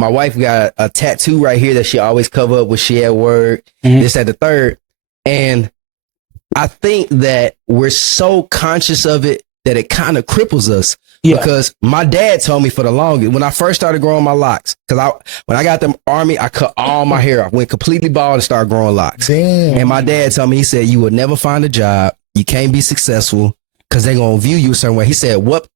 My wife got a tattoo right here that she always cover up when she at work. This, at the third. And I think that we're so conscious of it that it kind of cripples us. Because my dad told me for the longest, when I first started growing my locks, because when I got the Army, I cut all my hair off, went completely bald and started growing locks. Damn. And my dad told me, he said, you will never find a job. You can't be successful because they're going to view you a certain way. He said, what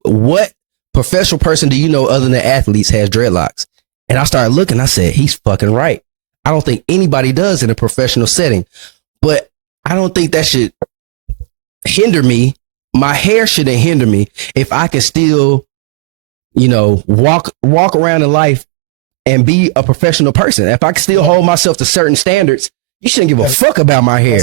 professional person do you know other than athletes has dreadlocks? And I started looking, I said, he's fucking right. I don't think anybody does in a professional setting, but I don't think that should hinder me. My hair shouldn't hinder me if I can still, walk around in life and be a professional person. If I can still hold myself to certain standards, you shouldn't give a fuck about my hair.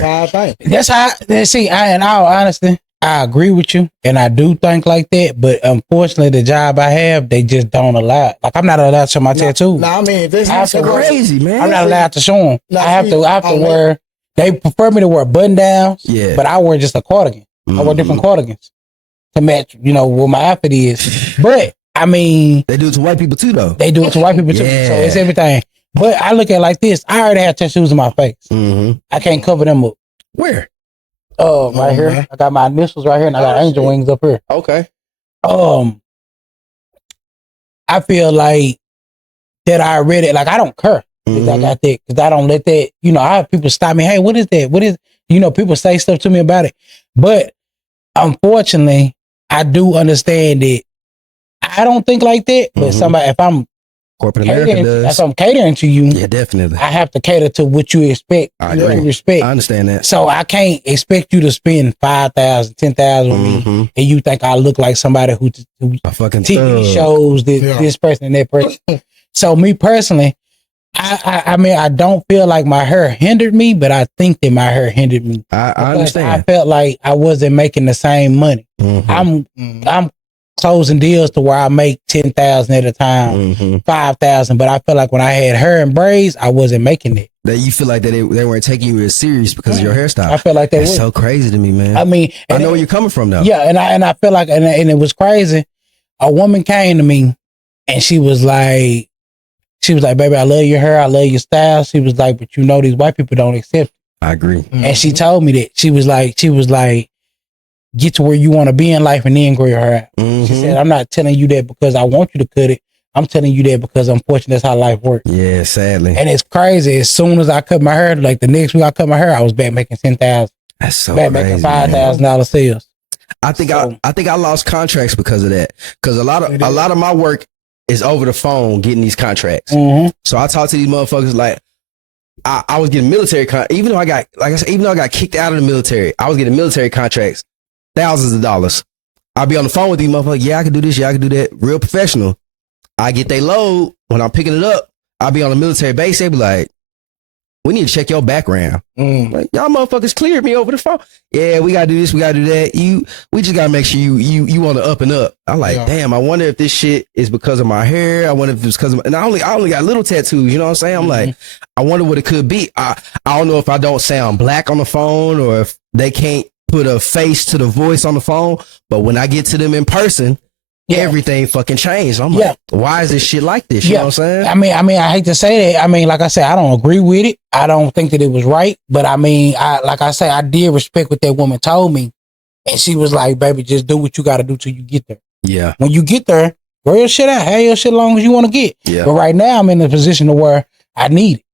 That's how I think. See, in all honesty, I agree with you, and I do think like that. But unfortunately, the job I have, they just don't allow it. Like, I'm not allowed to show my tattoo. No, I mean, this is crazy, man. I'm not allowed to show them. I have to wear. They prefer me to wear button downs. Yeah, but I wear just a cardigan. I wear different cardigans to match, what my outfit is. But I mean, they do it to white people too, though. They do it to white people too. So it's everything. But I look at it like this. I already have tattoos on my face. I can't cover them up. Where? Right here. I got my initials right here, and I got angel wings up here. Okay. I feel like that I read it. Like, I don't care if I got that, because I don't let that. I have people stop me. Hey, what is that? What is? People say stuff to me about it. But unfortunately, I do understand that I don't think like that. But somebody, if I'm corporate America does, if I'm catering to you, yeah, definitely, I have to cater to what you expect. I agree. Respect. I understand that. So I can't expect you to spend $5,000, $10,000 with me, and you think I look like somebody who a fucking TV shows this person and that person. So me personally, I mean, I don't feel like my hair hindered me, but I think that my hair hindered me. I understand. I felt like I wasn't making the same money. I'm closing deals to where I make $10,000 at a time, $5,000. But I feel like when I had hair and braids, I wasn't making it. That you feel like that they weren't taking you as serious because of your hairstyle. I feel like that's so crazy to me, man. I mean, I know where you're coming from now. Yeah, and I feel like, and it was crazy. A woman came to me, and she was like, baby, I love your hair, I love your style. She was like, but these white people don't accept it. I agree. And she told me that. She was like, get to where you want to be in life and then grow your hair out. She said, I'm not telling you that because I want you to cut it. I'm telling you that because unfortunately that's how life works. Yeah, sadly. And it's crazy. As soon as I cut my hair, like the next week I cut my hair, I was back making $10,000. That's so back crazy, making $5,000 sales. I think I lost contracts because of that. Because a lot of my work is over the phone getting these contracts. So I talk to these motherfuckers like I was getting military even though I got kicked out of the military, I was getting military contracts, thousands of dollars. I'll be on the phone with these motherfuckers. Yeah, I can do this. Yeah, I can do that. Real professional. I get they load when I'm picking it up. I'll be on a military base. They be like, we need to check your background. Like, y'all motherfuckers cleared me over the phone. Yeah, we gotta do this, we gotta do that. We just gotta make sure you want to up and up. I'm like, damn, I wonder if this shit is because of my hair. I wonder if it's because of and I only got little tattoos, you know what I'm saying? I'm like, I wonder what it could be. I don't know if I don't sound black on the phone or if they can't put a face to the voice on the phone. But when I get to them in person, everything fucking changed. I'm like, why is this shit like this? You know what I'm saying? I mean, I hate to say that. I mean, like I said, I don't agree with it. I don't think that it was right. But I mean, I did respect what that woman told me. And she was like, baby, just do what you got to do till you get there. Yeah. When you get there, grow your shit out. Have your shit as long as you want to get. Yeah. But right now I'm in a position to where I need it.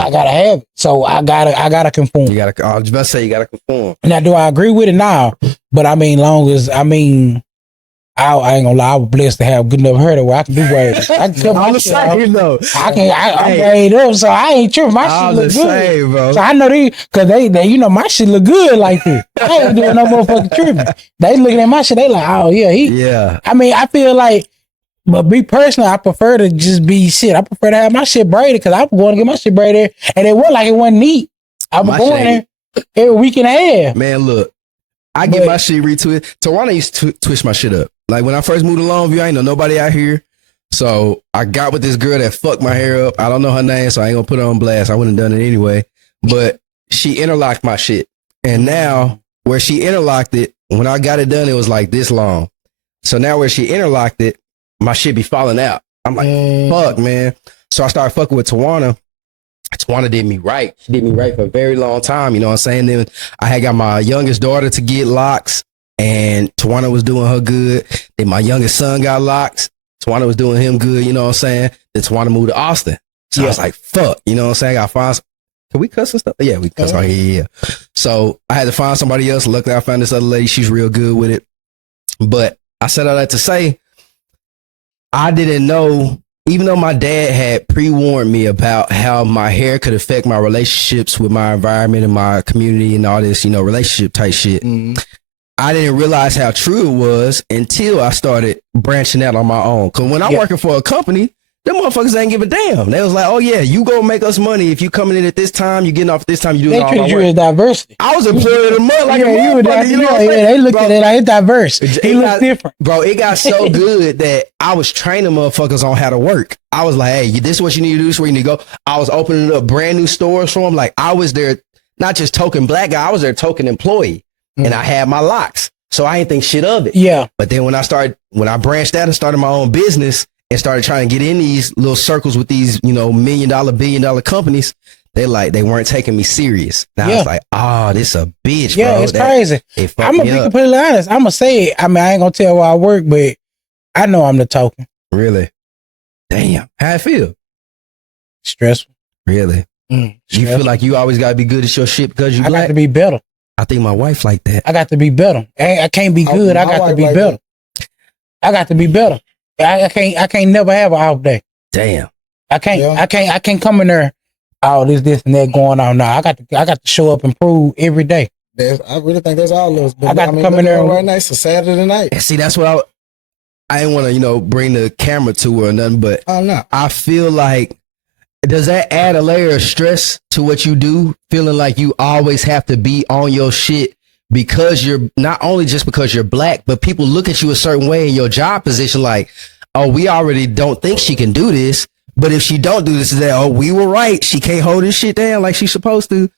I gotta have it. So I gotta conform. I was about to say you gotta conform. Now, do I agree with it now? But I mean, I ain't gonna lie, I was blessed to have good enough hair where I can do waves. I can cut my shit off. I'm grayed up, so I ain't tripping. My shit look good. Bro. So I know cause they my shit look good like this. I ain't doing no motherfucking tripping. They looking at my shit, they like, oh yeah, I mean, I feel like, but me personally, I prefer to just be shit. I prefer to have my shit braided because I'm going to get my shit braided and it wasn't like it wasn't neat. I was going there every week and a half. Man, look, I get my shit retweeted. Tawana used to twist my shit up. Like when I first moved to Longview, I ain't know nobody out here. So I got with this girl that fucked my hair up. I don't know her name, so I ain't gonna put her on blast. I wouldn't have done it anyway. But she interlocked my shit. And now where she interlocked it, when I got it done, it was like this long. So now where she interlocked it, my shit be falling out. I'm like, fuck, man. So I started fucking with Tawana. Tawana did me right. She did me right for a very long time. You know what I'm saying? Then I had got my youngest daughter to get locks, and Tawana was doing her good. Then my youngest son got locks. Tawana was doing him good. You know what I'm saying? Then Tawana moved to Austin. So I was like, fuck. You know what I'm saying? I got to find. Can we cuss and stuff? Yeah, we cuss on here. Yeah. So I had to find somebody else. Luckily, I found this other lady. She's real good with it. But I said all that to say, I didn't know, even though my dad had pre-warned me about how my hair could affect my relationships with my environment and my community and all this, you know, relationship type shit. I didn't realize how true it was until I started branching out on my own. Because when I'm working for a company, them motherfuckers ain't give a damn. They was like, oh yeah, you go make us money. If you coming in at this time, you getting off at this time, you doing all my work. They treat you as diversity. I was employed of the month like a motherfucker. You know what I'm saying? They look at it like it's diverse. He looks different. Bro, it got so good that I was training motherfuckers on how to work. I was like, hey, this is what you need to do, this is where you need to go. I was opening up brand new stores for them. Like I was their, not just token black guy, I was their token employee. And I had my locks. So I didn't think shit of it. Yeah. But then when I branched out and started my own business, and started trying to get in these little circles with these, you know, $1 million, $1 billion companies, they weren't taking me serious. Now I was like, oh, this a bitch, bro. Yeah, it's crazy. I'm gonna be completely honest. I'm gonna say it. I mean, I ain't gonna tell where I work, but I know I'm the token. Really? Damn. How it feel? Stressful. Really? You feel like you always gotta be good at your shit because you black? I got to be better. I think my wife like that. I got to be better. I can't be good. I got to be better. I got to be better. I can't never have an off day. Damn. I can't come in there. Oh, this and that going on. Now I got to show up and prove every day. I really think that's all of us. I got to come in there right now. It's a Saturday night. And see, that's what I didn't want to, you know, bring the camera to her or nothing, but I feel like, does that add a layer of stress to what you do? Feeling like you always have to be on your shit because you're not only just because you're black, but people look at you a certain way in your job position. Like, oh, we already don't think she can do this. But if she don't do this, is that, oh, we were right. She can't hold this shit down like she's supposed to.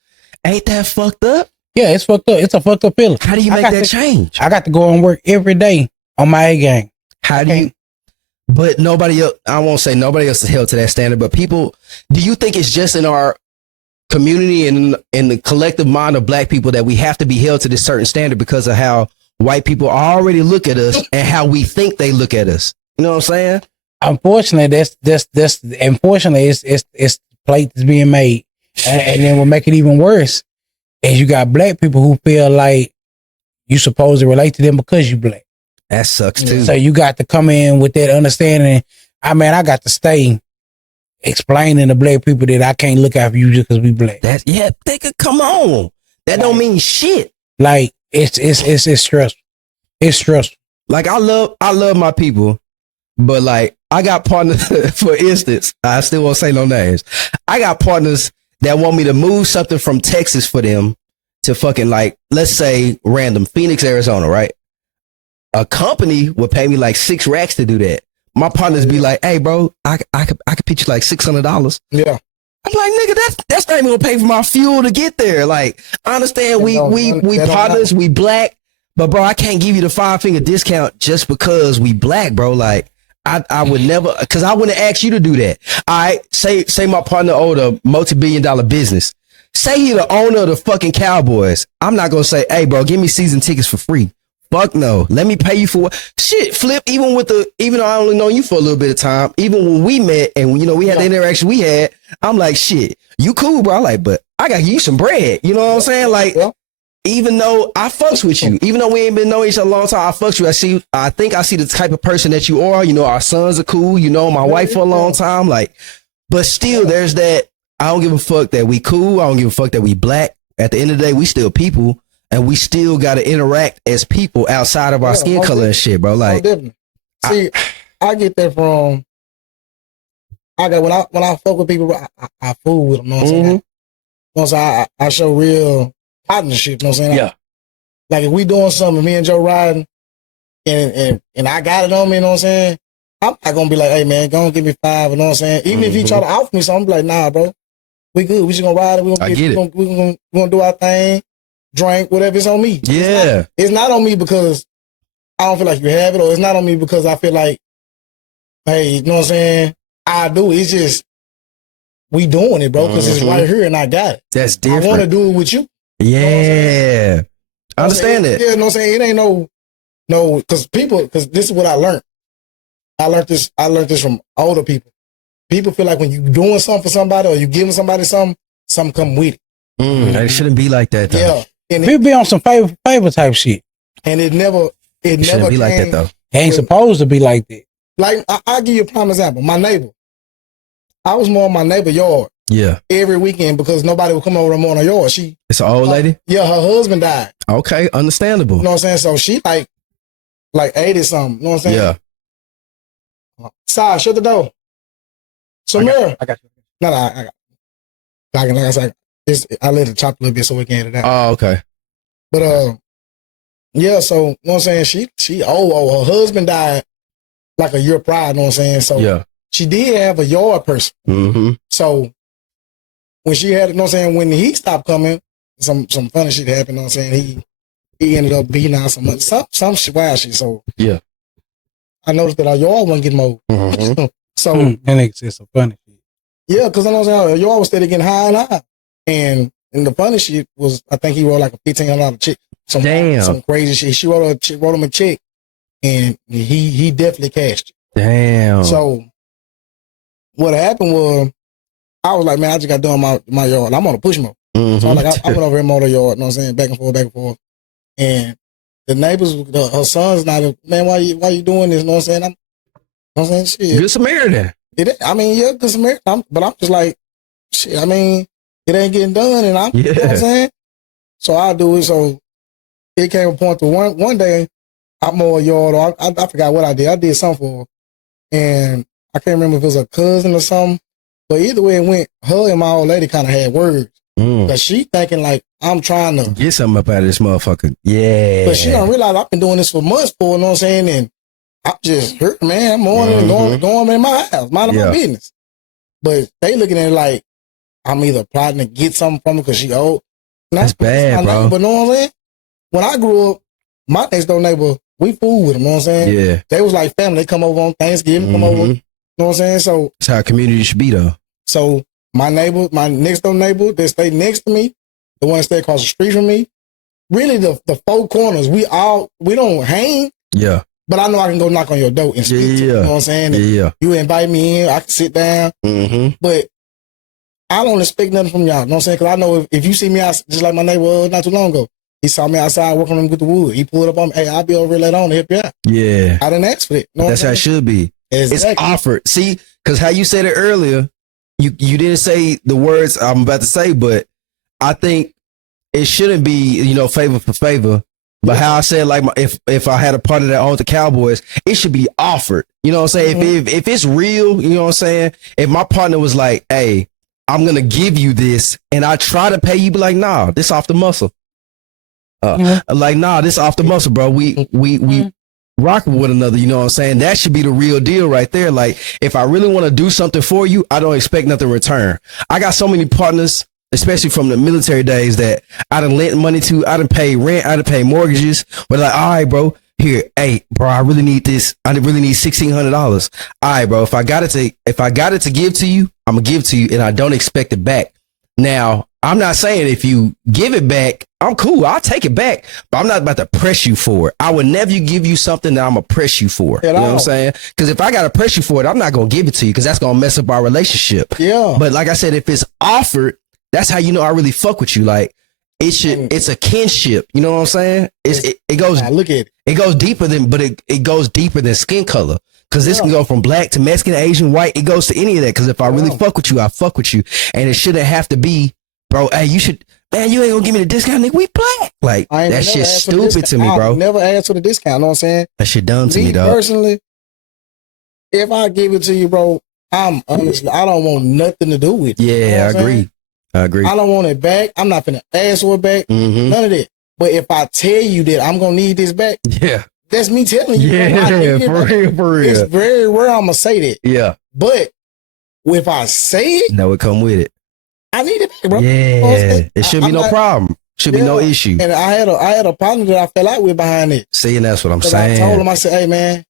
Ain't that fucked up? Yeah, it's fucked up. It's a fucked up feeling. How do you make that change? I got to go and work every day on my A game. How do you? But nobody else, I won't say nobody else is held to that standard, but people, do you think it's just in our community and in the collective mind of black people that we have to be held to this certain standard because of how white people already look at us and how we think they look at us? You know what I'm saying? Unfortunately, unfortunately, it's plate that's being made. And then what make it even worse is you got black people who feel like you supposed to relate to them because you black. That sucks too. So you got to come in with that understanding. I mean, I got to stay explaining to black people that I can't look after you just because we black. They could come on. That don't mean shit. Like it's stressful. It's stressful. Like I love my people, but like I got partners. For instance, I still won't say no names. I got partners that want me to move something from Texas for them to fucking, like, let's say random Phoenix, Arizona, right? A company would pay me like 6 racks to do that. My partners be like, hey bro, I could pitch you like $600. Yeah. I'm like, nigga, that's not even gonna pay for my fuel to get there. Like, I understand we partners, we black, but bro, I can't give you the 5-finger discount just because we black, bro. Like, I would never, cause I wouldn't ask you to do that. I say my partner owned a multi-billion-dollar business. Say he the owner of the fucking Cowboys. I'm not gonna say, hey bro, give me season tickets for free. Fuck no. Let me pay you for what? Shit, Flip, even though I only know you for a little bit of time, even when we met and, you know, we had the interaction we had, I'm like, shit, you cool, bro. I'm like, but I got to give you some bread. You know what I'm saying? Like, even though I fucks with you, even though we ain't been knowing each other a long time, I fucks with you. I think I see the type of person that you are. You know, our sons are cool. You know, my wife for a long time. Like, but still, there's that, I don't give a fuck that we cool. I don't give a fuck that we black. At the end of the day, we still people. And we still got to interact as people outside of our skin color and shit, bro. Like, see, I get that from. When I fuck with people, I fool with them. You know what I'm saying? You know what I'm saying? I show real partnership. You know what I'm saying? Yeah. Like if we doing something, me and Joe riding, and I got it on me. You know what I'm saying? I'm not gonna be like, hey man, go and give me 5. You know what I'm saying? Even if he try to offer me something, I'm like, nah, bro, we good. We just gonna ride it. We gonna do our thing. Drink, whatever, it's on me. Yeah. It's not on me because I don't feel like you have it, or it's not on me because I feel like hey, you know what I'm saying? I do. It's just, we doing it, bro, because it's right here and I got it. That's different. I want to do it with you. Yeah. You know I understand it. Yeah, you know what I'm saying? It ain't no, because this is what I learned. I learned this from older people. People feel like when you doing something for somebody or you giving somebody something come with it. It shouldn't be like that, though. Yeah. And people be on some favor type shit. And it never shouldn't be like that, though. It ain't supposed to be like that. Like, I'll give you a prime example. My neighbor. I was more in my neighbor's yard. Yeah. Every weekend because nobody would come over and mow her yard. It's an old lady? Yeah, her husband died. Okay, understandable. You know what I'm saying? So she like 80 something. You know what I'm saying? Yeah. Sai, shut the door. Samir. I got you. No, I got like I said, I let it chop a little bit so we can get it out. Oh, okay. But yeah, so you know what I'm saying? She her husband died like a year prior, you know what I'm saying? So yeah. She did have a yard person. Mm-hmm. So when she had, you know what I'm saying, when he stopped coming, some funny shit happened, you know what I'm saying? He ended up beating out some wild shit. So yeah. I noticed that our yard wasn't getting mowed. Mm-hmm. So and it's some funny shit. Yeah, because you know what I'm saying, our yard was steady getting high and high. And the funny shit was, I think he wrote like a $1,500 check. Some crazy shit. She wrote him a check, and he definitely cashed it. Damn. So what happened was, I was like, man, I just got done my yard. I'm on a push mower. Mm-hmm. So I'm like, I went over here and mowed the yard, you know what I'm saying, back and forth. And the neighbors, her sons, now, man, why you doing this? You know what I'm saying? I'm saying, shit. Good Samaritan. I mean, yeah, good Samaritan. But I'm just like, shit, I mean, it ain't getting done, and you know what I'm saying? So I do it. So it came a point to one day, I mowed a yard, or I forgot what I did. I did something for her. And I can't remember if it was a cousin or something. But either way it went, her and my old lady kind of had words. Because she thinking like, I'm trying to get something up out of this motherfucker. Yeah. But she don't realize I've been doing this for months for, you know what I'm saying? And I'm just hurt, man. I'm on and going in my house, minding my business. But they looking at it like, I'm either plotting to get something from her because she old. That's bad, bro. But you know what I'm saying? When I grew up, my next door neighbor, we fool with them, you know what I'm saying? Yeah. They was like family. They come over on Thanksgiving, come over. You know what I'm saying? So that's how a community should be, though. So my next door neighbor that stayed next to me, the one that stayed across the street from me, really the four corners, we don't hang. Yeah. But I know I can go knock on your door and speak to you. You know what I'm saying? Yeah. You invite me in, I can sit down. Mm-hmm. But I don't expect nothing from y'all. You know what I'm saying? Because I know if you see me out, just like my neighbor not too long ago, he saw me outside working on him with the wood. He pulled up on me, hey, I'll be over here later on to help you out. Yeah. I didn't ask for it. You know that's how it should be. Exactly. It's offered. See, because how you said it earlier, you didn't say the words I'm about to say, but I think it shouldn't be, favor for favor. But how I said, like, if I had a partner that owned the Cowboys, it should be offered. You know what I'm saying? Mm-hmm. If it's real, you know what I'm saying? If my partner was like, hey, I'm going to give you this, and I try to pay you, be like, nah, this off the muscle. Like, nah, this off the muscle, bro. We rock with one another, you know what I'm saying? That should be the real deal right there. Like, if I really want to do something for you, I don't expect nothing in return. I got so many partners, especially from the military days, that I done lent money to, I done pay rent, I done pay mortgages. But like, all right, bro, here, hey, bro, I really need this. I really need $1,600. All right, bro, if I got it to give to you, I'm gonna give to you, and I don't expect it back. Now, I'm not saying if you give it back, I'm cool. I'll take it back, but I'm not about to press you for it. I would never give you something that I'm gonna press you for. You know what I'm saying? Because if I gotta press you for it, I'm not gonna give it to you because that's gonna mess up our relationship. Yeah. But like I said, if it's offered, that's how you know I really fuck with you. Like, it's a kinship. You know what I'm saying? It goes. Look at it. It goes deeper than, but it goes deeper than skin color. Cause this can go from black to Mexican, Asian, white. It goes to any of that. Cause if I really fuck with you, I fuck with you, and it shouldn't have to be, bro. Hey, you should, man. You ain't gonna give me the discount, nigga. We black. Like, that shit's stupid to me, bro. I never asked for the discount. You know what I'm saying? That shit dumb to me, dog. Personally, if I give it to you, bro, I'm honestly, I don't want nothing to do with it. Yeah, you know I agree. I don't want it back. I'm not finna ask for it back. Mm-hmm. None of that. But if I tell you that I'm gonna need this back, yeah, that's me telling you. Yeah, for real. It's very rare I'm gonna say that. Yeah. But if I say it, that would come with it. I need it back, bro. Yeah. It should be no problem. Should be no issue. And I had a partner that I fell out with behind it. See, and that's what I'm saying. I told him, I said, hey man,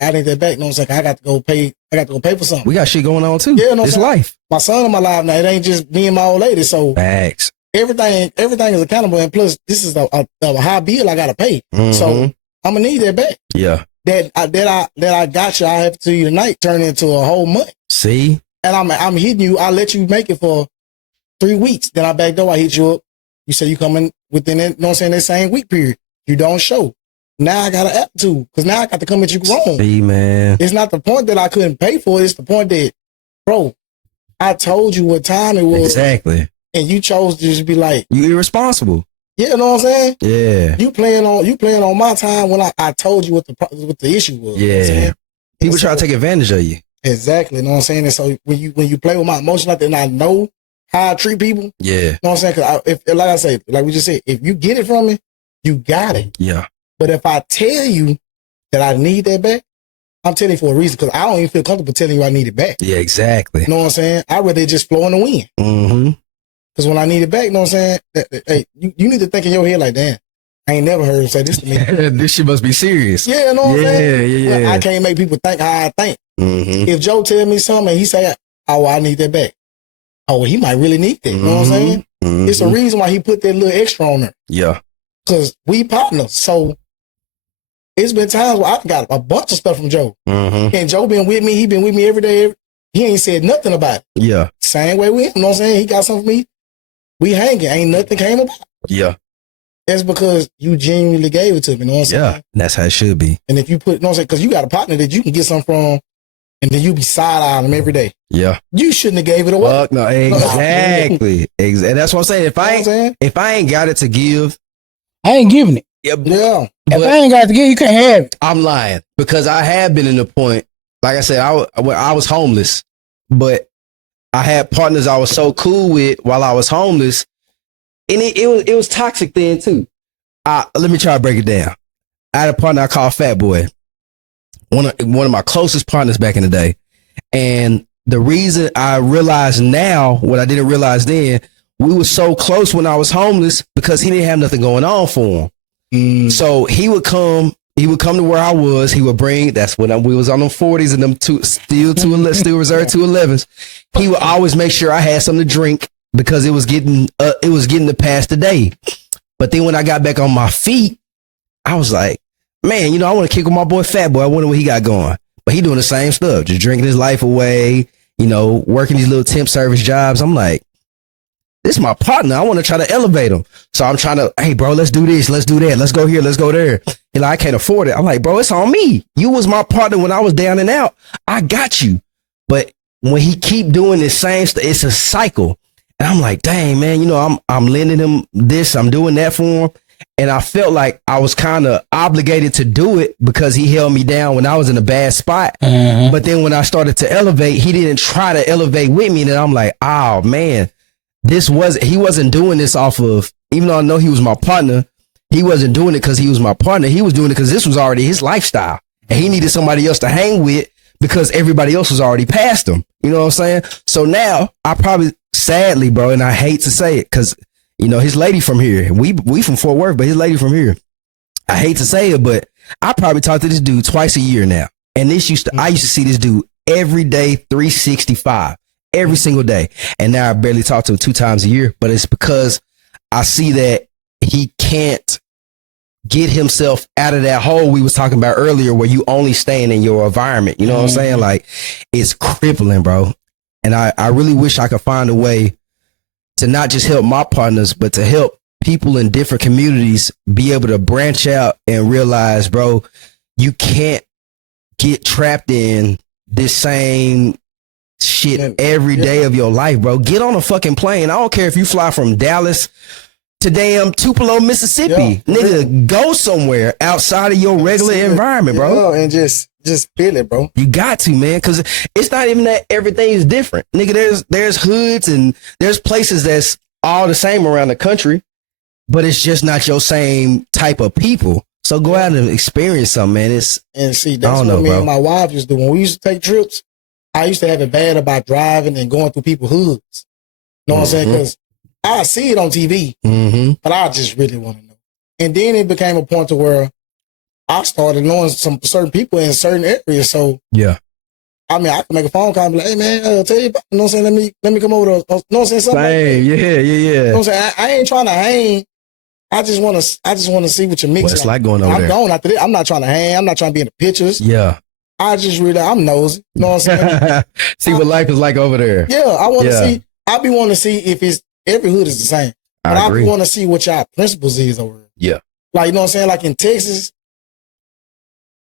I need that back. You know what I'm saying? I got to go pay for something. We got shit going on too. Yeah, you know it's life. My son in my life now. It ain't just me and my old lady. So facts. Everything is accountable. And plus, this is a high bill I got to pay. Mm-hmm. So I'm gonna need that back. Yeah. That I got you. I have to you tonight. Turn into a whole month. See. And I'm hitting you. I let you make it for 3 weeks. Then I back door. I hit you up. You say you coming within that. You know what I'm saying? That same week period. You don't show. Now I got an attitude because now I got to come at you wrong. See, man. It's not the point that I couldn't pay for it. It's the point that, bro, I told you what time it was. Exactly. And you chose to just be like, you irresponsible. Yeah, you know what I'm saying? Yeah. You playing on my time when I told you what the issue was. Yeah. You know people try to take advantage of you. Exactly. You know what I'm saying? And so when you play with my emotions like that, and I know how I treat people. Yeah. You know what I'm saying? Because like I say, like we just said, if you get it from me, you got it. Yeah. But if I tell you that I need that back, I'm telling you for a reason because I don't even feel comfortable telling you I need it back. Yeah, exactly. You know what I'm saying? I'd rather it just flow in the wind. Mm-hmm. Because when I need it back, you know what I'm saying? Hey, you need to think in your head like, damn, I ain't never heard him say this to me. This shit must be serious. Yeah, you know what I'm saying? Yeah. Well, I can't make people think how I think. Mm-hmm. If Joe tell me something and he say, oh, I need that back. Oh, he might really need that. You know what I'm saying? Mm-hmm. It's a reason why he put that little extra on there. Yeah. Because we partners. So it's been times where I got a bunch of stuff from Joe. Mm-hmm. And Joe been with me. He been with me every day. He ain't said nothing about it. Yeah. Same way with him. You know what I'm saying? He got something for me. We hanging. Ain't nothing came about it. Yeah. That's because you genuinely gave it to me. You know what I'm saying? Yeah. That's how it should be. And if you put, you know what I'm saying? Because you got a partner that you can get something from and then you be side-eyeing them every day. Yeah. You shouldn't have gave it away. Fuck no, exactly. Exactly. That's what I'm saying. If I ain't got it to give, I ain't giving it. Yeah. If I ain't got to give, you can't have it. I'm lying because I have been in the point, like I said, I was homeless, but I had partners I was so cool with while I was homeless, and it was toxic then too. Let me try to break it down. I had a partner I called Fat Boy, one of my closest partners back in the day, and the reason I realize now what I didn't realize then, we were so close when I was homeless because he didn't have nothing going on for him. So he would come to where I was. He would bring, that's when we was on them 40s and them still reserved 211s. He would always make sure I had something to drink because it was getting to pass the day. But then when I got back on my feet, I was like, man, I want to kick with my boy Fat Boy. I wonder what he got going. But he doing the same stuff, just drinking his life away, working these little temp service jobs. I'm like, this is my partner. I want to try to elevate him. So I'm trying to, hey, bro, let's do this. Let's do that. Let's go here. Let's go there. And I can't afford it. I'm like, bro, it's on me. You was my partner when I was down and out. I got you. But when he keep doing this same stuff, it's a cycle. And I'm like, dang, man, I'm lending him this. I'm doing that for him. And I felt like I was kind of obligated to do it because he held me down when I was in a bad spot. Mm-hmm. But then when I started to elevate, he didn't try to elevate with me. And then I'm like, oh, man. He wasn't doing this off of, even though I know he was my partner, he wasn't doing it because he was my partner. He was doing it because this was already his lifestyle. And he needed somebody else to hang with because everybody else was already past him. You know what I'm saying? So now I probably, sadly, bro, and I hate to say it because, his lady from here, we from Fort Worth, but his lady from here, I hate to say it, but I probably talk to this dude twice a year now. And I used to see this dude every day, 365. Every single day. And now I barely talk to him 2 times a year, but it's because I see that he can't get himself out of that hole we was talking about earlier where you only staying in your environment. You know what I'm saying? Like, it's crippling, bro. And I really wish I could find a way to not just help my partners, but to help people in different communities be able to branch out and realize, bro, you can't get trapped in this same shit every day of your life, bro. Get on a fucking plane. I don't care if you fly from Dallas to damn Tupelo, Mississippi. Nigga, go somewhere outside of your regular environment, bro. And just feel it, bro. You got to, man, because it's not even that everything is different. Nigga, there's hoods and there's places that's all the same around the country, but it's just not your same type of people. So go out and experience something, man. That's what me and my wife used to do. When we used to take trips, I used to have it bad about driving and going through people's hoods. You know what I'm saying? Because I see it on TV, but I just really want to know. And then it became a point to where I started knowing some certain people in certain areas. So yeah. I mean, I can make a phone call and be like, hey man, I'll tell you about, you know what I'm saying? Let me come over to, you know what I'm saying? Something Same. like that. Yeah. You know what I'm saying? I ain't trying to hang. I just want to see what your mix What's is like going over I'm there. going after this. I'm not trying to hang. I'm not trying to be in the pictures. Yeah. I just really, I'm nosy. You know what I'm saying? See what life is like over there. Yeah, I want to see. I be wanting to see if it's every hood is the same. But I be want to see what y'all principles is over here. Yeah. Like, you know what I'm saying? Like in Texas,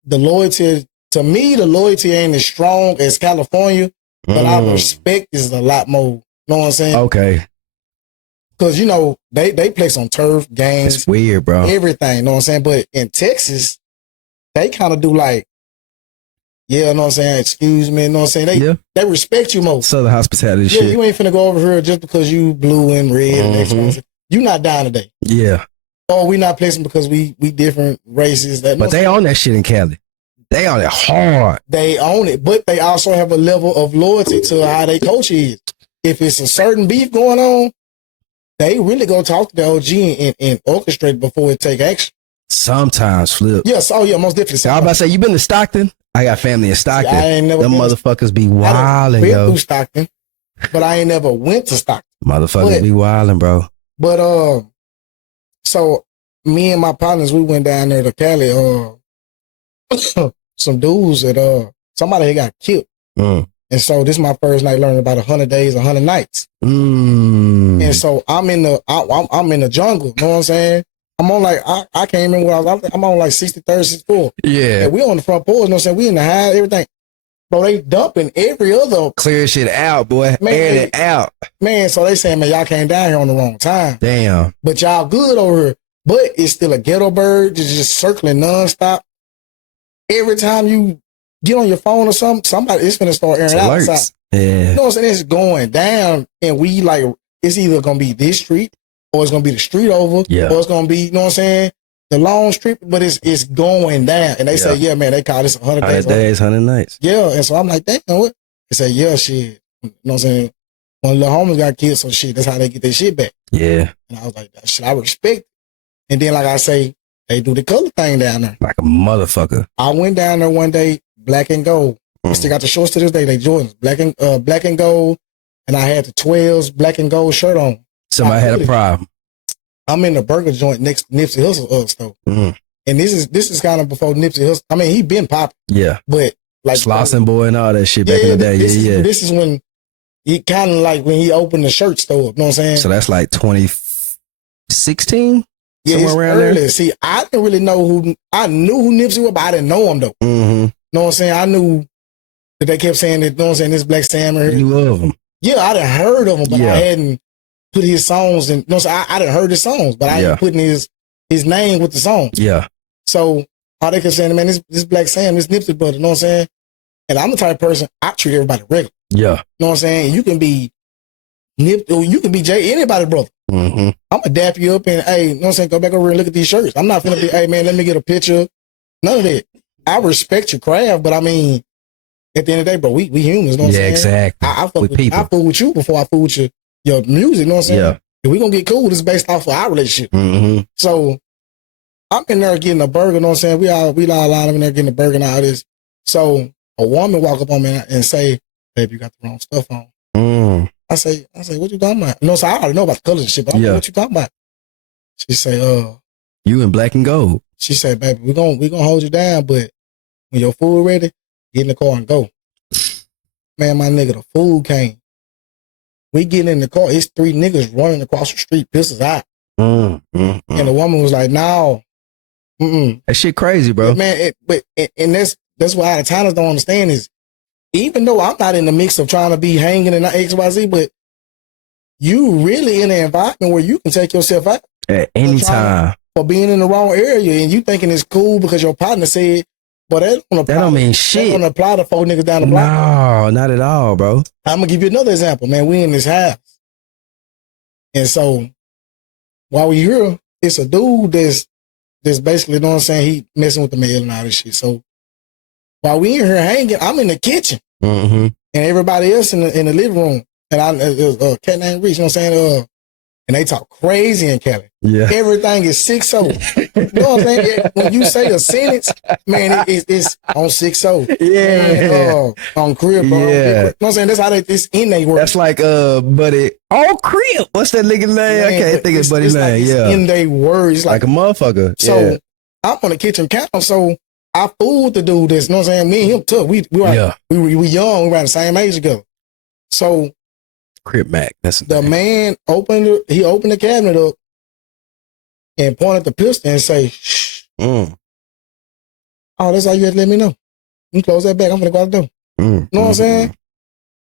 the loyalty ain't as strong as California, but our respect is a lot more. You know what I'm saying? Okay. Because, you know, they play some turf games. It's weird, bro. Everything, you know what I'm saying? But in Texas, they kind of do like, yeah, you know what I'm saying? Excuse me, you know what I'm saying? They respect you more. Southern hospitality shit. You ain't finna go over here just because you blue and red and X. You not down today. Yeah. Oh, we not placing because we different races. But they own that shit in Cali. They own it hard. They own it, but they also have a level of loyalty to how they coach is. If it's a certain beef going on, they really go talk to the OG and orchestrate before it take action. Sometimes flip. Yes, oh yeah, most definitely. So I was about to say, you been to Stockton? I got family in Stockton. See, I ain't never them motherfuckers be wildin', yo. I've been through Stockton, but I ain't never went to Stockton. Motherfuckers be wildin', bro. But so me and my partners, we went down there to Cali. Some dudes that somebody had got killed. And so this is my first night learning about 100 days, 100 nights. And so I'm in the jungle, you know what I'm saying? I'm on like, I can't remember what I'm on like 63rd, 64th. Yeah. And we on the front porch, you know what I'm saying? We in the house, everything. Bro, they dumping every other. Clear shit out, boy. Airing it out. Man, so they saying, man, y'all came down here on the wrong time. Damn. But y'all good over here. But it's still a ghetto bird just circling nonstop. Every time you get on your phone or something, somebody is finna start airing out outside. Yeah. You know what I'm saying? It's going down, and we like, it's either gonna be this street, or it's gonna be the street over, or it's gonna be, you know what I'm saying, the long street, but it's going down. And they say, yeah, man, they call this 100 days. 100 days, 100 nights. Yeah, and so I'm like, damn, what? They say, yeah, shit. You know what I'm saying? One of the homies got killed, so shit, that's how they get their shit back. Yeah. And I was like, that shit, I respect it. And then, like I say, they do the color thing down there. Like a motherfucker. I went down there one day, black and gold. I still got the shorts to this day. They Jordans, black and gold. And I had the 12s black and gold shirt on. Somebody had a problem. I'm in the burger joint next to Nipsey Hussle store. And this is kind of before Nipsey Hussle. I mean, he been popping. Yeah. But like Slauson Boy and all that shit back in the day. This is when he kind of like when he opened the shirt store. You know what I'm saying? So that's like 2016? Yeah, it's early. There. See, I didn't really know I knew who Nipsey was, but I didn't know him though. You know what I'm saying? I knew that they kept saying that, you know what I'm saying, this Black Salmon. You love him. Yeah, I done heard of him, but I hadn't put his songs in. You know what I'm saying? I done heard his songs, but I ain't putting his name with the song. Yeah. So all they kept saying, man, this Black Sam, this Nipsey brother, you know what I'm saying? And I'm the type of person, I treat everybody regular. Yeah. You know what I'm saying? You can be you can be Jay, anybody brother. I'm gonna dap you up and, hey, you know what I'm saying, go back over and look at these shirts. I'm not gonna be, hey man, let me get a picture. None of that. I respect your craft, but I mean, at the end of the day, bro, we humans, you know what I'm saying? Exactly. I fool with you before I fool with your music, you know what I'm saying? Yeah. If we gonna get cool, this is based off of our relationship. So I'm in there getting a burger, you know what I'm saying? We all lined up in there getting a burger and all this. So a woman walk up on me and say, babe, you got the wrong stuff on. I say, what you talking about? No, so I already know about the colors and shit, but I'm like, what you talking about? She say, you in black and gold. She said, baby, we gonna hold you down, but when your food ready, get in the car and go. Man, my nigga, the food came. We get in the car, it's 3 niggas running across the street, pistols out. And the woman was like, no. That shit crazy, bro. Man, and that's what out of towners don't understand is, even though I'm not in the mix of trying to be hanging in XYZ, but you really in an environment where you can take yourself out at any time for being in the wrong area, and you thinking it's cool because your partner said, but that don't mean shit. That don't apply to 4 niggas down the block. No, not at all, bro. I'm gonna give you another example, man. We in this house, and so while we here, it's a dude that's basically, you know what I'm saying, he messing with the mail and all this shit. So while we in here hanging, I'm in the kitchen, and everybody else in the living room, and I cat named Reese, you know what I'm saying, and they talk crazy in Cali. Yeah. Everything is 6-0. You know what I'm saying? When you say a sentence, man, it's on 6-0. Yeah. On crib, bro. Yeah. You know what I'm saying? That's how it's in they words. That's like, buddy. Oh, crib. What's that nigga name? Man, I can't think of buddy's name. Like yeah. in they words. Like a motherfucker. So I'm on the kitchen counter. So I fooled the dude this. You know what I'm saying? Me and him tough. We young. We around the same age ago. So Crib Mac. That's the man opened the cabinet up and pointed the pistol and say, shh. Oh, that's how you had to let me know. You close that back. I'm gonna go out the door. You know what I'm saying?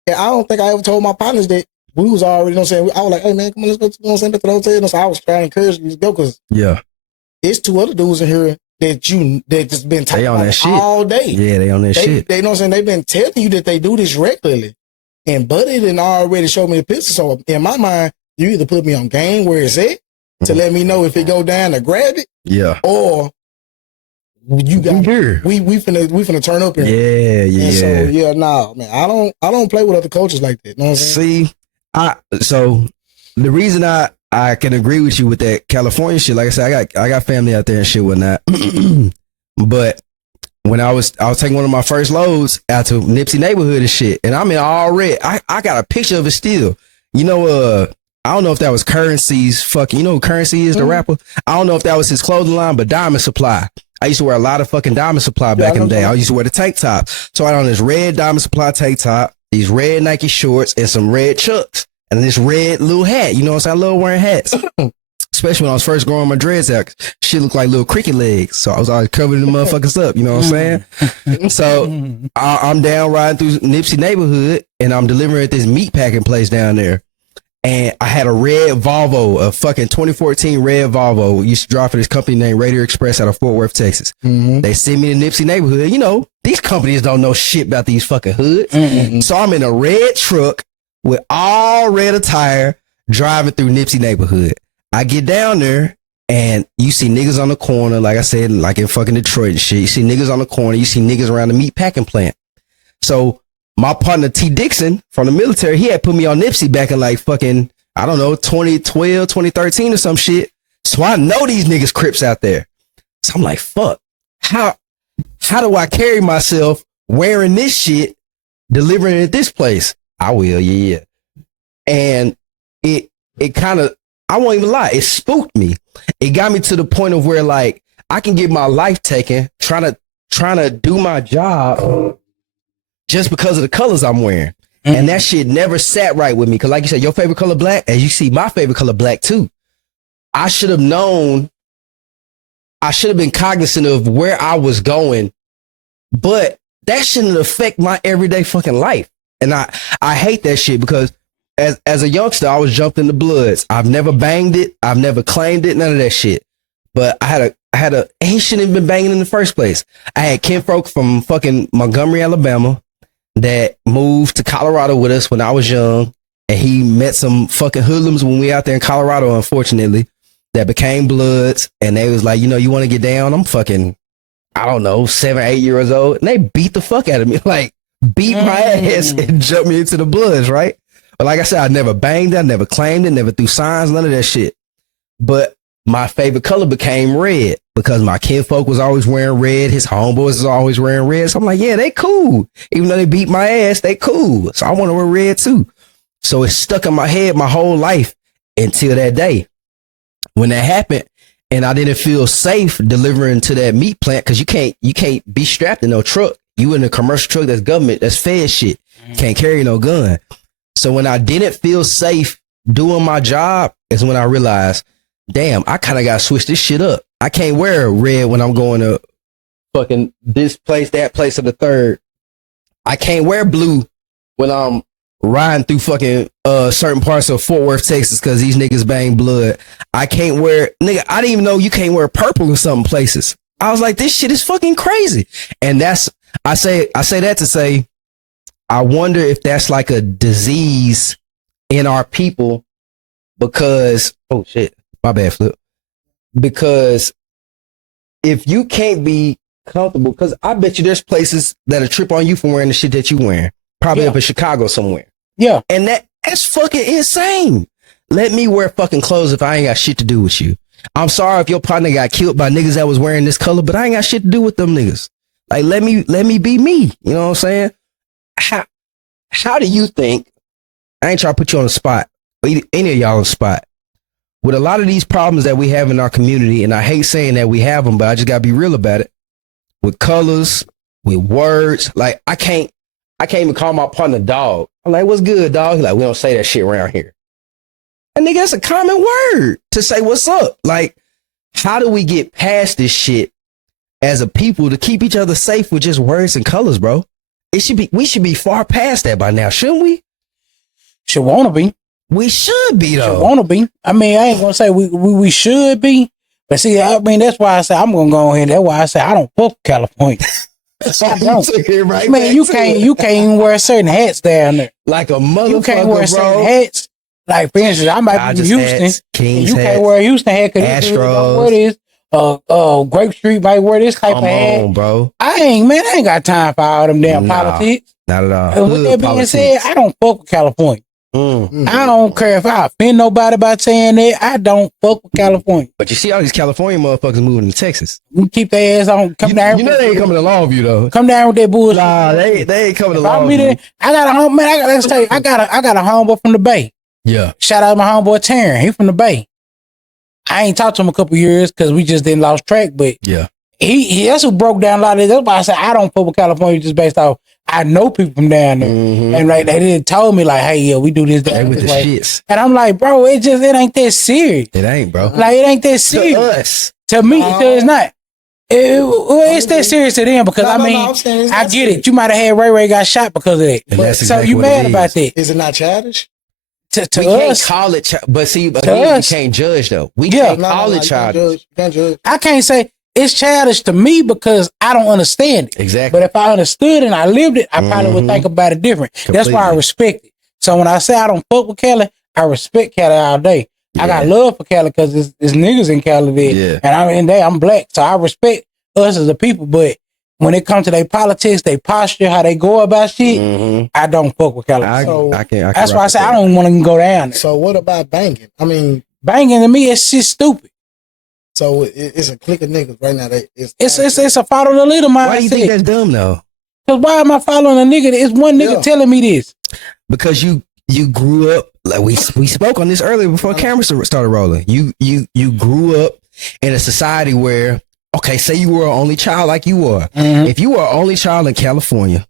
And I don't think I ever told my partners that we was already, you know what I'm saying? I was like, hey man, come on, let's go to, you know what I'm saying, back to the hotel. So I was trying to encourage you to go because it's 2 other dudes in here that just been talking about it all day. Yeah, they on that shit. They know what I'm saying? They've been telling you that they do this regularly. And Buddy didn't already show me the picture. So in my mind, you either put me on game where it's at to let me know if it go down to grab it. Yeah. Or you got we finna turn up here. Yeah. And so man, I don't play with other coaches like that. You know what I'm saying? See, so the reason I can agree with you with that California shit, like I said, I got family out there and shit whatnot. But when I was taking one of my first loads out to Nipsey neighborhood and shit, and I'm in all red. I got a picture of it still. You know, I don't know if that was Currency's fucking, you know who Currency is, the rapper? I don't know if that was his clothing line, but Diamond Supply. I used to wear a lot of fucking Diamond Supply back in the day. I used to wear the tank top. So I had on this red Diamond Supply tank top, these red Nike shorts, and some red Chucks, and this red little hat. You know what I'm saying? I love wearing hats. Especially when I was first growing my dreads out, shit looked like little cricket legs. So I was always covering the motherfuckers up, you know what I'm saying? So I'm down riding through Nipsey neighborhood and I'm delivering at this meat packing place down there. And I had a red Volvo, a fucking 2014 red Volvo. We used to drive for this company named Raider Express out of Fort Worth, Texas. They sent me to Nipsey neighborhood. You know, these companies don't know shit about these fucking hoods. So I'm in a red truck with all red attire driving through Nipsey neighborhood. I get down there and you see niggas on the corner, like I said, like in fucking Detroit and shit. You see niggas on the corner. You see niggas around the meat packing plant. So my partner T Dixon from the military, he had put me on Nipsey back in like fucking, I don't know, 2012, 2013 or some shit. So I know these niggas Crips out there. So I'm like, fuck, how do I carry myself wearing this shit, delivering it at this place? I will, yeah. And it kind of, I won't even lie, it spooked me. It got me to the point of where like I can get my life taken trying to do my job just because of the colors I'm wearing. And that shit never sat right with me. Cause like you said, your favorite color black, as you see, my favorite color black too. I should have known, I should have been cognizant of where I was going, but that shouldn't affect my everyday fucking life. And I hate that shit because as a youngster, I was jumped in the bloods. I've never banged it. I've never claimed it. None of that shit. But I had a, he shouldn't have been banging in the first place. I had kinfolk from fucking Montgomery, Alabama that moved to Colorado with us when I was young. And he met some fucking hoodlums when we out there in Colorado, unfortunately, that became bloods. And they was like, you know, you want to get down? I'm fucking, I don't know, 7, 8 years old. And they beat the fuck out of me. Like beat my ass and jumped me into the bloods, right? But like I said, I never banged it, I never claimed it, never threw signs, none of that shit. But my favorite color became red because my kinfolk was always wearing red. His homeboys was always wearing red. So I'm like, yeah, they cool. Even though they beat my ass, they cool. So I want to wear red too. So it stuck in my head my whole life until that day when that happened. And I didn't feel safe delivering to that meat plant because you can't be strapped in no truck. You in a commercial truck that's government, that's fed shit. Can't carry no gun. So when I didn't feel safe doing my job is when I realized, damn, I kind of got to switch this shit up. I can't wear red when I'm going to fucking this place, that place, or the third. I can't wear blue when I'm riding through fucking certain parts of Fort Worth, Texas, because these niggas bang blood. I can't wear, nigga, I didn't even know you can't wear purple in some places. I was like, this shit is fucking crazy. And that's, I say that to say, I wonder if that's like a disease in our people because, oh shit, my bad, Flip. Because if you can't be comfortable, because I bet you there's places that'll trip on you for wearing the shit that you wearing, probably up in Chicago somewhere. Yeah. And that's fucking insane. Let me wear fucking clothes if I ain't got shit to do with you. I'm sorry if your partner got killed by niggas that was wearing this color, but I ain't got shit to do with them niggas. Like, let me be me. You know what I'm saying? How do you think, I ain't trying to put you on the spot, but any of y'all on the spot, with a lot of these problems that we have in our community, and I hate saying that we have them, but I just gotta be real about it, with colors, with words, like I can't even call my partner dog. I'm like, what's good, dog? He's like, we don't say that shit around here. And nigga, that's a common word to say what's up. Like, how do we get past this shit as a people to keep each other safe with just words and colors, bro? We should be far past that by now, shouldn't we? Should wanna be. We should be though. Should wanna be. I mean, I ain't gonna say we should be, but see, I mean, that's why I say I'm gonna go ahead. That's why I say I don't fuck California. I don't. Right, man, you can't even wear certain hats down there. Like a motherfucker, you can't wear certain bro. hats. Like, for instance, I might be in Houston, hats, and you hats, can't wear a Houston hat because you don't wear this. Grape Street might wear this type of hat. Come on, bro. I ain't got time for all them damn politics. Not at all. And with that being said, I don't fuck with California. I don't care if I offend nobody by saying that. I don't fuck with California. But you see all these California motherfuckers moving to Texas. You keep their ass on. Come down. You know they ain't coming to Longview though. Come down with that bullshit. Nah, they ain't coming to Longview. I got a home man. Let's tell you, I got a homeboy from the Bay. Yeah. Shout out to my homeboy Taryn. He from the Bay. I ain't talked to him a couple years because we just didn't lost track. But yeah, he that's who broke down a lot of this. That's why I said I don't fuck with California just based off. I know people from down there, and like they didn't told me like, hey, yeah, we do this. That with the shits. And I'm like, bro, it ain't that serious. It ain't, bro. Like it ain't that serious. To us, to me, it's not. It's that serious to them because I get it. You might have had Ray got shot because of that. So you mad about that? Is it not childish? To we us, can't call it, but see, we can't judge though. We can't call it childish. I can't say it's childish to me because I don't understand it. Exactly. But if I understood and I lived it, I probably would think about it different. Completely. That's why I respect it. So when I say I don't fuck with Cali, I respect Cali all day. Yeah. I got love for Cali because there's niggas in Cali there. And I'm black, so I respect us as a people. But when it comes to their politics, their posture, how they go about shit, I don't fuck with Cali. That's why I say I don't want to go down there. So what about banging? I mean, banging to me, it's just stupid. So it's a clique of niggas right now. It's a follow the leader mindset. Why do you think that's dumb though? Because why am I following a nigga? It's one nigga telling me this. Because you grew up, like we spoke on this earlier before cameras started rolling. You grew up in a society where, okay, say you were an only child like you were. If you were an only child in California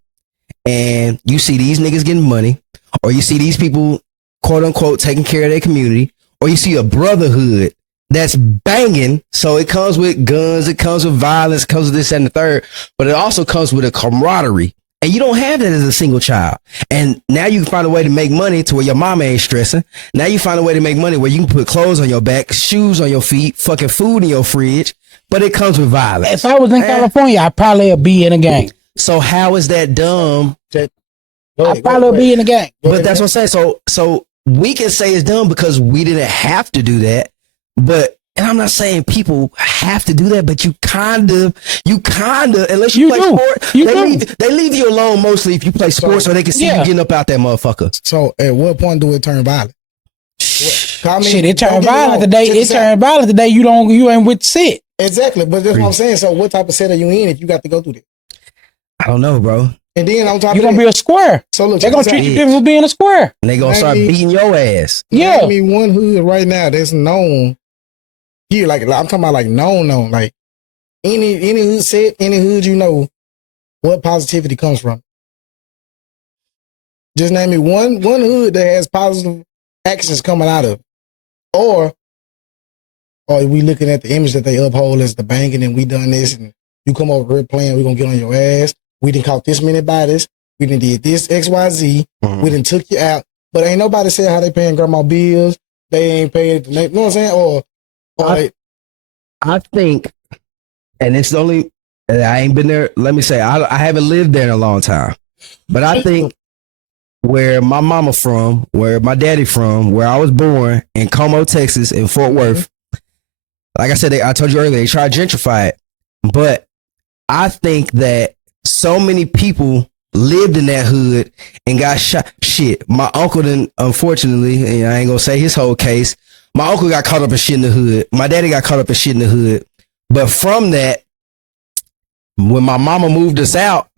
and you see these niggas getting money, or you see these people, quote unquote, taking care of their community, or you see a brotherhood that's banging, so it comes with guns, it comes with violence, it comes with this and the third, but it also comes with a camaraderie. And you don't have that as a single child. And now you can find a way to make money to where your mama ain't stressing. Now you find a way to make money where you can put clothes on your back, shoes on your feet, fucking food in your fridge, but it comes with violence. If I was in California, I'd probably be in a gang. So how is that dumb? I'd probably be in a gang. But that's what I'm saying. So we can say it's dumb because we didn't have to do that. But, and I'm not saying people have to do that, but you kind of, unless you play sports, they leave you alone mostly if you play sports, or they can see you getting up out that motherfucker. So at what point do it turn violent? It turned violent today. It turned violent today. You ain't with sit. Exactly, but that's what I'm saying. So what type of set are you in if you got to go through that? I don't know, bro. And then on top you're gonna be a square. So look, they're gonna treat you different for being a square. And they gonna start beating your ass. Yeah. Name me one hood right now that's known. Here, like I'm talking about, like known, like any hood set, any hood you know, what positivity comes from. Just name me one hood that has positive actions coming out of it. Or are we looking at the image that they uphold as the banking and we done this and you come over here playing, we're gonna get on your ass. We done caught this many bodies. We done did this XYZ. We done took you out. But ain't nobody said how they paying grandma bills. They ain't paid, you know what I'm saying? I think, and it's the only, I ain't been there, let me say, I haven't lived there in a long time. But I think where my mama from, where my daddy from, where I was born, in Como, Texas, in Fort Worth, like I said, I told you earlier, they try to gentrify it. But I think that so many people lived in that hood and got shot. Shit, my uncle then, unfortunately, and I ain't gonna say his whole case, my uncle got caught up in shit in the hood. My daddy got caught up in shit in the hood. But from that, when my mama moved us out,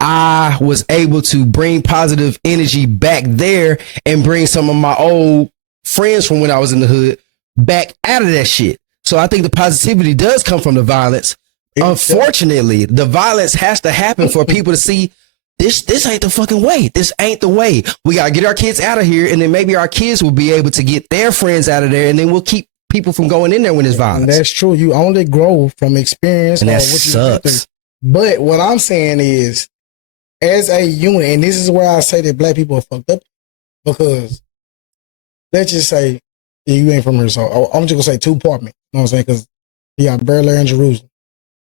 I was able to bring positive energy back there and bring some of my old friends from when I was in the hood back out of that shit. So I think the positivity does come from the violence. Unfortunately, the violence has to happen for people to see this ain't the fucking way. This ain't the way. We gotta get our kids out of here, and then maybe our kids will be able to get their friends out of there, and then we'll keep people from going in there when there's violence. And that's true. You only grow from experience. And that sucks. But what I'm saying is, as a unit, and this is where I say that black people are fucked up, because let's just say you ain't from here, so I'm just gonna say 2 apartments. You know what I'm saying? Because you got Bel Air and Jerusalem.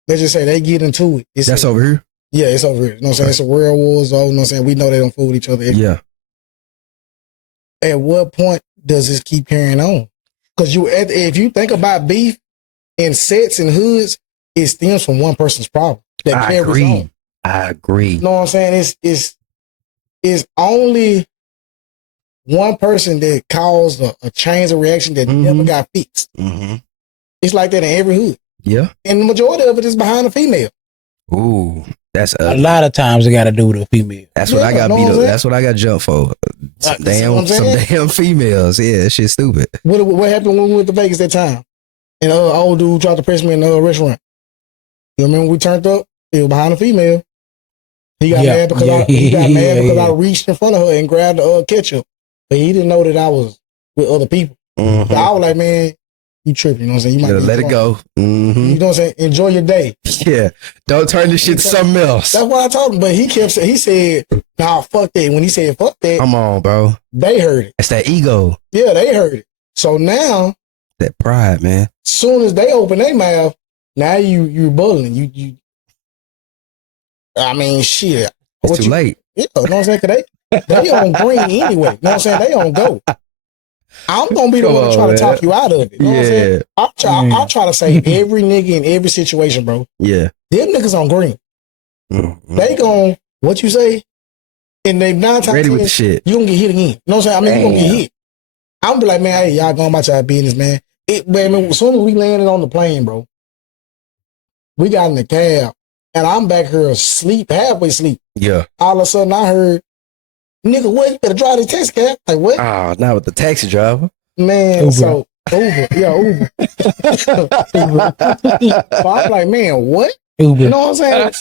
Let's just say they get into it. That's over here? Yeah, it's over here. You know what I'm saying? It's a world war zone. You know what I'm saying? We know they don't fool with each other. Yeah. At what point does this keep carrying on? Because if you think about beef in sets and hoods, it stems from one person's problem. I agree. I agree. You know what I'm saying? It's only one person that caused a chain of reaction that never got fixed. Mm-hmm. It's like that in every hood. Yeah. And the majority of it is behind a female. Ooh, that's a lot of times it got to do with a female. That's what I got beat up. That's what I got jumped for. Some damn females. Yeah, that shit's stupid. What happened when we went to Vegas that time? And old dude tried to press me in the restaurant. You remember we turned up? He was behind a female. He got mad because I reached in front of her and grabbed the ketchup. But he didn't know that I was with other people. Mm-hmm. So I was like, man, you tripping, you know what I'm saying? You might let it go. Mm-hmm. You know what I'm saying? Enjoy your day. Yeah. Don't turn this shit to something else. That's what I told him. But he said, nah, fuck that. When he said fuck that, come on, bro. They heard it. That's that ego. Yeah, they heard it. So now, that pride, man. Soon as they open their mouth, now you bullying. You I mean, shit. It's too late. Yeah, you know what I'm saying? They on green anyway. You know what I'm saying? They on go. I'm gonna be the one to try to talk you out of it. You know what I'm saying? I'll try to say every nigga in every situation, bro. Yeah. Them niggas on green. Mm-hmm. They gon' what you say? And they 9 times ready with the shit. You gonna get hit again. You know what I'm saying? I mean, you gonna get hit. I'm gonna be like, man, hey, y'all going about y'all business, man. As soon as we landed on the plane, bro, we got in the cab, and I'm back here asleep, halfway asleep. Yeah. All of a sudden, I heard, nigga, what? You better drive this taxi cab. Like, what? Oh, not with the taxi driver. Man, Uber. So Uber. Yeah, Uber. So I'm like, man, what? Uber. You know what I'm saying?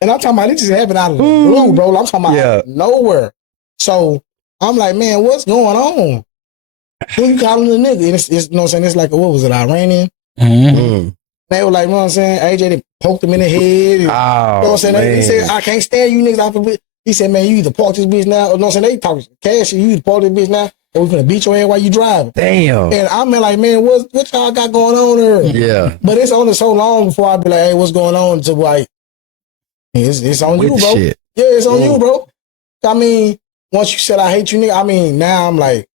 And I'm talking about, it just happened out of the blue, bro. I'm talking about out of nowhere. So I'm like, man, what's going on? Who you calling the nigga? And it's you know what I'm saying? It's like, what was it, Iranian? Mm-hmm. They were like, you know what I'm saying? AJ, they poked him in the head. And, you know what I'm saying? He said, I can't stand you niggas off of it. He said, man, you either park this bitch now, or you know what I'm saying? They talking cash, you either park this bitch now, or we finna beat your ass while you driving. Damn. And I'm like, man, what y'all got going on here? Yeah. But it's only so long before I be like, hey, what's going on? To like, it's on you, bro. Shit. Yeah, it's on you, bro. I mean, once you said I hate you, nigga, I mean, now I'm like,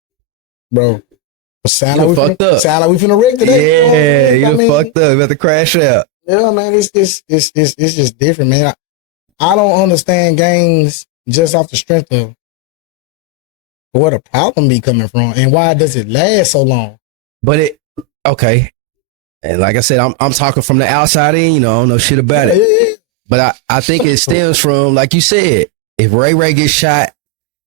bro, sound like we finna wreck today. Yeah, you fucked up. You about to crash out. Yeah, man, it's just different, man. I don't understand gangs just off the strength of where the problem be coming from and why does it last so long. But okay. And like I said, I'm talking from the outside in, you know, I don't know shit about it. Yeah. But I think it stems from, like you said, if Ray Ray gets shot,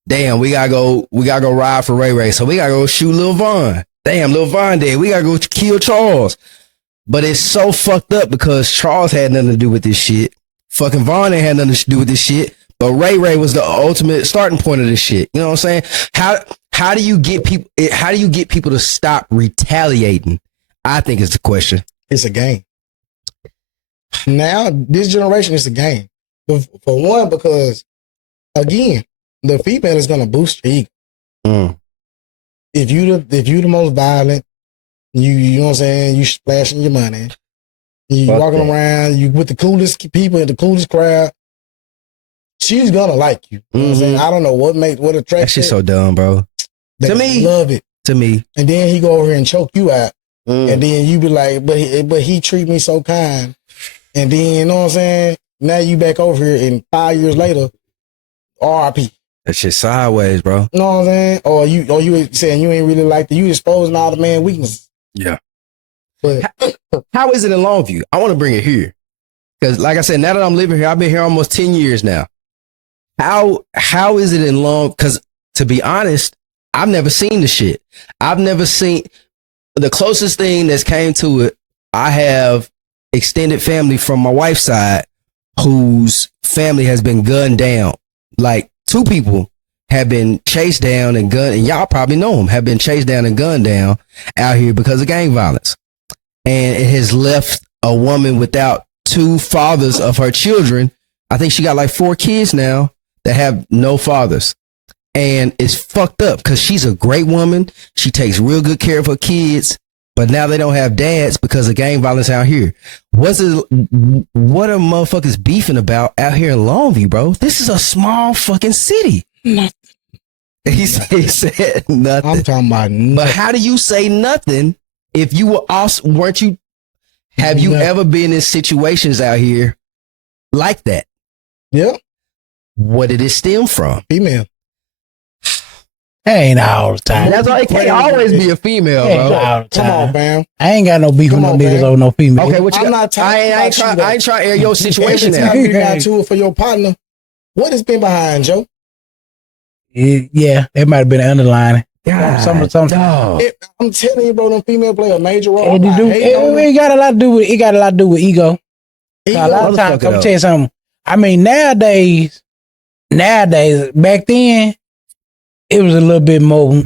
damn, we gotta go ride for Ray Ray. So we gotta go shoot Lil Von. Damn, Lil Von dead. We gotta go kill Charles. But it's so fucked up because Charles had nothing to do with this shit. Fucking Von ain't had nothing to do with this shit. But Ray Ray was the ultimate starting point of this shit. You know what I'm saying? How do you get people to stop retaliating? I think it's the question. It's a game. Now, this generation is a game. For one, because again, the female is gonna boost your ego. Mm. If you the most violent, you know what I'm saying, you splashing your money, you walking around, you with the coolest people in the coolest crowd, she's gonna like you. You know what I'm saying? I don't know what attracts that shit's so dumb, bro. To me, love it. To me. And then he go over here and choke you out. And then you be like, but he treat me so kind. And then, you know what I'm saying? Now you back over here and 5 years later, RIP. That shit sideways, bro. You know what I'm saying? Or you saying you ain't really like that. You exposing all the man weaknesses. Yeah. But how is it in Longview? I want to bring it here. Because like I said, now that I'm living here, I've been here almost 10 years now. How is it in Long? Because to be honest, I've never seen the shit. I've never seen the closest thing that's came to it. I have extended family from my wife's side whose family has been gunned down. Like 2 people have been chased down and gunned, and y'all probably know them, have been chased down and gunned down out here because of gang violence. And it has left a woman without 2 fathers of her children. I think she got like 4 kids now that have no fathers. And it's fucked up because she's a great woman. She takes real good care of her kids, but now they don't have dads because of gang violence out here. What are motherfuckers beefing about out here in Longview, bro? This is a small fucking city. Nothing. He said nothing. I'm talking about nothing. But how do you say nothing if you were also, have you ever been in situations out here like that? Yeah. What did it stem from? Female. Ain't all the time. That's why it can't always be a female, bro. Come on, fam. I ain't got no beef with no niggas or no female. Okay, what you I'm got? not I ain't trying to air your situation Every out. time you got to it for your partner, what has been behind, Joe? Yeah, it might have been underlining. Something. I'm telling you, bro, them female play a major role. It got a lot to do with ego. A lot of times, I'm tell you something. I mean, nowadays, back then, it was a little bit more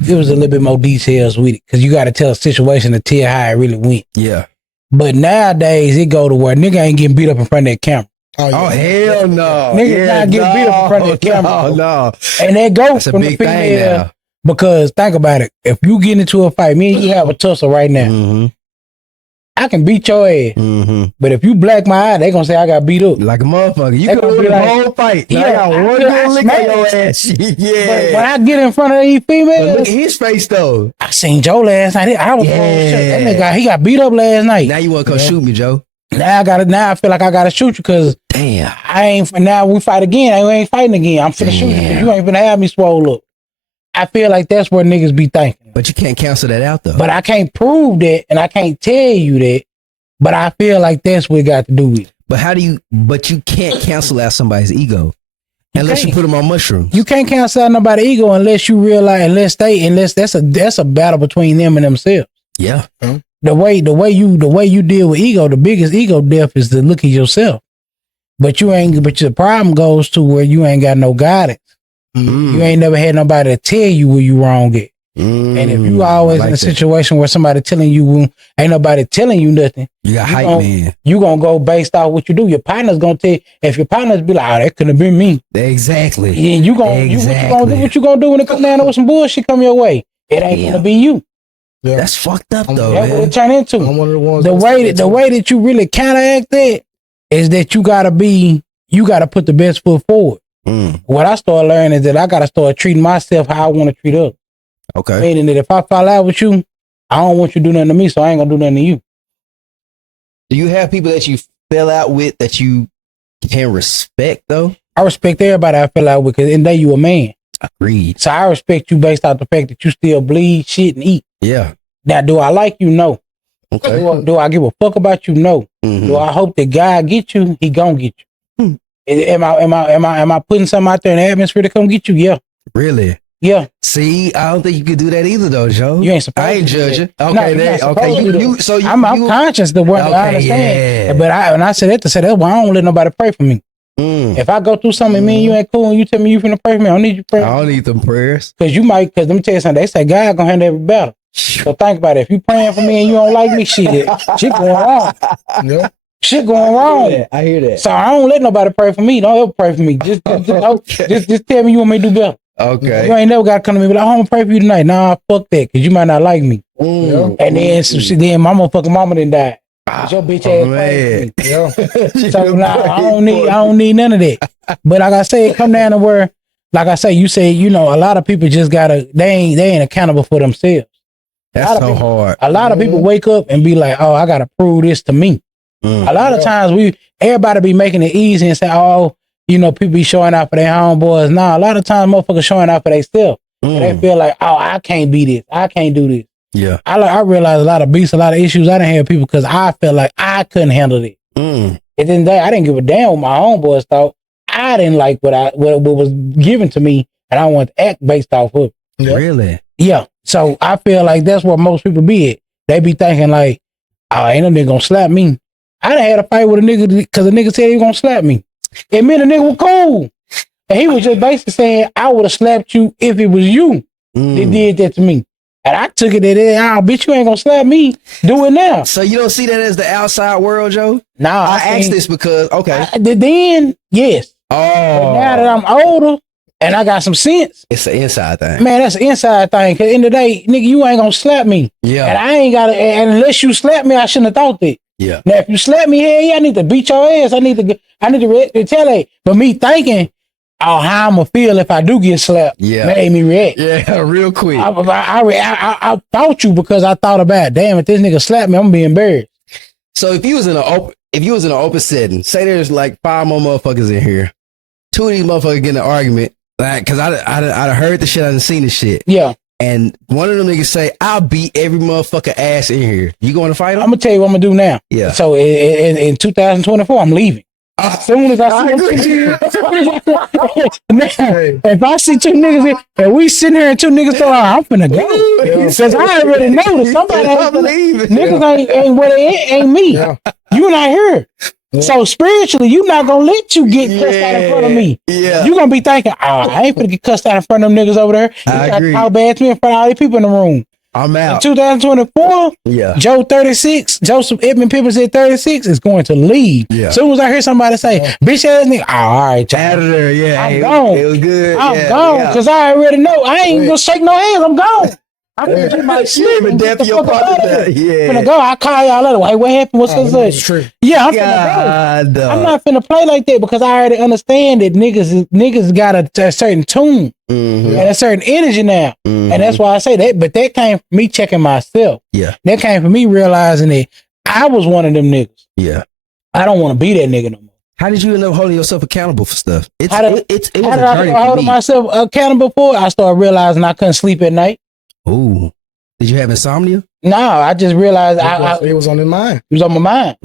details with it because you got to tell a situation to tell how it really went. Yeah. But nowadays, it go to where nigga ain't getting beat up in front of that camera. Oh, hell no. Niggas not getting beat up in front of that camera. No. And that goes from the female. Because think about it. If you get into a fight, me and you have a tussle right now. Mm-hmm. I can beat your ass. Mm-hmm. But if you black my eye, they gonna say I got beat up. Like a motherfucker. You could win the whole fight. Yeah, I got one good lick on your ass. Yeah. But when I get in front of these females. But look at his face though. I seen Joe last night. I was that nigga, he got beat up last night. Now you wanna come shoot me, Joe? Now I feel like I gotta shoot you because damn. Now we fight again. I ain't fighting again. I'm finna shoot you because you ain't finna have me swole up. I feel like that's what niggas be thinking. But you can't cancel that out though. But I can't prove that and I can't tell you that. But I feel like that's what it got to do with it. But you can't cancel out somebody's ego unless you put them on mushrooms. You can't cancel out nobody's ego unless you realize, that's a battle between them and themselves. Yeah. The way you deal with ego, the biggest ego death is to look at yourself. But the problem goes to where you ain't got no guidance. You ain't never had nobody to tell you where you wrong at. And if you always in a situation where somebody telling you, ain't nobody telling you nothing. You got hype, man. You gonna go based off what you do. Your partner's gonna tell you. If your partner's be like, that couldn't have been me. Exactly. Yeah, what you gonna do when it come down to some bullshit come your way? It ain't gonna be you. Yeah. That's fucked up though. That's man. what it turn into. I'm one of the ones. The way that you really counteract that is that you gotta put the best foot forward. What I started learning is that I gotta start treating myself how I want to treat others. Okay. Meaning that if I fall out with you, I don't want you to do nothing to me, so I ain't gonna do nothing to you. Do you have people that you fell out with that you can respect though? I respect everybody I fell out with because in the day you a man. Agreed. So I respect you based off the fact that you still bleed, shit, and eat. Yeah. Now, do I like you? No. Okay. Do I give a fuck about you? No. Mm-hmm. Do I hope that God get you? He gonna get you. Am I putting something out there in the atmosphere to come get you? Yeah. Really? Yeah. See, I don't think you could do that either, though, Joe. You ain't supposed. I ain't judging. Okay, okay. I'm conscious the word. I understand. Yeah. But I said that to say that's why I don't let nobody pray for me. If I go through something, me and you ain't cool, and you tell me you finna pray for me, I don't need you praying. I don't need them prayers. Because let me tell you something. They say God gonna handle every battle. So think about it. If you praying for me and you don't like me, shit going wrong. Yeah. Shit going wrong. I hear that. So I don't let nobody pray for me. Don't ever pray for me. Just tell me you want me to do better. Okay. You ain't never got to come to me be like, I'm gonna pray for you tonight. Nah, fuck that, because you might not like me. And then my motherfucking mama didn't die. Your bitch ass prayed for me. So I don't need none of that. But like I say, it come down to where, like I say, you say, a lot of people just gotta, they ain't accountable for themselves. That's so hard. A lot of people wake up and be like, oh, I gotta prove this to me. A lot of times everybody be making it easy and say, oh, you know, people be showing out for their homeboys. Nah, a lot of times motherfuckers showing out for themselves. They feel like, oh, I can't be this. I can't do this. Yeah. I realized a lot of beats, a lot of issues I didn't have people because I felt like I couldn't handle it. And then I didn't give a damn what my homeboys thought. I didn't like what was given to me, and I wanted to act based off of it. Really? Yeah. So I feel like that's where most people be at. They be thinking like, oh, ain't no nigga gonna slap me. I done had a fight with a nigga because a nigga said he was gonna slap me. It meant the nigga was cool. And he was just basically saying, I would have slapped you if it was you that did that to me. And I took it at bitch, you ain't gonna slap me. Do it now. So you don't see that as the outside world, Joe? Nah. I asked this because, okay. Then, yes. Oh. But now that I'm older and I got some sense. It's an inside thing. Man, that's an inside thing. Cause in the day, nigga, you ain't gonna slap me. Yeah. And I ain't gotta, and unless you slap me, I shouldn't have thought that. Yeah. Now, if you slap me, hell yeah, I need to beat your ass. I need to retaliate. But me thinking, how I'm gonna feel if I do get slapped, made me react. Yeah, real quick. I fought you because I thought about, damn, if this nigga slapped me, I'm gonna be embarrassed. So if you was in an open setting, say there's like 5 more motherfuckers in here, 2 of these motherfuckers get in an argument, like, cause I heard the shit, I done seen the shit. Yeah. And one of them niggas say, I'll beat every motherfucker ass in here. You going to fight him? I'm gonna tell you what I'm gonna do now. Yeah. So in 2024, I'm leaving. As soon as I see if I see 2 niggas here, and we sitting here and 2 niggas go, I'm finna go. Because I already know that somebody niggas ain't what ain't me. Yeah. You not here. Yeah. So spiritually, you not gonna let you get cussed out in front of me. Yeah. You gonna be thinking, I ain't finna get cussed out in front of them niggas over there. I agree. How bad to me in front of all these people in the room. I'm out. In 2024, Joe 36, Joseph Edmund Pippin at 36 is going to leave. Yeah. As soon as I hear somebody say, bitch ass nigga, all right, out of there, yeah. I'm gone. It was good. I'm gone, because I already know. I ain't gonna shake no hands. I'm gone. I'm gonna get my shit and death your partner. Yeah. I'm finna go. I call y'all later. Hey, what happened? What's this? Yeah, I'm finna go. I'm not finna play like that because I already understand that niggas got a certain tune and a certain energy now. And that's why I say that. But that came from me checking myself. Yeah. That came from me realizing that I was one of them niggas. Yeah. I don't want to be that nigga no more. How did you end up holding yourself accountable for stuff? How did I hold myself accountable for? I started realizing I couldn't sleep at night. Ooh. Did you have insomnia? No, I just realized it was on your mind. It was on my mind.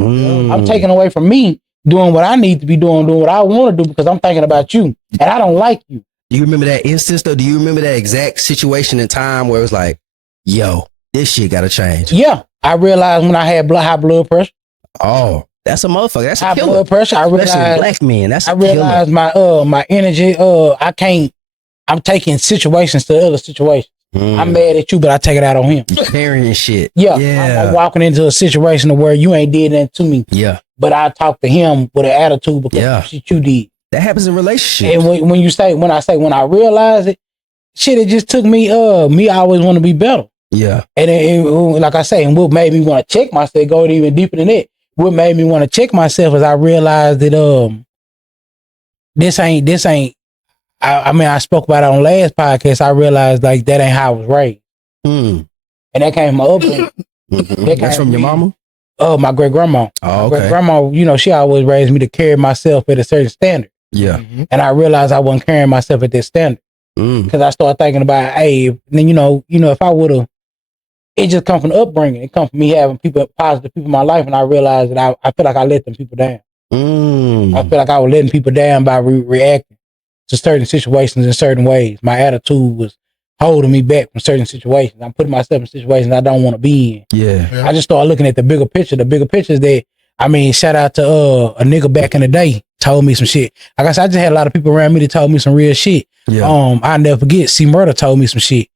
I'm taking away from me doing what I need to be doing what I want to do because I'm thinking about you and I don't like you. Do you remember that instance though? Do you remember that exact situation and time where it was like, yo, this shit gotta change? Yeah. I realized when I had high blood pressure. Oh, that's a motherfucker. That's high a killer. Blood pressure. I realized black men. That's I realized my energy. I'm taking situations to other situations. I'm mad at you, but I take it out on him. You carrying shit. Yeah. I'm walking into a situation where you ain't did that to me. Yeah. But I talk to him with an attitude because of shit you did. That happens in relationships. And when I realize it, shit, it just took me, me always want to be better. Yeah. And like I say, and what made me want to check myself, go even deeper than that. What made me want to check myself is I realized that, this ain't, I mean, I spoke about it on last podcast. I realized like that ain't how I was raised. And that came from my upbringing. That's from your mama? My great grandma. Oh, okay. Great grandma, she always raised me to carry myself at a certain standard. Yeah. And I realized I wasn't carrying myself at that standard. Because I started thinking about, hey, then if I would have, it just come from the upbringing. It come from me having positive people in my life, and I realized that I feel like I let them people down. I feel like I was letting people down by reacting to certain situations in certain ways. My attitude was holding me back from certain situations. I'm putting myself in situations I don't want to be in. Yeah. I just started looking at the bigger picture. The bigger picture is that, shout out to a nigga back in the day told me some shit. Like I said, I just had a lot of people around me that told me some real shit. Yeah. I'll never forget, C Murder told me some shit.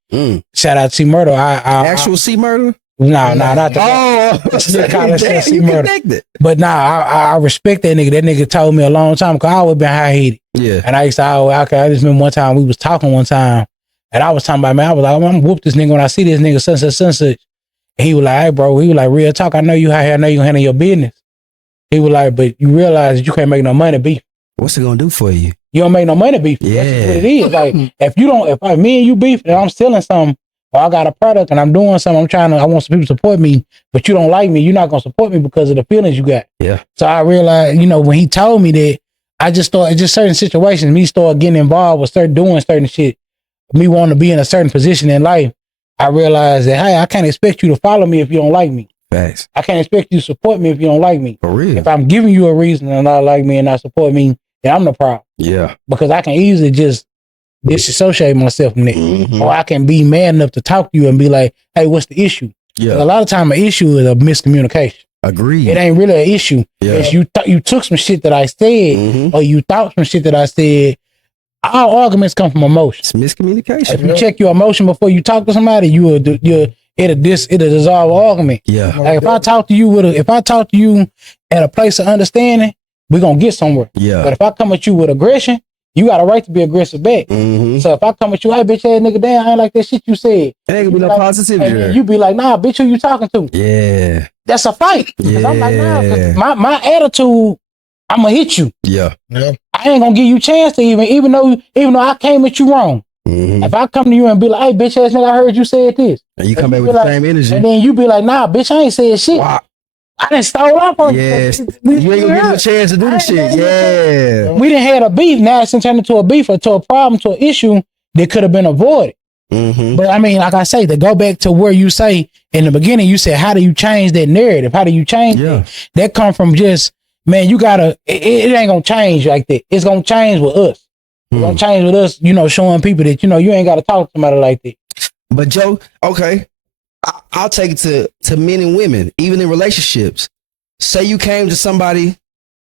Shout out to C Murder. Actual C Murder? No, not the C Murder. But I respect that nigga. That nigga told me a long time because I always been high headed. Yeah. And I used to I just remember one time we was talking one time and I was talking about, man, I was like, I'm gonna whoop this nigga when I see this nigga such. And he was like, hey bro, he was like, real talk, I know you high here, I know you handle your business. He was like, but you realize that you can't make no money beef. What's it gonna do for you? You don't make no money beef. Yeah. That's what it is. Like if me and you beef and I'm selling something, or I got a product and I'm doing something, I want some people to support me, but you don't like me, you're not gonna support me because of the feelings you got. Yeah. So I realized, when he told me that, I just thought just certain situations, me start getting involved with doing certain shit, me wanting to be in a certain position in life. I realized that, hey, I can't expect you to follow me if you don't like me. Facts. I can't expect you to support me if you don't like me. For real. If I'm giving you a reason to not like me and not support me, then I'm the problem. Yeah. Because I can easily just disassociate myself from it. Or I can be man enough to talk to you and be like, hey, what's the issue? Yeah. A lot of time, an issue is a miscommunication. Agreed. It ain't really an issue. Yeah. It's you took some shit that I said, or you thought some shit that I said. All arguments come from emotion. It's miscommunication. If you check your emotion before you talk to somebody, it'll dissolve an argument. Yeah. Like if I talk to you at a place of understanding, we're gonna get somewhere. Yeah. But if I come at you with aggression, you got a right to be aggressive back. So if I come at you, hey bitch ass nigga, damn, I ain't like that shit you said. There ain't gonna be no positivity there. You be like, nah, bitch, who you talking to? Yeah. That's a fight. Yeah. I'm like, nah, 'cause my attitude, I'ma hit you. Yeah. I ain't gonna give you a chance to even though I came at you wrong. If I come to you and be like, hey, bitch ass nigga, I heard you said this. And you come back with the same energy. And then you be like, nah, bitch, I ain't said shit. Wow. I done stole up on you. Yes. You ain't gonna give me a chance to do the shit. Yeah. We done had a beef. Now it's turned into a beef or to a problem, to an issue that could have been avoided. But I mean, like I say, to go back to where you say in the beginning, you said, how do you change that narrative? How do you change it? That come from just, man, you gotta, it ain't gonna change like that. It's gonna change with us. It's gonna change with us, showing people that, you ain't gotta talk to somebody like that. But Joe, okay, I'll take it to men and women, even in relationships. Say you came to somebody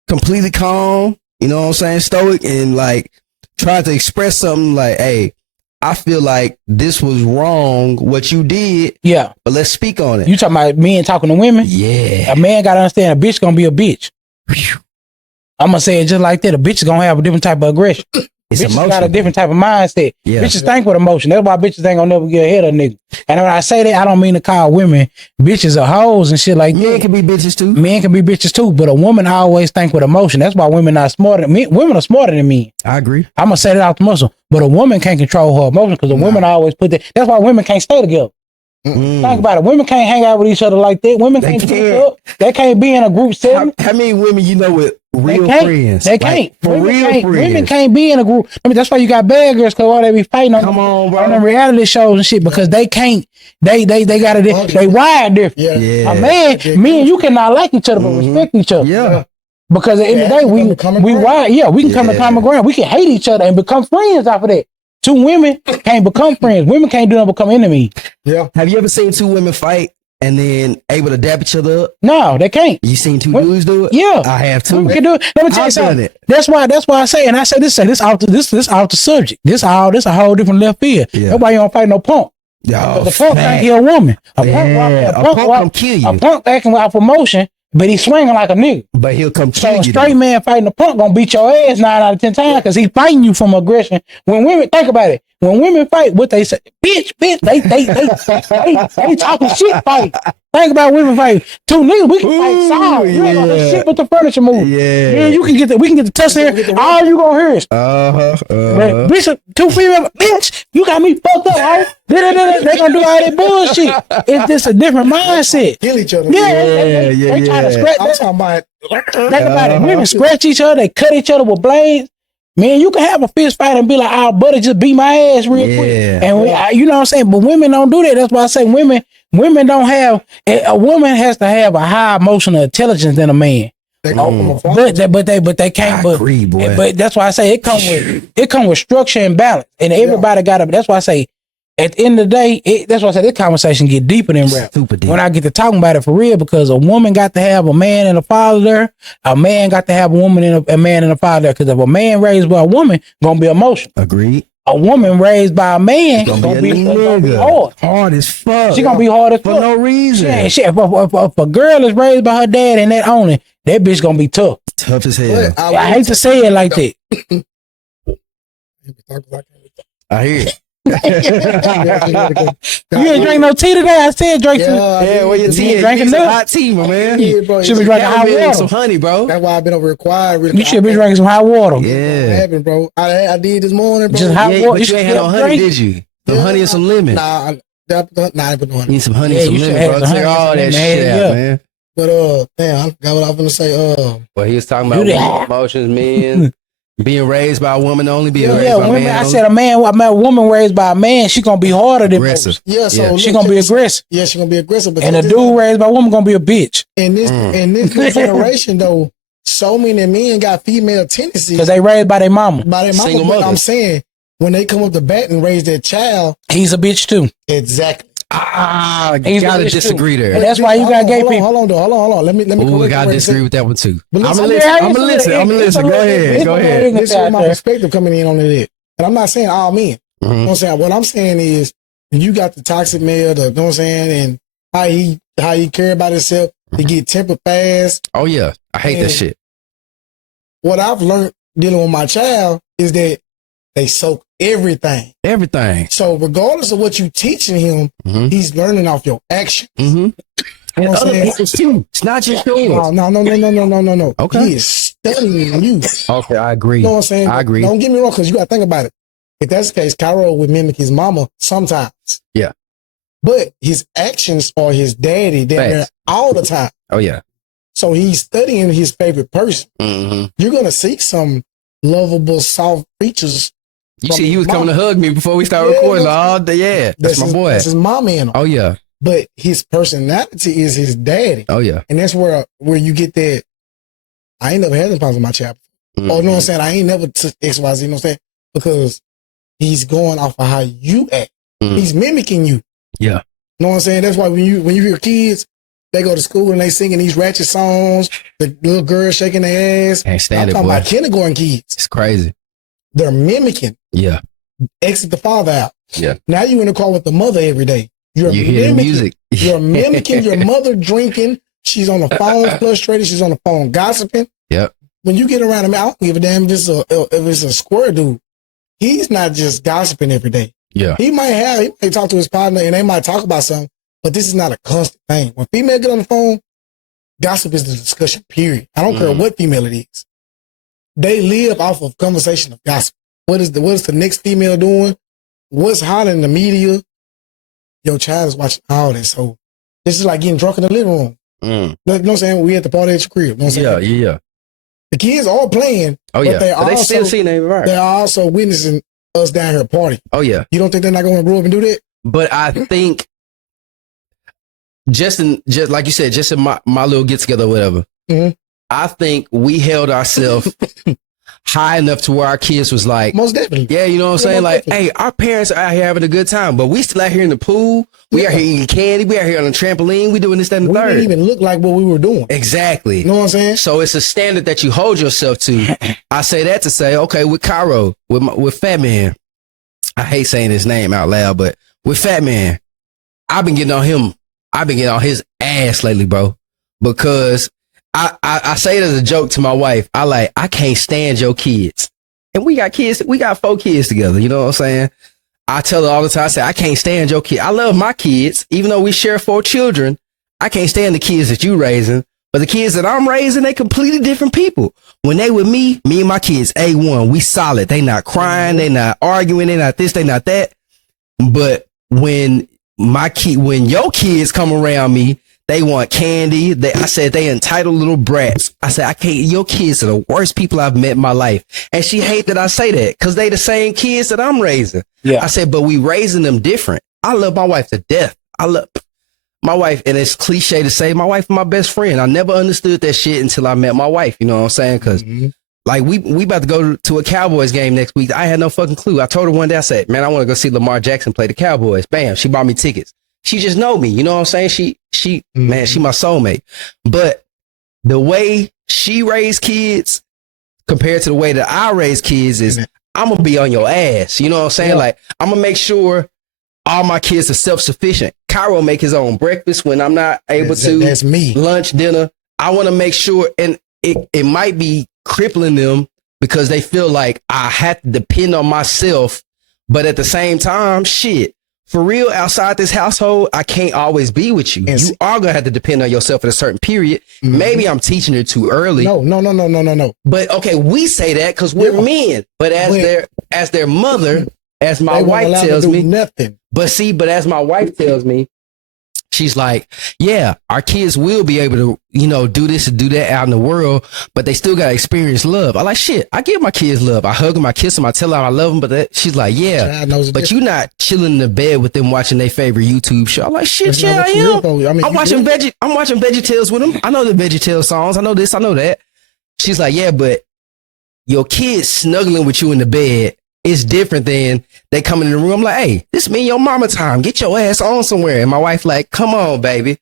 completely calm, you know what I'm saying, stoic, and like tried to express something like, hey, I feel like this was wrong, what you did. Yeah. But let's speak on it. You talking about men talking to women? Yeah. A man gotta understand a bitch gonna be a bitch. I'm gonna say it just like that. A bitch is gonna have a different type of aggression. It's bitches emotion. Got a different type of mindset. Yeah. Bitches think with emotion. That's why bitches ain't gonna never get ahead of a nigga. And when I say that, I don't mean to call women bitches or hoes and shit like that. Men can be bitches too. Men can be bitches too, but a woman always think with emotion. That's why women not smarter than men. Women are smarter than men. I agree. I'm gonna say that out the muscle. But a woman can't control her emotion because a woman always put that. That's why women can't stay together. Think about it. Women can't hang out with each other like that. Women can't do up. They can't be in a group setting. How many women you know with real friends? They can't. Like, Women can't be in a group. I mean, that's why you got bad girls, because all they be fighting on them reality shows and shit, because they can't. They got it. They wired different. Yeah. Man, me and you cannot like each other, but respect each other. Yeah. Because at the end of the day, we wired. Yeah, we can come to common ground. We can hate each other and become friends off of that. Two women can't become friends. Women can't do nothing become enemies. Yeah. Have you ever seen two women fight and then able to dap each other up? No, they can't. You seen two dudes do it? Yeah, I have too. Women can do it. Let me tell you something. That's why I say, and I say this off the subject. This a whole different left field. Yeah. That's why you don't fight no punk. Oh, the punk ain't kill a woman. A punk can kill you. A punk acting without promotion. But he's swinging like a nigga. But he'll come kill you. So a straight man fighting a punk gonna beat your ass 9 out of 10 times because he's fighting you from aggression. When women, think about it. When women fight, what they say, bitch, they talking shit fight. Think about women fight. Two niggas, we can fight solid. You ain't gonna shit with the furniture move. Yeah, we can get the tuss here. All you gonna hear is bitch, two female, bitch, you got me fucked up, right? They gonna do all that bullshit. It's just a different mindset. Kill each other. They try to scratch. I'm talking about. Think about it. Women scratch each other. They cut each other with blades. Man, you can have a fist fight and be like, "Oh, buddy, just beat my ass real quick." And you know what I'm saying. But women don't do that. That's why I say women don't have. A woman has to have a high emotional intelligence than a man. But they can't. I agree, boy. But that's why I say it come with structure and balance, and everybody got to. That's why I say. At the end of the day, that's why I said this conversation get deeper than rap. When I get to talking about it for real, because a woman got to have a man and a father there, a man got to have a woman and a man and a father there. Because if a man raised by a woman, gonna be emotional. Agreed. A woman raised by a man gonna be hard as fuck. She gonna be hard as fuck for no reason. If a girl is raised by her dad and that only, that bitch gonna be tough. Tough as hell. I hate to say it like that. I hear it. You ain't drink no tea today? I said drink some. Yeah, well, your tea drinking some hot tea, my man. Yeah, bro. Should be drinking hot water. Some honey, bro. That's why I've been over required. You should be drinking some hot water. Yeah. What happened, bro? I did this morning, bro. Just hot water. But you ain't had no honey, did you? Some honey and some lemon. Nah, I put no honey. Need some honey and some lemon, bro. Take all that shit out, man. But damn, I forgot what I was gonna say. Well, he was talking about emotions, men being raised by a woman only, being raised by a man. I said a woman raised by a man, she gonna be harder than aggressive. Yeah, so she gonna be aggressive. Yeah, she gonna be aggressive. And a dude raised by a woman gonna be a bitch. In this generation, though, so many men got female tendencies because they raised by their mama. Single mother. I'm saying when they come up to bat and raise their child, he's a bitch too. Exactly. You gotta disagree there. And that's why you got gay people. Hold on. Let me. We gotta disagree with that one too. I'm gonna listen. Go ahead. This is my perspective coming in on it. And I'm not saying all men. You know what I'm saying? What I'm saying is you got the toxic male, you know what I'm saying, and how he care about himself, he get tempered fast. Oh yeah. I hate that shit. What I've learned dealing with my child is that they soak everything. So regardless of what you teaching him, he's learning off your action. You know what I'm saying? It's not just yours. No. Okay. He is studying you. Okay, I agree. You know what I'm saying? I agree. Don't get me wrong, because you got to think about it. If that's the case, Cairo would mimic his mama sometimes. Yeah. But his actions are his daddy there all the time. Oh, yeah. So he's studying his favorite person. You're going to see some lovable, soft creatures. You see, he was coming to hug me before we started recording all day. Yeah, that's my boy. That's his mama in him. Oh, yeah. But his personality is his daddy. Oh, yeah. And that's where you get that. I ain't never had any problems with my child. Oh, you know what I'm saying? I ain't never took XYZ, you know what I'm saying? Because he's going off of how you act. He's mimicking you. Yeah. You know what I'm saying? That's why when you hear kids, they go to school and they singing these ratchet songs, the little girls shaking their ass. Can't stand I'm talking about kindergarten kids. It's crazy. They're mimicking. Yeah. Exit the father out. Yeah. Now you in the car with the mother every day. You're hearing music. You're mimicking your mother drinking. She's on the phone frustrated. She's on the phone gossiping. Yep. When you get around him, I don't give a damn if it's a square dude. He's not just gossiping every day. Yeah. He might talk to his partner and they might talk about something, but this is not a constant thing. When female get on the phone, gossip is the discussion, period. I don't care what female it is. They live off of conversation of gossip. What is the next female doing? What's hot in the media? Your child is watching all this. So this is like getting drunk in the living room. You know what I'm saying? We at the party at your crib. You know what I'm saying? Yeah. The kids are playing. Oh, yeah. But they still seeing they right. They're also witnessing us down here party. Oh, yeah. You don't think they're not going to grow up and do that? But I think just like you said, just in my little get together or whatever, I think we held ourselves high enough to where our kids was like, most definitely. Yeah, you know what I'm saying? Like, hey, our parents are out here having a good time, but we still out here in the pool. We are here eating candy. We are here on the trampoline. We doing this, that, and the third. We didn't even look like what we were doing. Exactly. You know what I'm saying? So it's a standard that you hold yourself to. I say that to say, okay, with Cairo, with Fat Man, I hate saying his name out loud, but with Fat Man, I've been getting on him. I've been getting on his ass lately, bro, because I say it as a joke to my wife. I can't stand your kids. And we got kids. We got 4 kids together. You know what I'm saying? I tell her all the time, I say, I can't stand your kids. I love my kids. Even though we share 4 children, I can't stand the kids that you raising. But the kids that I'm raising, they completely different people. When they with me and my kids, A1, we solid. They not crying. They not arguing. They not this, they not that. But when your kids come around me, they want candy. I said they entitled little brats. I said, I can't, your kids are the worst people I've met in my life. And she hate that I say that because they the same kids that I'm raising. Yeah. I said, but we raising them different. I love my wife to death. I love my wife, and it's cliche to say my wife is my best friend. I never understood that shit until I met my wife. You know what I'm saying? Because like we about to go to a Cowboys game next week. I had no fucking clue. I told her one day, I said, man, I want to go see Lamar Jackson play the Cowboys. Bam. She bought me tickets. She just know me. You know what I'm saying? Man, she my soulmate. But the way she raised kids compared to the way that I raise kids is I'm going to be on your ass. You know what I'm saying? Yeah. Like, I'm going to make sure all my kids are self-sufficient. Cairo make his own breakfast when I'm not able to. That's me. Lunch, dinner. I want to make sure, and it might be crippling them because they feel like I have to depend on myself. But at the same time, shit. For real, outside this household, I can't always be with you. You are going to have to depend on yourself at a certain period. Maybe I'm teaching it too early. No. But okay, we say that because we're men. But as their mother, as my wife tells me, nothing. But as my wife tells me, She's like, yeah, our kids will be able to, do this and do that out in the world, but they still got to experience love. I like, shit, I give my kids love. I hug them, I kiss them, I tell them I love them, but she's like, yeah, but you're not chilling in the bed with them watching their favorite YouTube show. I'm like, shit, yeah, I am. I'm watching VeggieTales with them. I know the VeggieTales songs. I know this, I know that. She's like, yeah, but your kids snuggling with you in the bed is different than they coming in the room. I'm like, hey, this mean your mama time. Get your ass on somewhere. And my wife like, come on, baby.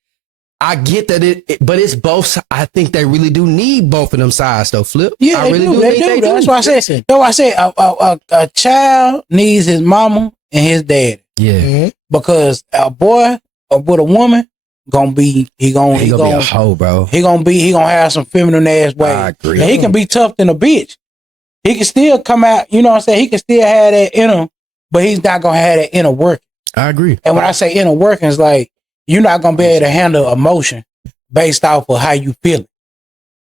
I get that but it's both. I think they really do need both of them sides though, Flip. Yeah, I really do. They do. That's why I said a child needs his mama and his dad. Yeah. Mm-hmm. Because a boy with a woman gonna be gonna be a hoe, bro. He gonna have some feminine ass ways. I agree. And he can be tough than a bitch. He can still come out, you know what I'm saying? He can still have that inner, but he's not gonna have that inner work. I agree. And when I say inner working, it's like you're not gonna be able to handle emotion based off of how you feel.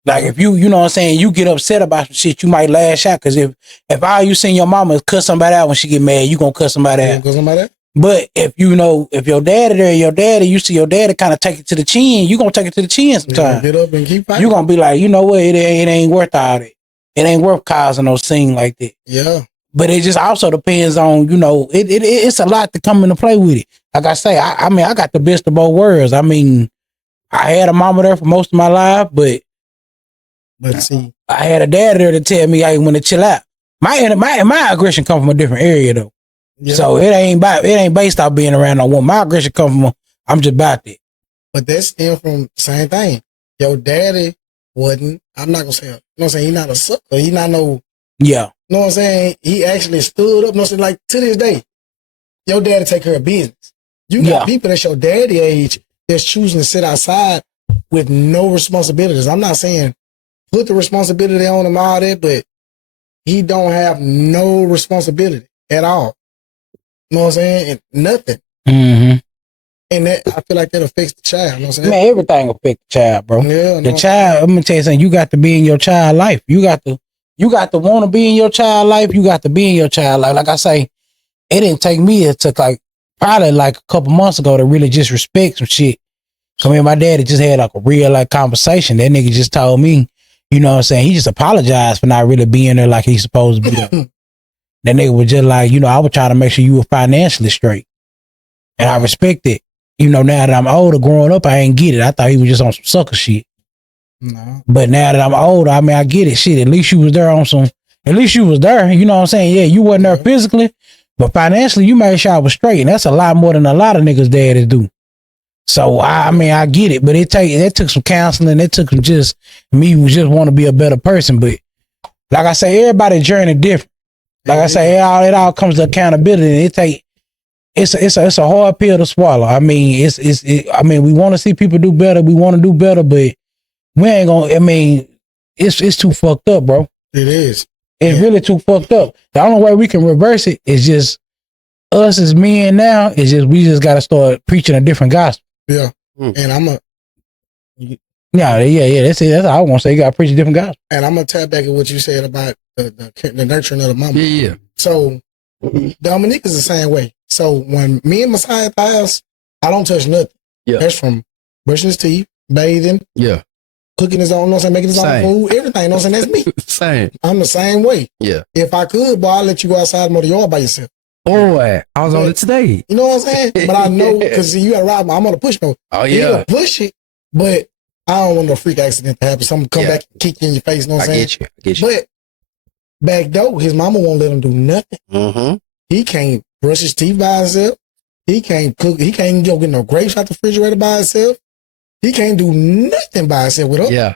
Like if you know what I'm saying, you get upset about some shit, you might lash out. Cause if all you seen your mama cuss somebody out when she get mad, you gonna cuss somebody out. But if your daddy there, you see your daddy kind of take it to the chin, you gonna take it to the chin sometimes. Get up and keep fighting. You gonna be like, you know what, it ain't worth all that. It ain't worth causing no scene like that. Yeah. But it just also depends on, it's a lot to come into play with it. Like I say, I mean, I got the best of both worlds. I mean, I had a mama there for most of my life, but see, I had a dad there to tell me I want to chill out. My aggression come from a different area though. Yeah. So it ain't based off being around no woman. My aggression come from I'm just about that. But that's still from the same thing. Your daddy wasn't, I'm not gonna say, you know what I'm saying, he not a sucker. He not no, yeah. You know what I'm saying? He actually stood up, you know what I'm saying, like to this day, your daddy take care of business. You got people that's your daddy age that's choosing to sit outside with no responsibilities. I'm not saying put the responsibility on him, all that, but he don't have no responsibility at all. You know what I'm saying? Nothing. Mm-hmm. And that, I feel like that affects the child. You know what I'm saying? Man, everything affects the child, bro. Yeah, the child, I'm gonna tell you something, you got to be in your child life. You got to want to be in your child life. You got to be in your child life. Like I say, it didn't take me. It took probably a couple months ago to really just respect some shit. So me and my daddy just had a real conversation. That nigga just told me, you know what I'm saying? He just apologized for not really being there like he's supposed to be there. That nigga was just like, I was trying to make sure you were financially straight. And I respect it. Now that I'm older, growing up, I ain't get it. I thought he was just on some sucker shit. No. But now that I'm older, I mean, I get it. Shit, at least you was there you know what I'm saying? Yeah, you wasn't there physically, but financially, you made sure I was straight. And that's a lot more than a lot of niggas' daddies do. So, I mean, I get it, but it took some counseling. It took some just me who just want to be a better person. But like I say, everybody's journey different. Like I say, it all comes to accountability. And it's a hard pill to swallow. I mean, we want to see people do better. We want to do better, but we ain't gonna. I mean, it's too fucked up, bro. It is. It's really too fucked up. The only way we can reverse it is just us as men now. Is just we just got to start preaching a different gospel. Yeah, and Yeah. That's it. That's all I want to say. You got to preach a different gospel. And I'm gonna tap back at what you said about the nurturing of the mama. Yeah. So Dominique is the same way. So when me and Messiah at the house, I don't touch nothing. Yeah. That's from brushing his teeth, bathing, cooking his own, you know what I'm saying, making his own food, everything, you know what I'm saying? That's me. Same. I'm the same way. Yeah. If I could, boy, I'll let you go outside and mow the yard by yourself. Boy, I was on it today. You know what I'm saying? But I know, because you gotta ride, I'm on a push mode. Oh, You yeah. gotta push it, but I don't want no freak accident to happen. Someone come back and kick you in your face, you know what I'm saying? I get you. But back though, his mama won't let him do nothing. Mm-hmm. He can't brush his teeth by himself. He can't cook. He can't go get no grapes out the refrigerator by himself. He can't do nothing by himself with us. Yeah.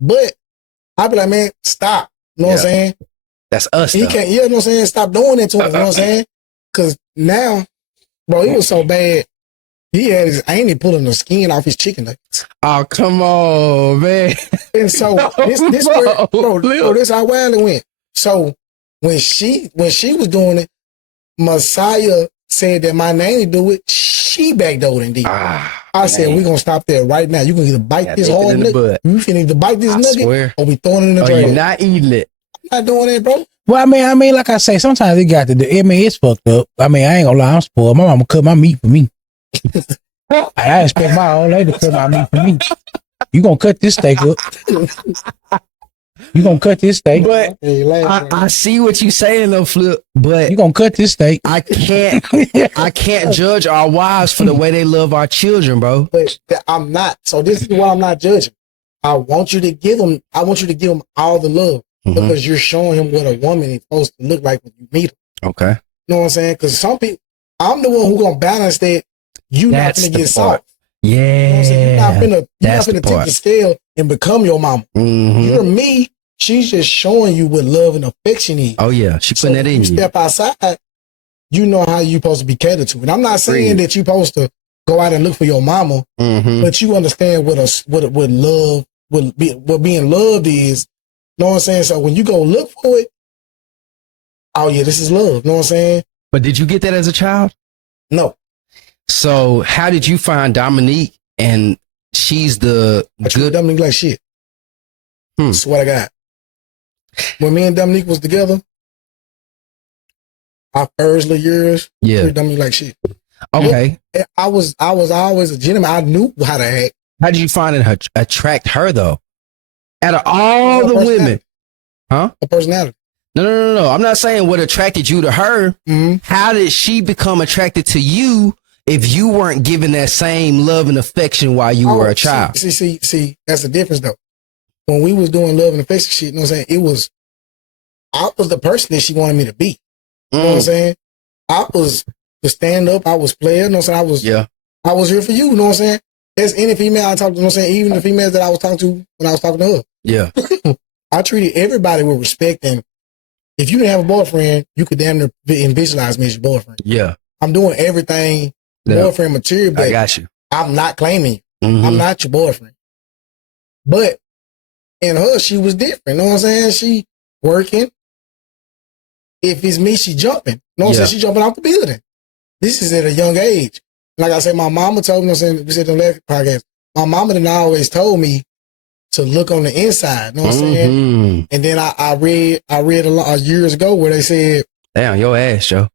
But I be like, man, stop. You know what I'm saying? That's us. He can't, you know what I'm saying? Stop doing it to him. You know what I'm saying? Because now, bro, he was so bad. He had his auntie pulling the skin off his chicken nuggets. Oh, come on, man. And so this bro, this how wild it went. So when she was doing it, Messiah said that my nanny do it. She backdoored and did. I said, we're gonna stop there right now. You can either bite this hard nugget. You can either bite this nugget or we throwing it in the trash. You're not eating it. I'm not doing it, bro. Well, I mean, like I say, sometimes it got to do. I mean, it's fucked up. I mean, I ain't gonna lie, I'm spoiled. My mama cut my meat for me. I expect my old lady to cut my meat for me. You gonna cut this steak up? You gonna cut this steak? But I see what you saying though, Flip. But you gonna cut this steak? I can't judge our wives for the way they love our children, bro. But I'm not. So this is why I'm not judging. I want you to give them all the love because you're showing him what a woman is supposed to look like when you meet her. Okay. You know what I'm saying? Because some people, I'm the one who's gonna balance that. You not gonna get soft. Yeah. You know what I'm saying? You're not gonna tip the scale and become your mama. You're me. She's just showing you what love and affection is. Oh yeah, she putting that in you. Step outside, you know how you supposed to be catered to. And I'm not saying that you're supposed to go out and look for your mama, but you understand what love, what being loved is. You know what I'm saying? So when you go look for it, oh yeah, this is love. You know what I'm saying? But did you get that as a child? No. So how did you find Dominique? And she's the good Dominique like shit. Swear to God. When me and Dominique was together, our first little years, Dominique like shit. Okay. I was always a gentleman. I knew how to act. How did you find it attract her though? Out of all the women, huh? A personality. No. I'm not saying what attracted you to her. How did she become attracted to you if you weren't given that same love and affection while you were a child? See, that's the difference though. When we was doing love and affection shit, you know what I'm saying? I was the person that she wanted me to be. You know what I'm saying? I was the stand up, I was player, you know what I'm saying? I was here for you know what I'm saying? There's any female I talked to, you know what I'm saying? Even the females that I was talking to when I was talking to her. Yeah. I treated everybody with respect, and if you didn't have a boyfriend, you could damn near visualize me as your boyfriend. Yeah. I'm doing everything boyfriend material, but I got you. I'm not claiming you. I'm not your boyfriend. But in her, she was different. You know what I'm saying? She working. If it's me, she jumping. You know what I'm saying? She jumping out the building. This is at a young age. Like I said, my mama told me, you know what I'm saying? We said in the last podcast, my mama done always told me to look on the inside. You know what I'm saying? And then I read a lot years ago where they said, damn, your ass, Joe.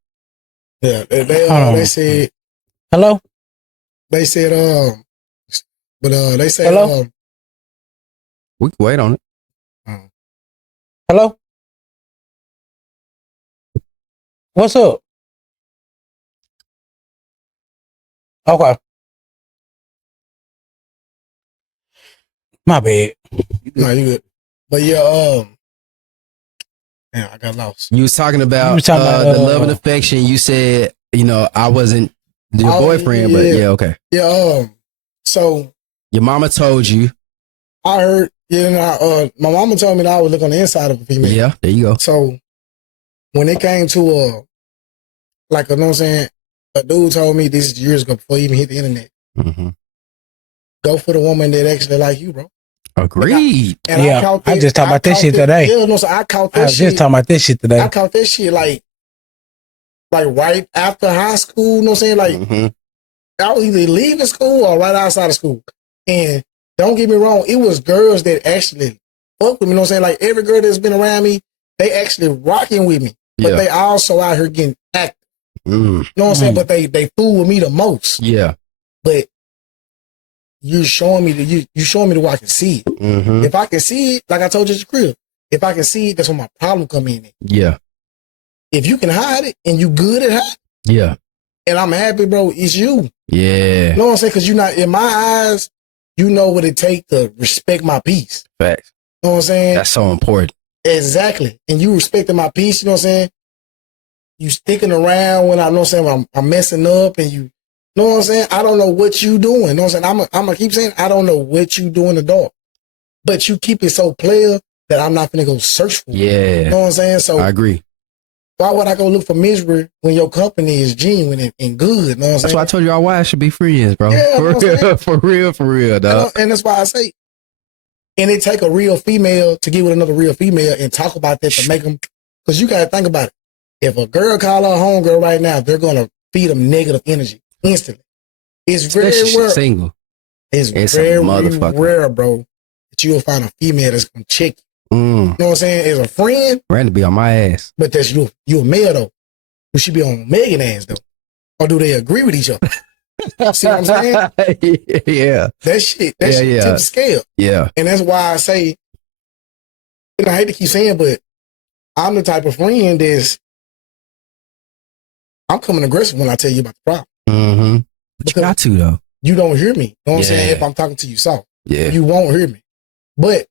Yeah, they said, hello? They said, they said, hello? We can wait on it. Hello? What's up? Okay. My bad. No, you good. But yeah, damn, I got lost. You was talking about, the love and affection. You said, I wasn't your boyfriend, but okay. Yeah, so your mama told you. I heard, my mama told me that I would look on the inside of a female. Yeah, there you go. So when it came to you know what I'm saying, a dude told me this is years ago before he even hit the internet. Go for the woman that actually like you, bro. Agreed. I just talked about this shit today. Yeah, no, so I caught that shit. I was just talking about this shit today. I caught that shit like right after high school, you know what I'm saying? Like I was either leaving school or right outside of school. And don't get me wrong, it was girls that actually fuck with me, you know what I'm saying? Like every girl that's been around me, they actually rocking with me. But they also out here getting active. You know what I'm saying? But they fool with me the most. Yeah. But you showing me the way I can see it. If I can see it, like I told you at the crib, if I can see it, that's when my problem come in. Yeah. If you can hide it and you good at hiding, yeah, and I'm happy, bro, it's you. Yeah. You know what I'm saying? Because you're not, in my eyes, you know what it takes to respect my peace. Facts. You know what I'm saying? That's so important. Exactly. And you respecting my peace, you know what I'm saying? You sticking around when I know what I'm saying, I'm messing up, and you know what I'm saying? I don't know what you doing. You know what I'm saying? I'm gonna keep saying, I don't know what you doing in the dark. But you keep it so player that I'm not gonna go search for it. Yeah. You know what I'm saying? So I agree. Why would I go look for misery when your company is genuine and good? You know what I'm saying? That's why I told you our wives should be friends, bro. Yeah, for real, dog. And that's why I say, and it take a real female to get with another real female and talk about that to make them, because you gotta think about it. If a girl call her homegirl right now, they're gonna feed them negative energy instantly. It's very rare. Single. It's very rare, bro, that you'll find a female that's gonna check you. You know what I'm saying? As a friend, Brandon be on my ass. But that's you a male though. You should be on Megan ass though. Or do they agree with each other? See what I'm saying? Yeah. That shit tip the scale. Yeah. And that's why I say, and I hate to keep saying, but I'm the type of friend I'm coming aggressive when I tell you about the problem. Mm-hmm. But you got to, though. You don't hear me. You know what I'm saying? If I'm talking to you soft. Yeah. You won't hear me. But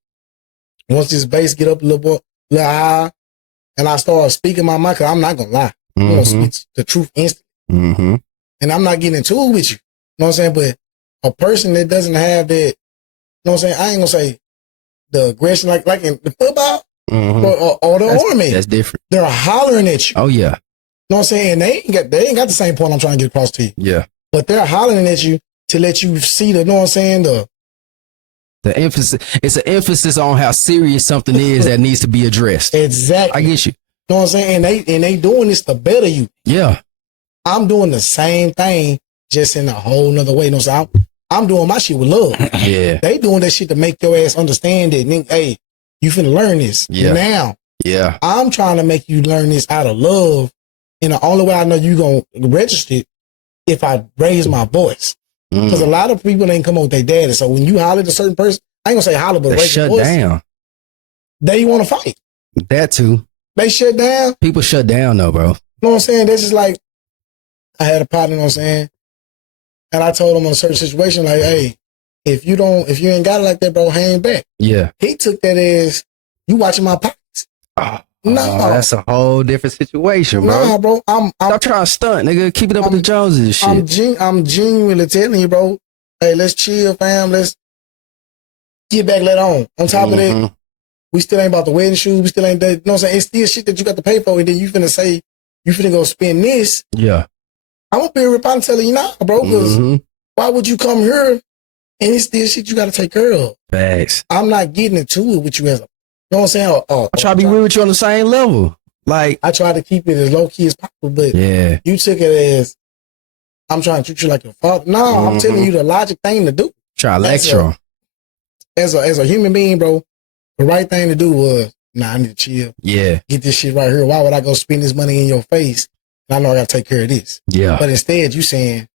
once this bass get up a little high, and I start speaking my mind, because I'm not going to lie. I'm going to speak the truth instantly. Mm-hmm. And I'm not getting into it with you. You know what I'm saying? But a person that doesn't have that, you know what I'm saying? I ain't going to say the aggression like in the football or the army. That's different. They're hollering at you. Oh, yeah. You know what I'm saying? They ain't got the same point I'm trying to get across to you. Yeah. But they're hollering at you to let you see the, you know what I'm saying? The emphasis, it's an emphasis on how serious something is that needs to be addressed. Exactly. I get you. You know what I'm saying? And they doing this to better you. Yeah. I'm doing the same thing, just in a whole nother way. You know what I'm saying? I'm doing my shit with love. Yeah. They doing that shit to make your ass understand it. And hey, you finna learn this. Yeah. Now. Yeah. I'm trying to make you learn this out of love. And the only way I know you gonna register it if I raise my voice. Because a lot of people ain't come up with their daddy. So when you holler at a certain person, I ain't gonna say holler, but raise your voice. Shut down. They want to fight. That too. They shut down. People shut down though, bro. You know what I'm saying? That's just like, I had a partner, you know what I'm saying? And I told him in a certain situation, like, hey, if you ain't got it like that, bro, hang back. Yeah. He took that as, you watching my pockets. No. That's a whole different situation, bro. Nah, bro. Stop trying to stunt, nigga. Keep it up with the Joneses and shit. I'm genuinely telling you, bro. Hey, let's chill, fam. Let's get back later on. On top of that, we still ain't about the wedding shoes. We still ain't that. You know what I'm saying? It's still shit that you got to pay for. And then you finna say, you finna go spend this. Yeah. I'm gonna be a rip out and telling you now, bro. Because why would you come here and it's still shit you got to take care of? Facts. I'm not getting into it with you as a, you know what I'm saying? I try to be real with you on the same level. Like, I try to keep it as low key as possible, but you took it as, I'm trying to treat you like your father. No, I'm telling you the logic thing to do. Try to lecture him. As a human being, bro, the right thing to do was, I need to chill. Yeah. Get this shit right here. Why would I go spend this money in your face? I know I got to take care of this. Yeah. But instead, you saying,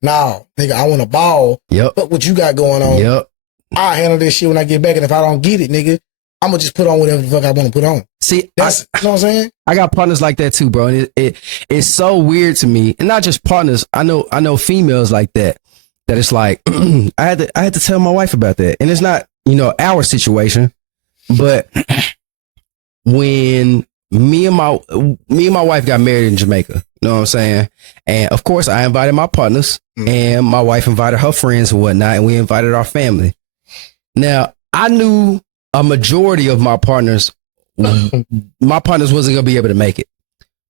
no, nigga, I want a ball. Yep. But what you got going on? Yep. I'll handle this shit when I get back. And if I don't get it, nigga, I'm going to just put on whatever the fuck I want to put on. See, that's, you know what I'm saying? I got partners like that too, bro. And it's so weird to me. And not just partners. I know females like that it's like, I had to tell my wife about that. And it's not, our situation, but when me and my wife got married in Jamaica, you know what I'm saying? And of course I invited my partners and my wife invited her friends and whatnot. And we invited our family. Now I knew a majority of my partners wasn't going to be able to make it.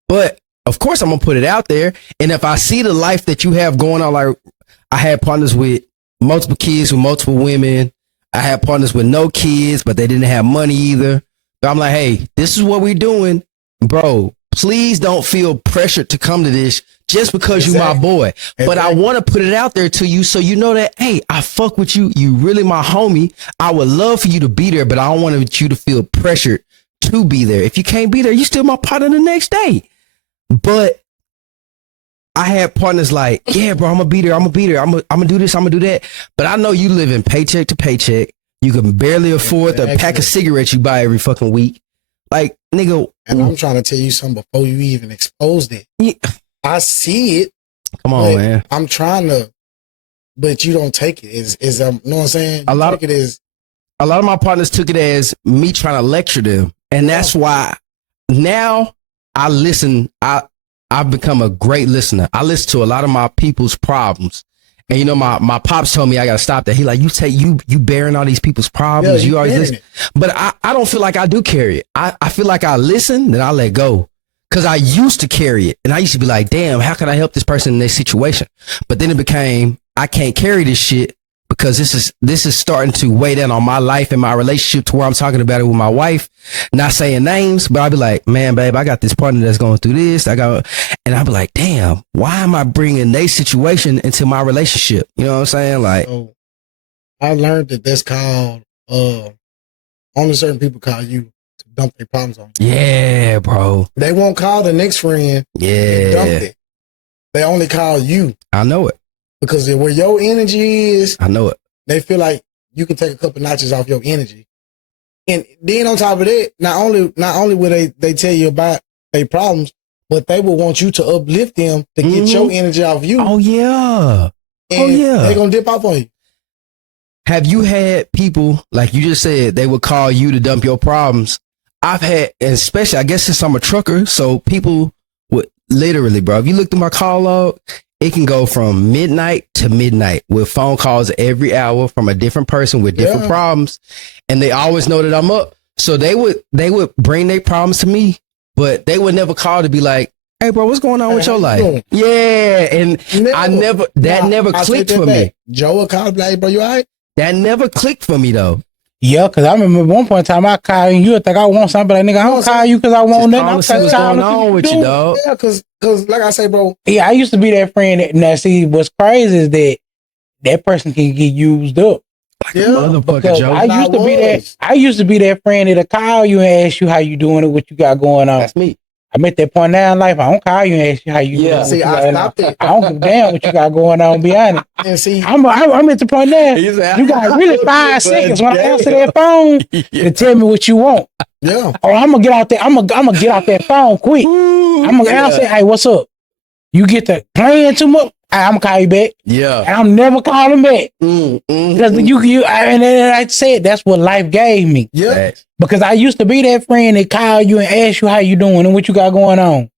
But of course I'm going to put it out there. And if I see the life that you have going on, like I had partners with multiple kids with multiple women. I had partners with no kids, but they didn't have money either. So I'm like, hey, this is what we're doing. Bro, please don't feel pressured to come to this just because you're my boy. But I want to put it out there to you so you know that, hey, I fuck with you. You really my homie. I would love for you to be there, but I don't want you to feel pressured to be there. If you can't be there, you still my partner the next day. But I had partners like, yeah, bro, I'm gonna be there. I'm gonna do this. I'm gonna do that. But I know you living paycheck to paycheck. You can barely afford the pack of cigarettes you buy every fucking week. Like, nigga. And I'm trying to tell you something before you even exposed it. Yeah. I see it. Come on, man. I'm trying to, but you don't take it. You know what I'm saying? A lot of my partners took it as me trying to lecture them. And that's why now I listen. I've become a great listener. I listen to a lot of my people's problems. And my pops told me I gotta stop that. He like, you bearing all these people's problems. You always listen. But I don't feel like I do carry it. I feel like I listen, then I let go. Cause I used to carry it. And I used to be like, damn, how can I help this person in this situation? But then it became, I can't carry this shit because this is starting to weigh down on my life and my relationship to where I'm talking about it with my wife, not saying names, but I'll be like, man, babe, I got this partner that's going through this. And I'll be like, damn, why am I bringing their situation into my relationship? You know what I'm saying? Like, so I learned that's called, only certain people call you to dump their problems on you. Yeah, bro. They won't call the next friend. Yeah. Dump it. They only call you. I know it. Because where your energy is, I know it. They feel like you can take a couple notches off your energy. And then on top of that, not only will they tell you about their problems, but they will want you to uplift them to get your energy off you. Oh yeah. And they're gonna dip off on you. Have you had people, like you just said, they would call you to dump your problems? I've had, and especially, I guess since I'm a trucker, so people would literally, bro, if you look through my call log, it can go from midnight to midnight with phone calls every hour from a different person with different problems. And they always know that I'm up. So they would bring their problems to me, but they would never call to be like, hey bro, what's going on with your life? Yeah. And never clicked for me. Joe would call, like, bro, you all right? That never clicked for me though. Yeah, because I remember at one point in time I call you, you would think I want something, like, nigga, I don't call you because I want nothing. I'm what's going on with you, dog. Yeah, because like I say, bro. Yeah, I used to be that friend that, now see, what's crazy is that person can get used up. Like a motherfucker, Joe. I used to be that friend that'll call you and ask you how you doing and what you got going on. That's me. I'm at that point now in life, I don't call you and ask you how you doing. See, I stopped it. I don't give a damn what you got going on, be honest. And see, I'm at the point now, you got really 5 seconds when I answer that phone to tell me what you want. Yeah. Or I'm gonna get out there, I'm gonna get out that phone quick. I'm gonna answer, hey, what's up? You get the playing too much, I'm gonna call you back. Yeah. And I'm never calling back. Because and then I said that's what life gave me. Yeah. Because I used to be that friend that call you and ask you how you doing and what you got going on.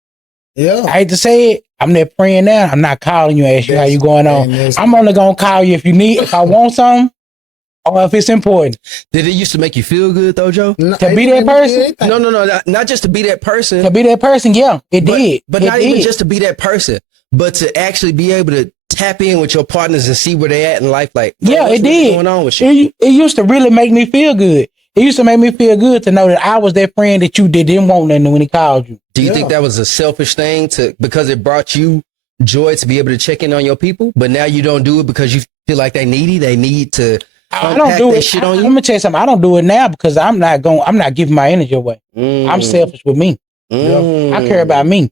Yeah. I hate to say it, I'm that friend now. I'm not calling you and ask you how you going on. I'm only gonna call you if I want something or if it's important. Did it used to make you feel good though, Joe? To be that person? No, not just to be that person. To be that person, yeah, it did. But not even just to be that person, but to actually be able to tap in with your partners and see where they at in life. Like, yeah, it did. What's going on with you? It used to really make me feel good. It used to make me feel good to know that I was that friend that you didn't want nothing when he called you. Do you think that was a selfish thing because it brought you joy to be able to check in on your people, but now you don't do it because you feel like they need to I don't do it. Shit on you? Let me tell you something. I don't do it now because I'm not giving my energy away. I'm selfish with me. I care about me.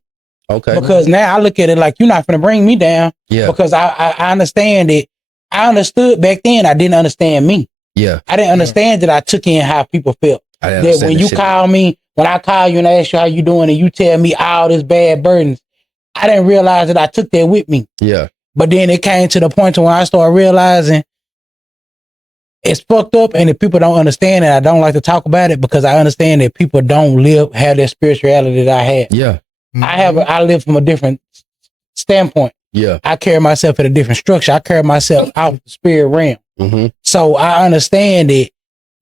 Okay. Because now I look at it like you're not going to bring me down. Yeah. Because I understand it. I understood back then. I didn't understand me. Yeah. I didn't understand that I took in how people felt. That when you call me, when I call you and I ask you how you doing and you tell me all this bad burdens, I didn't realize that I took that with me. Yeah. But then it came to the point when I started realizing it's fucked up and if people don't understand it, I don't like to talk about it because I understand that people don't have that spirituality that I had. Yeah. I live from a different standpoint. Yeah. I carry myself in a different structure. I carry myself out the spirit realm. So I understand that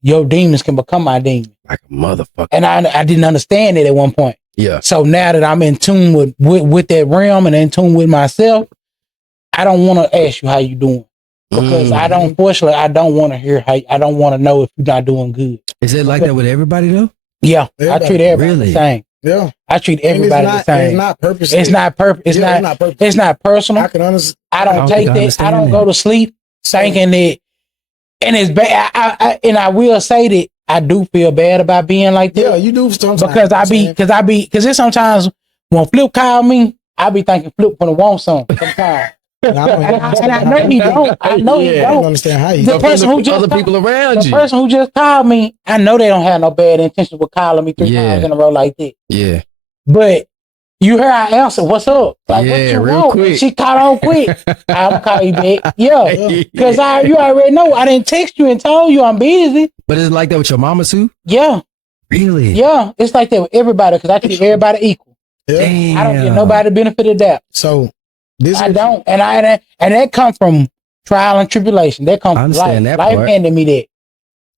your demons can become my demons. Like a motherfucker. And I didn't understand it at one point. Yeah. So now that I'm in tune with that realm and in tune with myself, I don't want to ask you how you doing. Because unfortunately, I don't want to hear I don't want to know if you're not doing good. Is it like that with everybody though? Yeah. I treat everybody the same. Yeah. I treat everybody the same. It's not purposely. It's not purposely. It's not personal. I can understand. I don't take that. I don't go to sleep thinking that. And it's bad. I will say that I do feel bad about being like that. Yeah, you do sometimes. Because there's sometimes when Flip call me, I be thinking Flip gonna want something sometimes. And I know he don't. I know he don't. I don't understand how you. The person who just people around you. The person who just called me, I know they don't have no bad intentions with calling me 3 times in a row like that. Yeah. But you hear I answer, what's up? Like, what you real want? quick. She caught on quick. I'm call you back. Yeah. Because you already know. I didn't text you and told you I'm busy. But it's like that with your mama too? Yeah. Really? Yeah. It's like that with everybody because I treat everybody equal. Yeah. I don't get nobody the benefit of that. So I don't. And that come from trial and tribulation. That come from life. Life handed me that.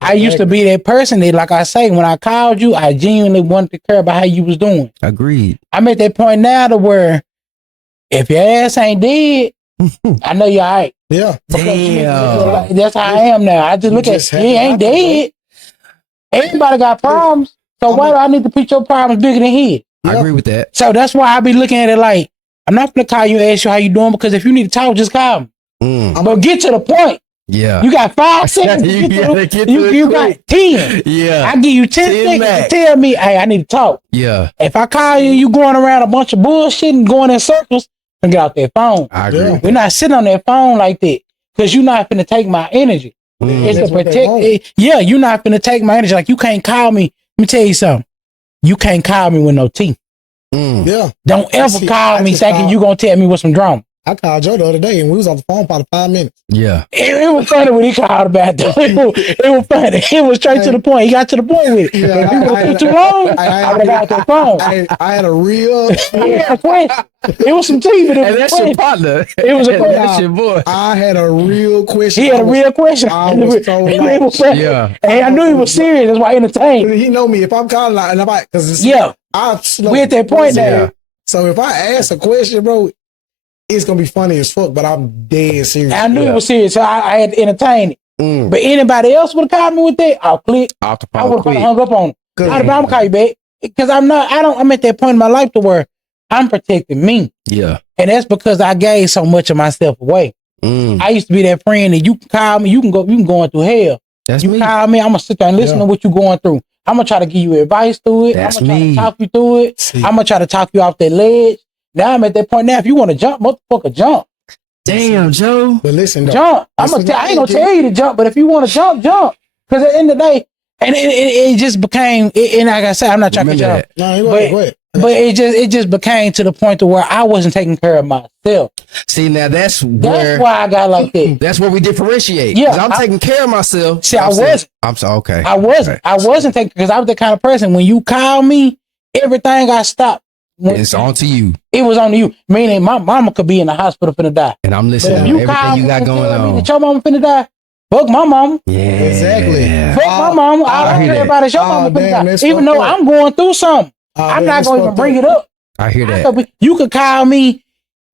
I used to be that person that, like I say, when I called you, I genuinely wanted to care about how you was doing. Agreed. I'm at that point now to where if your ass ain't dead, I know you're all right. Yeah. Damn. That's how I am now. I just look at he ain't dead. Everybody got problems. So why do I need to put your problems bigger than his? I agree with that. So that's why I be looking at it like, I'm not going to call you and ask you how you doing because if you need to talk, just call me. But get to the point. Yeah. You got 5 seconds. You got 10. Yeah. I give you 10 seconds to tell me, hey, I need to talk. Yeah. If I call you, you going around a bunch of bullshit and going in circles, and get off that phone. I agree. We're not sitting on that phone like that because you're not finna take my energy. It's to protect. Yeah, you're not finna take my energy. Like you can't call me. Let me tell you something. You can't call me with no tea. Yeah. Don't ever call me thinking you gonna tell me what's some drama. I called Joe the other day and we was on the phone probably 5 minutes. Yeah. It was funny when he called about that. It was funny. It was straight to the point. He got to the point with it. Yeah, if he would have too long, I would have got that phone. I had a real question. It was some tea, but and that's your partner. It was a question. That's your boy. I had a real question. He had a real question. I was so it was funny. Yeah. And I knew he was serious. That's why I entertained. He know me. If I'm calling out and I'm like, because we at that point now. So if I ask a question, bro, it's gonna be funny as fuck, but I'm dead serious. I knew it was serious, so I had to entertain it. But anybody else would have called me with that, I'll click. I would have hung up on it. I'm gonna call you back because I'm at that point in my life to where I'm protecting me. Yeah, and that's because I gave so much of myself away. I used to be that friend that you can call me, you can going through hell. That's you me. Call me, I'm gonna sit there and listen to what you're going through. I'm gonna try to give you advice through it. That's I'm gonna try me. to talk you through it. I'm gonna try to talk you off that ledge. Now I'm at that point now. If you want to jump, motherfucker, jump. Damn, Joe. But listen, though, jump. I ain't gonna tell you to jump, but if you want to jump, jump. Because at the end of the day, and it just became. And like I said, I'm not trying to jump. But it just became to the point to where I wasn't taking care of myself. See, now that's why I got like that. That's where we differentiate. Yeah, I'm taking care of myself. See, I wasn't. I'm so okay. I wasn't. I wasn't taking because I was the kind of person when you call me, everything I stopped. It's on to you. It was on you. Meaning my mama could be in the hospital finna die. And I'm listening to everything you got going on. That your mama finna die. Fuck my mama. Yeah. Exactly. Fuck my mama. I don't care about it. Your mama finna die. Even though I'm going through something. I'm not going to even bring it up. I hear that. You could call me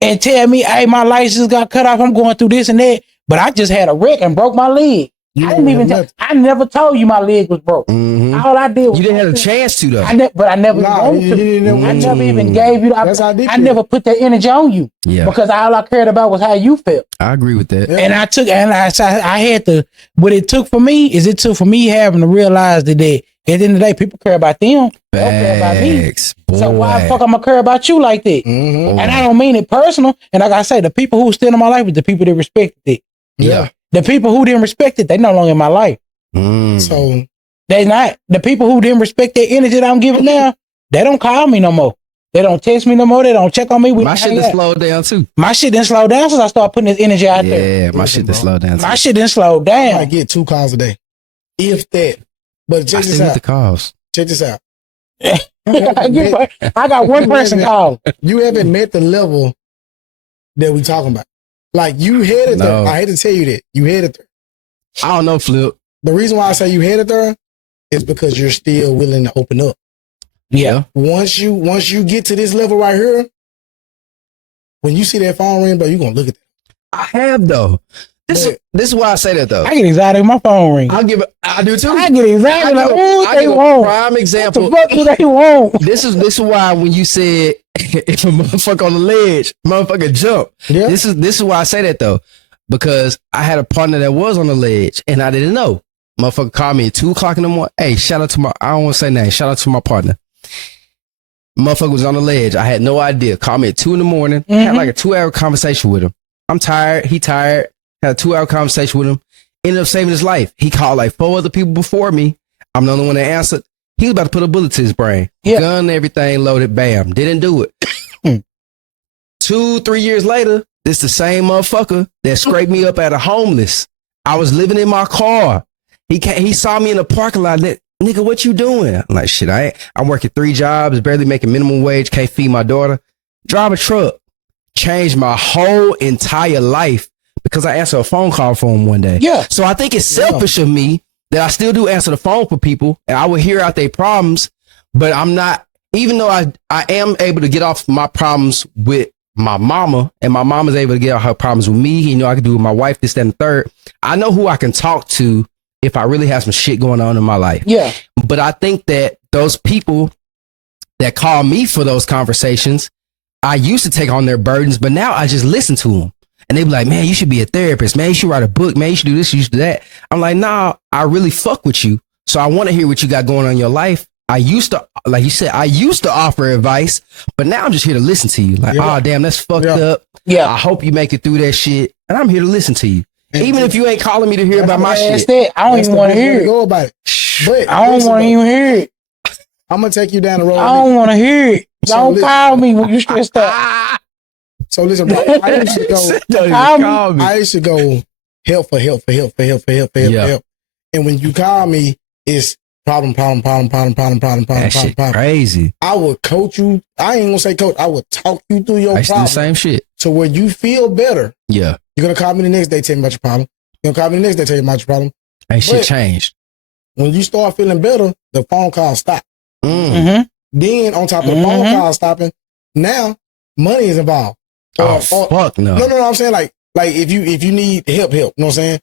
and tell me, hey, my license got cut off. I'm going through this and that. But I just had a wreck and broke my leg. I never told you my leg was broke. All I did was you didn't have a chance to though. But I never wanted to. I never even gave you. I never put that energy on you. Yeah. Because all I cared about was how you felt. I agree with that. And I had to. What it took for me is having to realize that at the end of the day, people care about them. They don't care about me. Boy. So why the fuck I'm gonna care about you like that? And I don't mean it personal. And like I say, the people who still in my life is the people that respected it. Yeah. The people who didn't respect it, they no longer in my life. So they not. The people who didn't respect that energy that I'm giving now, they don't call me no more. They don't text me no more. They don't check on me. My shit done slowed down too. My shit didn't slow down since I started putting this energy out there. Yeah, my shit done slowed down too. My shit didn't slow down. I get 2 calls a day. If that. But check this out. The calls. Check this out. I got one person call. You haven't met the level that we talking about. Like you headed there. I hate to tell you that. You headed there. I don't know, Flip. The reason why I say you headed there is because you're still willing to open up. Yeah. Once you get to this level right here, when you see that phone ring, bro, you're gonna look at that. I have though. This is why I say that though. I get anxiety when my phone ring. I do too. I get anxiety like, oh, they won't. Prime example. What the fuck do they want? This is why when you said if a motherfucker on the ledge, motherfucker jump. Yeah. This is why I say that though. Because I had a partner that was on the ledge and I didn't know. Motherfucker called me at 2:00 in the morning. Hey, shout out to I don't want to say name. Shout out to my partner. Motherfucker was on the ledge. I had no idea. Called me at 2 a.m. Had like a 2-hour conversation with him. I'm tired. He tired. Had a 2-hour conversation with him. Ended up saving his life. He called like 4 other people before me. I'm the only one that answered. He was about to put a bullet to his brain. Yeah. Gun, everything loaded. Bam. Didn't do it. 2-3 years later, this the same motherfucker that scraped me up at a homeless. I was living in my car. He saw me in the parking lot. Nigga, what you doing? I'm like, shit, I'm working 3 jobs, barely making minimum wage, can't feed my daughter. Drive a truck. Changed my whole entire life because I answered a phone call for him one day. Yeah. So I think it's selfish of me that I still do answer the phone for people and I would hear out their problems, but I'm not, even though I am able to get off my problems with my mama and my mama's able to get out her problems with me. You know, I can do with my wife, this, that, and the third. I know who I can talk to if I really have some shit going on in my life. Yeah. But I think that those people that call me for those conversations, I used to take on their burdens, but now I just listen to them. And they be like, man, you should be a therapist. Man, you should write a book. Man, you should do this, you should do that. I'm like, nah, I really fuck with you. So I want to hear what you got going on in your life. I used to, like you said, I used to offer advice, but now I'm just here to listen to you. Like, oh damn, that's fucked up. Yeah. I hope you make it through that shit, and I'm here to listen to you. And even if you ain't calling me to hear about my shit. I don't even want to hear it. Go about it. But I don't want to even hear it. I'm gonna take you down the road. I don't want to hear it. Don't call me when you stressed out. So listen, bro, I used to go help. And when you call me, it's problem. That shit crazy. I would coach you. I ain't gonna say coach. I would talk you through your problem. The same shit. To where you feel better. Yeah. You're gonna call me the next day, tell me about your problem. You're gonna call me the next day, tell you about your problem. Ain't shit changed. When you start feeling better, the phone call stop. Mm-hmm. Then on top of the phone call stopping, now money is involved. Fuck no. No. I'm saying like if you need help, you know what I'm saying?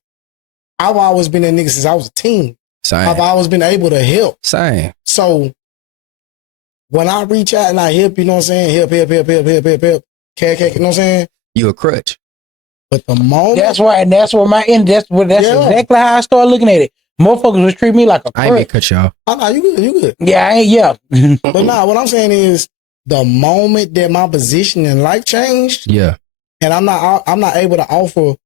I've always been that nigga since I was a teen. Same. I've always been able to help. Same. So when I reach out and I help, you know what I'm saying? Help. You know what I'm saying? You a crutch. But the moment that's right, that's exactly how I started looking at it. Motherfuckers would treat me like a crutch. I ain't gonna cut y'all. Oh, you good. Yeah. But nah, what I'm saying is the moment that my position in life changed, and I'm not able to offer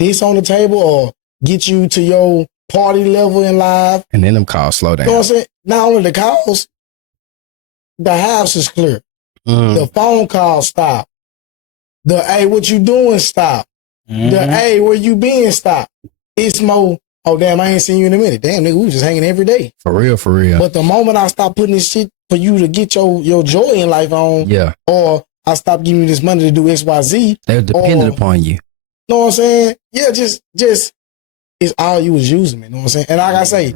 this on the table or get you to your party level in life. And then them calls slow down. You know what I'm saying? Not only the calls, the house is clear. The phone calls stop. The hey, what you doing stop. The hey, where you been stop. It's more, oh damn, I ain't seen you in a minute. Damn nigga, we was just hanging every day. For real. But the moment I stop putting this shit for you to get your joy in life on, or I stop giving you this money to do XYZ. They're dependent upon you. Know what I'm saying? Yeah, just it's all you was using me. Know what I'm saying? And like I say,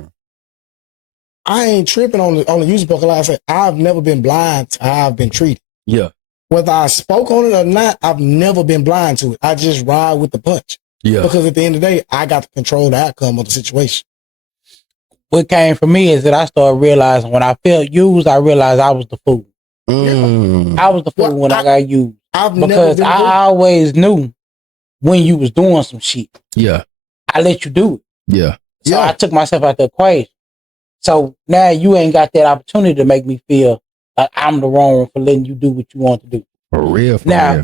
I ain't tripping on the user part. Like I say, I've never been blind to how I've been treated. Yeah. Whether I spoke on it or not, I've never been blind to it. I just ride with the punch. Yeah. Because at the end of the day, I got to control the outcome of the situation. What came from me is that I started realizing when I felt used, I realized I was the fool. I was the fool when I got used. Because I always knew when you was doing some shit. Yeah. I let you do it. Yeah. So I took myself out the equation. So now you ain't got that opportunity to make me feel like I'm the wrong one for letting you do what you want to do. For real.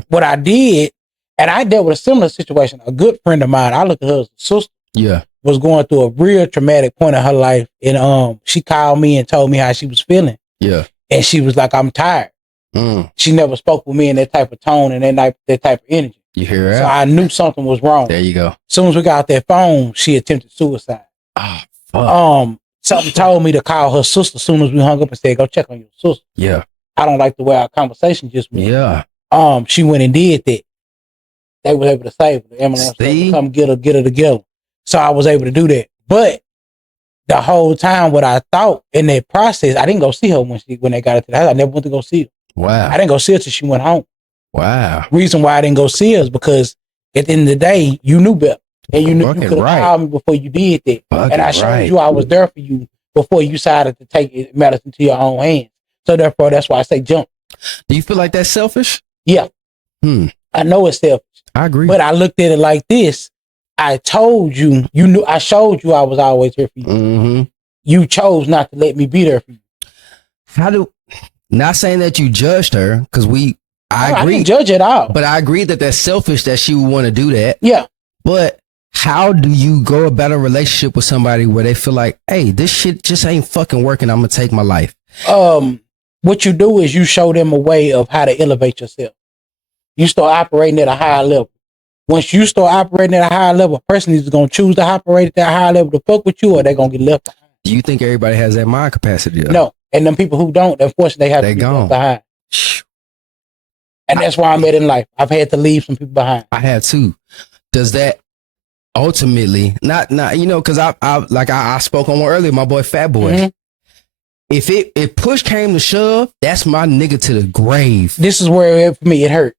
What I did, and I dealt with a similar situation. A good friend of mine, I look at her as a sister. Yeah. Was going through a real traumatic point in her life. And she called me and told me how she was feeling. Yeah. And she was like, I'm tired. She never spoke with me in that type of tone and that type of energy. You hear that? So I knew something was wrong. There you go. As soon as we got that phone, she attempted suicide. Oh, fuck. Something told me to call her sister as soon as we hung up and said, go check on your sister. Yeah. I don't like the way our conversation just went. Yeah. She went and did that. They were able to save her. The ambulance to come get her together. So I was able to do that. But the whole time, what I thought in that process, I didn't go see her when they got her to the house. I never went to go see her. Wow. I didn't go see her till she went home. Wow. Reason why I didn't go see her is because at the end of the day, you knew better. And you knew you could have called me before you did that. And I showed you I was there for you before you decided to take matters into your own hands. So therefore, that's why I say jump. Do you feel like that's selfish? Yeah. I know it's selfish. I agree. But I looked at it like this. I told you, you knew, I showed you I was always here for you. You chose not to let me be there for you. Not saying that you judged her, because I agree. I didn't judge at all. But I agree that that's selfish that she would want to do that. Yeah. But how do you go about a relationship with somebody where they feel like, hey, this shit just ain't fucking working, I'm going to take my life? What you do is you show them a way of how to elevate yourself. You start operating at a higher level. Once you start operating at a higher level, a person is going to choose to operate at that higher level to fuck with you, or they're going to get left behind. Do you think everybody has that mind capacity? Though? No. And them people who don't, unfortunately, they have to be left behind. And that's why I'm at in life. I've had to leave some people behind. I have too. Does that ultimately, not because I spoke on one earlier, my boy Fat Boy. If push came to shove, that's my nigga to the grave. This is where for me it hurt.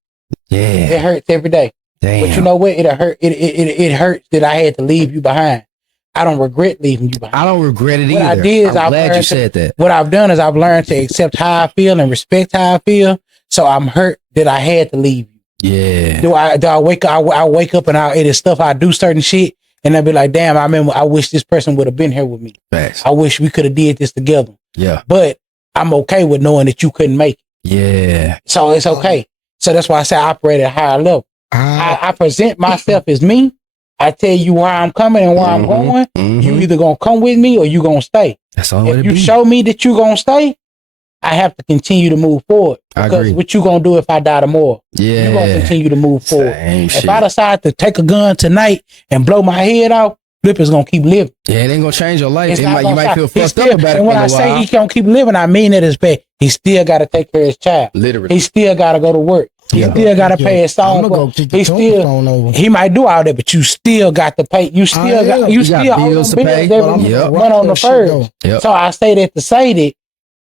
Yeah. It hurts every day. Damn. But you know what? It hurt. It hurts that I had to leave you behind. I don't regret leaving you behind. I don't regret it either. What I did is I'm glad you said that. What I've done is I've learned to accept how I feel and respect how I feel. So I'm hurt that I had to leave you. Yeah. Do I wake up? I wake up and it is stuff I do certain shit, and I'll be like, damn, I wish this person would have been here with me. Facts. I wish we could have did this together. Yeah. But I'm okay with knowing that you couldn't make it. Yeah. So it's okay. So that's why I say I operate at a higher level. I present myself as me. I tell you where I'm coming and where I'm going. You either gonna come with me or you gonna stay. That's all. If you show me that you gonna stay, I have to continue to move forward. Because what you gonna do if I die tomorrow? Yeah. You gonna continue to move forward. If shit. I decide to take a gun tonight and blow my head off, Flipper's gonna keep living. Yeah, it ain't gonna change your life. You might feel fucked up about it. And when I say he gonna keep living, I mean it as bad. He still gotta take care of his child. Literally. He still gotta go to work. He still gotta pay his song. He might do all that, but you still got to pay. You still got bills to pay. One on the first. So I say that to say that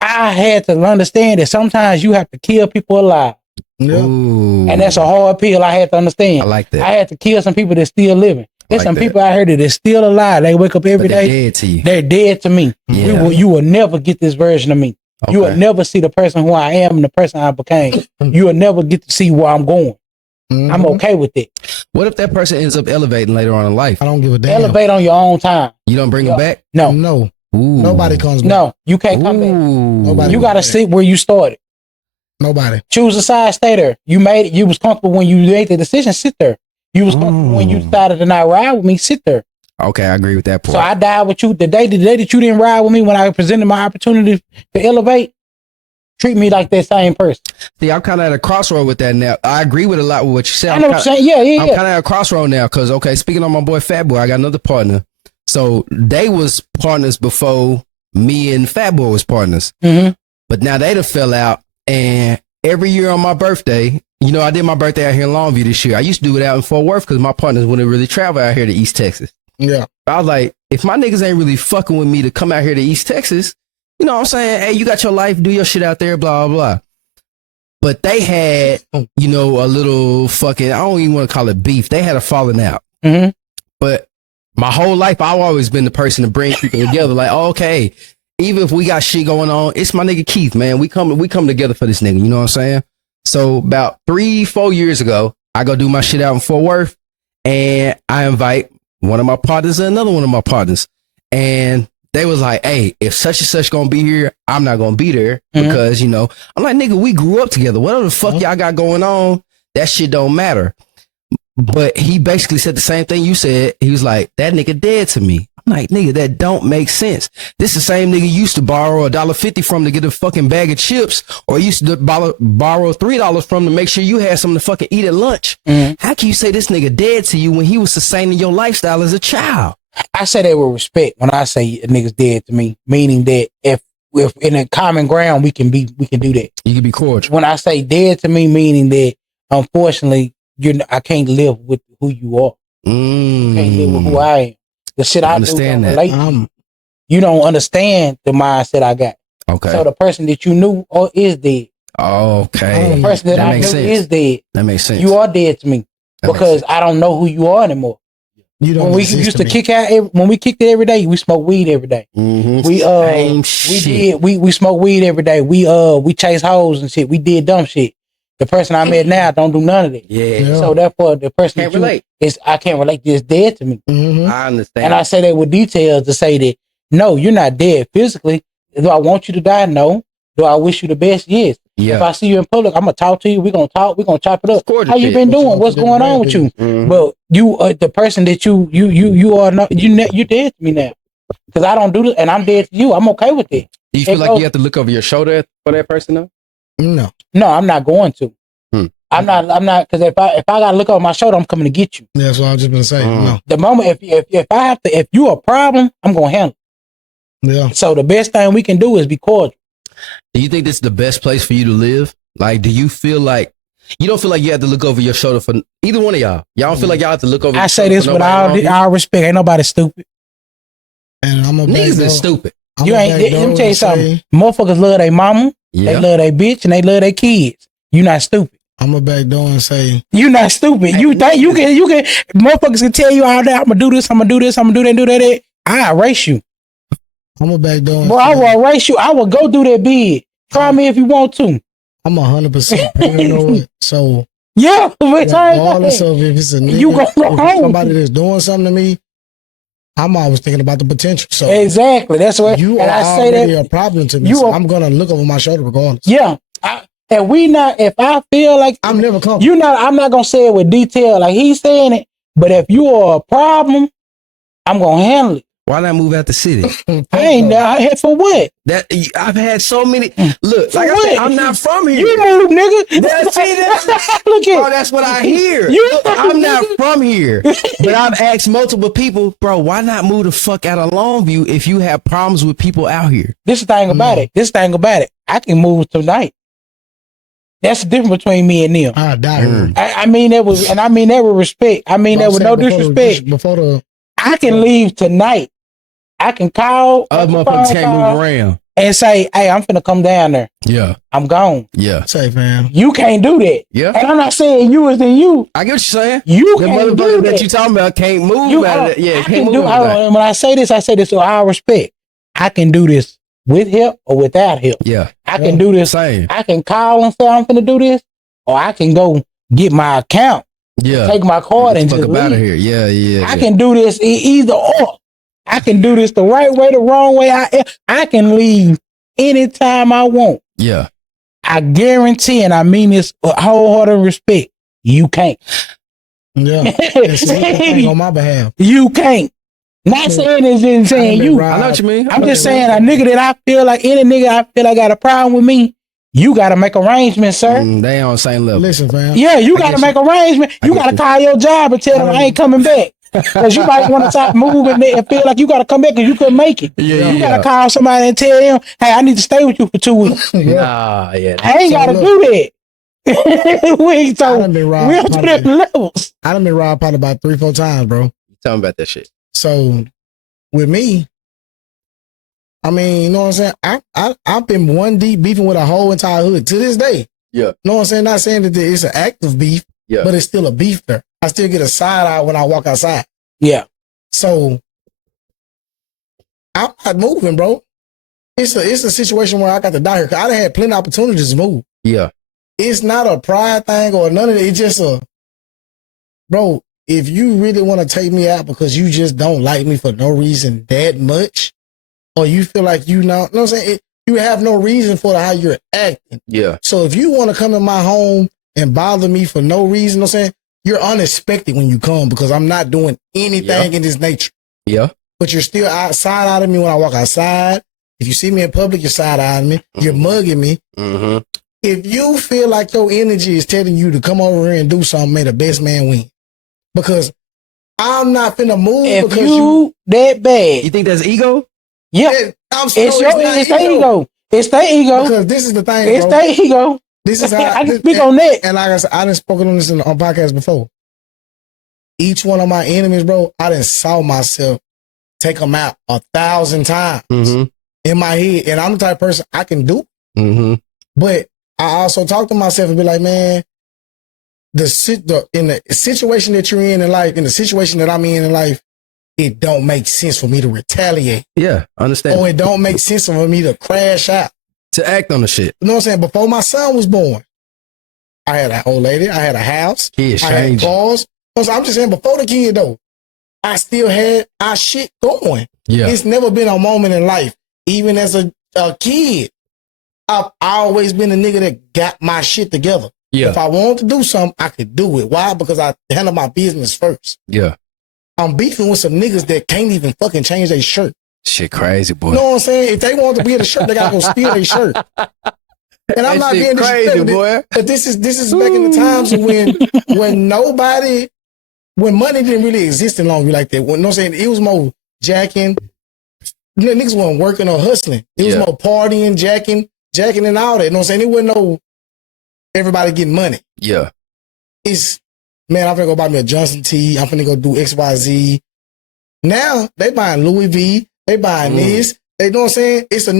I had to understand that sometimes you have to kill people alive. And that's a hard pill I had to understand. I like that. I had to kill some people that's still living. There's some people out here that is still alive. They wake up every day. They're dead to you. They're dead to me. You will never get this version of me. Okay. You will never see the person who I am and the person I became. You will never get to see where I'm going. I'm okay with it. What if that person ends up elevating later on in life? I don't give a damn. Elevate on your own time. You don't bring them back? No. No. Nobody comes back. No, you can't come back. Nobody. You got to sit where you started. Nobody. Choose a side, stay there. You made it. You was comfortable when you made the decision, sit there. You was comfortable when you decided to not ride with me, sit there. Okay, I agree with that point. So I died with you the day that you didn't ride with me when I presented my opportunity to elevate. Treat me like that same person. See, I'm kind of at a crossroad with that now. I agree with a lot with what you said. I know what you're saying. Yeah. I'm kind of at a crossroad now because, okay, speaking on my boy Fat Boy, I got another partner. So they was partners before me and Fat Boy was partners. But now they done fell out. And every year on my birthday, you know, I did my birthday out here in Longview this year. I used to do it out in Fort Worth because my partners wouldn't really travel out here to East Texas. Yeah. I was like, if my niggas ain't really fucking with me to come out here to East Texas, you know what I'm saying? Hey, you got your life, do your shit out there, blah, blah, blah. But they had, you know, a little fucking, I don't even want to call it beef. They had a falling out. But my whole life, I've always been the person to bring people together. Like, oh, okay, even if we got shit going on, it's my nigga Keith, man. We come together for this nigga. You know what I'm saying? So about 3-4 years ago, I go do my shit out in Fort Worth, and I invite one of my partners and another one of my partners, and they was like, hey, if such and such gonna be here, I'm not gonna be there because, you know, I'm like, nigga, we grew up together. Whatever the fuck y'all got going on, that shit don't matter. But he basically said the same thing you said. He was like, that nigga dead to me. I'm like, nigga, that don't make sense. This is the same nigga you used to borrow $1.50 from to get a fucking bag of chips, or used to borrow $3 from to make sure you had something to fucking eat at lunch. How can you say this nigga dead to you when he was sustaining your lifestyle as a child? I say that with respect when I say a nigga's dead to me, meaning that if in a common ground we can do that. You can be cordial. When I say dead to me, meaning that unfortunately I can't live with who you are. I can't live with who I am. The shit I understand do that. Relate you don't understand the mindset I got. Okay. So the person that you knew is dead. Okay. The person that I knew is dead. That makes sense. You are dead to me because I don't know who you are anymore. You don't. When we used to kick out, when we kicked it every day, we smoked weed every day. We smoke weed every day. We chase hoes and shit. We did dumb shit. The person I met now don't do none of that. Yeah. So therefore, the person can't relate. I can't relate. It's dead to me. I understand. And I say that with details to say that no, you're not dead physically. Do I want you to die? No. Do I wish you the best? Yes. Yeah. If I see you in public, I'm gonna talk to you. We're gonna talk. We're gonna chop it up. Cordial How you been doing? What's going on with you? But you, the person that you are not. You dead to me now because I don't do this, and I'm dead to you. I'm okay with it. Do you feel like you have to look over your shoulder for that person though? No, I'm not going to. I'm not because if I gotta look over my shoulder, I'm coming to get you. That's what I was just gonna say. No. The moment if you a problem, I'm gonna handle it. Yeah. So the best thing we can do is be cordial. Do you think this is the best place for you to live? Like, do you feel like you don't feel like you have to look over your shoulder for either one of y'all? Y'all don't feel like y'all have to look over. I say this with all respect. Ain't nobody stupid. And I'm a niggas is stupid. You ain't. Let me tell you something. Motherfuckers love their mama. They love their bitch, and they love their kids. You not stupid. I'm a back door and say you not stupid. You think you can motherfuckers can tell you all that. I'm gonna do this. I'm gonna do this. I'm gonna do that. I erase you. I'm a back door. Bro, I will erase you. I will go do that bid. Try me if you want to. I'm 100% paranoid. So yeah, regardless of if it's a nigga, you go if somebody that's doing something to me, I'm always thinking about the potential. So exactly, that's what you are already a problem to me. So I'm gonna look over my shoulder regardless. Yeah, if I feel like I'm never comfortable. I'm not gonna say it with detail like he's saying it. But if you are a problem, I'm gonna handle it. Why not move out the city? I ain't here for what? That I've had so many. Look, like I said, I'm not from here. You move, nigga. Look at. Oh, that's what I hear. I'm not from here, but I've asked multiple people, bro, why not move the fuck out of Longview if you have problems with people out here? This thing about it. I can move tonight. That's the difference between me and them. I mean that was, and I mean that with respect. I mean that with no disrespect. I can leave tonight. I can call. Other motherfuckers can't move around and say, "Hey, I'm finna come down there." Yeah, I'm gone. Yeah, safe, man. You can't do that. Yeah, and I'm not saying you as in you. I get what you're saying. You the can't motherfucker that you talking about can't move out of it. Yeah, can't move. When I say this with all respect. I can do this with help or without help. Yeah, I can do this. Same. I can call and say I'm finna do this, or I can go get my account. Yeah, take my card and just leave. Out of here. Yeah. I can do this either or. I can do this the right way, the wrong way. I can leave anytime I want. Yeah. I guarantee, and I mean this with wholehearted respect, you can't. Yeah. On my behalf. You can't. Not saying it's in saying you. I know what you mean. I'm just saying a nigga that I feel like, any nigga I feel like got a problem with me, you got to make arrangements, sir. They on the same level. Listen, fam. Yeah, you got to make arrangements. You got to call your job and tell them I ain't coming back. Because you might want to stop moving and feel like you got to come back because you couldn't make it. You got to call somebody and tell them, hey, I need to stay with you for 2 weeks. Nah, yeah. I ain't got to do that. We're to them levels. I done been robbed probably about 3-4 times, bro. Tell me about that shit. So, with me, I mean, you know what I'm saying? I've been one deep beefing with a whole entire hood to this day. Yeah. You know what I'm saying? Not saying that it's an active beef, but it's still a beef there. I still get a side eye when I walk outside. Yeah. So I'm not moving, bro. It's a situation where I got to die here. Cause I done had plenty of opportunities to move. Yeah. It's not a pride thing or none of it. It's just bro, if you really want to take me out because you just don't like me for no reason that much, or you feel like you know what I'm saying? You have no reason for how you're acting. Yeah. So if you want to come in my home and bother me for no reason, you know what I'm saying? You're unexpected when you come because I'm not doing anything in this nature. Yeah. But you're still side eyeing me when I walk outside. If you see me in public, you're side eyeing me. You're mugging me. Mm-hmm. If you feel like your energy is telling you to come over here and do something, may the best man win. Because I'm not finna move if because you that bad. You think that's ego? Yeah. It's their ego. It's their ego. Because this is the thing, it's their ego. This is how I can speak on that. And like I said, I done spoken on this on podcasts before. Each one of my enemies, bro, I done saw myself take them out 1,000 times in my head. And I'm the type of person I can do. But I also talk to myself and be like, man, in the situation that you're in life, in the situation that I'm in life, it don't make sense for me to retaliate. Yeah, understand. Or it don't make sense for me to crash out. To act on the shit. You know what I'm saying? Before my son was born, I had an old lady, I had a house, I had cars. I'm just saying, before the kid though, I still had our shit going. Yeah. It's never been a moment in life, even as a kid, I've always been a nigga that got my shit together. Yeah. If I wanted to do something, I could do it. Why? Because I handle my business first. Yeah. I'm beefing with some niggas that can't even fucking change their shirt. Shit crazy, boy. You know what I'm saying? If they want to be in a shirt, they gotta go steal their shirt. And I'm not being crazy, boy. But this is back in the times when money didn't really exist in Longview like that. When, you know what I'm saying? It was more jacking. Niggas weren't working or hustling. It was more partying, jacking and all that. You know what I'm saying? It wasn't no everybody getting money. Yeah. It's, man, I'm finna go buy me a Johnson T. I'm finna go do XYZ. Now they buying Louis V. They buying this. They know what I'm saying? It's a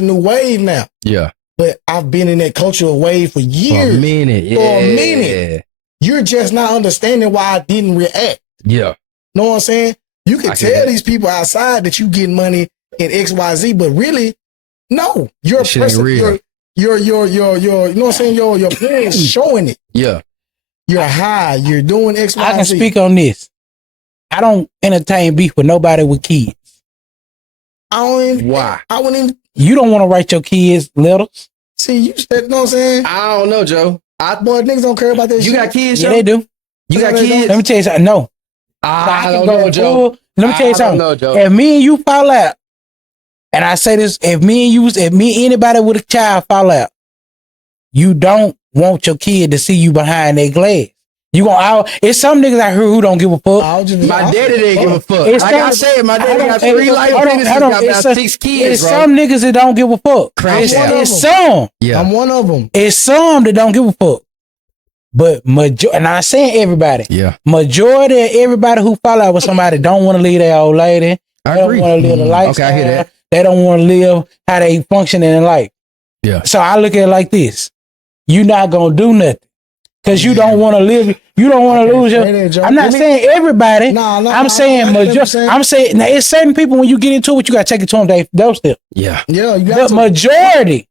new wave now. Yeah. But I've been in that cultural wave for years. For a minute. You're just not understanding why I didn't react. Yeah. Know what I'm saying? You can tell these people outside that you getting money in XYZ, but really, no. You're a person. You're you know what I'm saying? Your parents showing it. Yeah. You're high. You're doing XYZ. I can speak on this. I don't entertain beef with nobody with kids. Why? I wouldn't even. You don't want to write your kids letters. See, you know what I'm saying? I don't know, Joe. Boy, niggas don't care about that shit. You got kids, Joe? Yeah, they do. You got kids? Let me tell you something. No. I don't know, Joe. Let me tell you something. Know, Joe. If me and you fall out, and I say this, if me anybody with a child fall out, you don't want your kid to see you behind their glass. It's some niggas out here who don't give a fuck. My daddy didn't give a fuck. Like I said, my daddy got 3 life sentences, got about 6 kids, bro. Some niggas that don't give a fuck. It's some. Yeah. I'm one of them. It's some that don't give a fuck. But and I'm saying everybody. Yeah. Majority of everybody who fall out with somebody don't want to leave their old lady. I agree. Don't want to live the lifestyle. Okay, I hear that. They don't want to live how they function in life. Yeah. So I look at it like this. You're not going to do nothing. Because you don't want to live. You don't want to lose your. I'm not saying everybody. I'm saying majority. I'm saying now it's certain people when you get into it, you got to take it to them their doorstep. Yeah. Yeah. But majority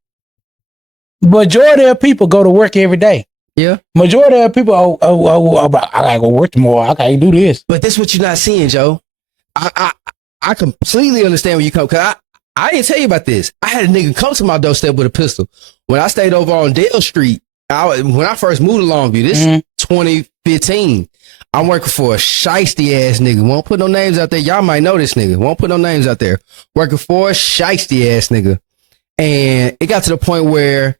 of people go to work every day. Yeah. Majority of people, I gotta go work tomorrow. I can't do this. But this is what you're not seeing, Joe. I completely understand where you come. Cause I didn't tell you about this. I had a nigga come to my doorstep with a pistol. When I stayed over on Dale Street, when I first moved to Longview, this is 2015. I'm working for a shiesty ass nigga. Won't put no names out there. Y'all might know this nigga. Won't put no names out there. Working for a shiesty ass nigga. And it got to the point where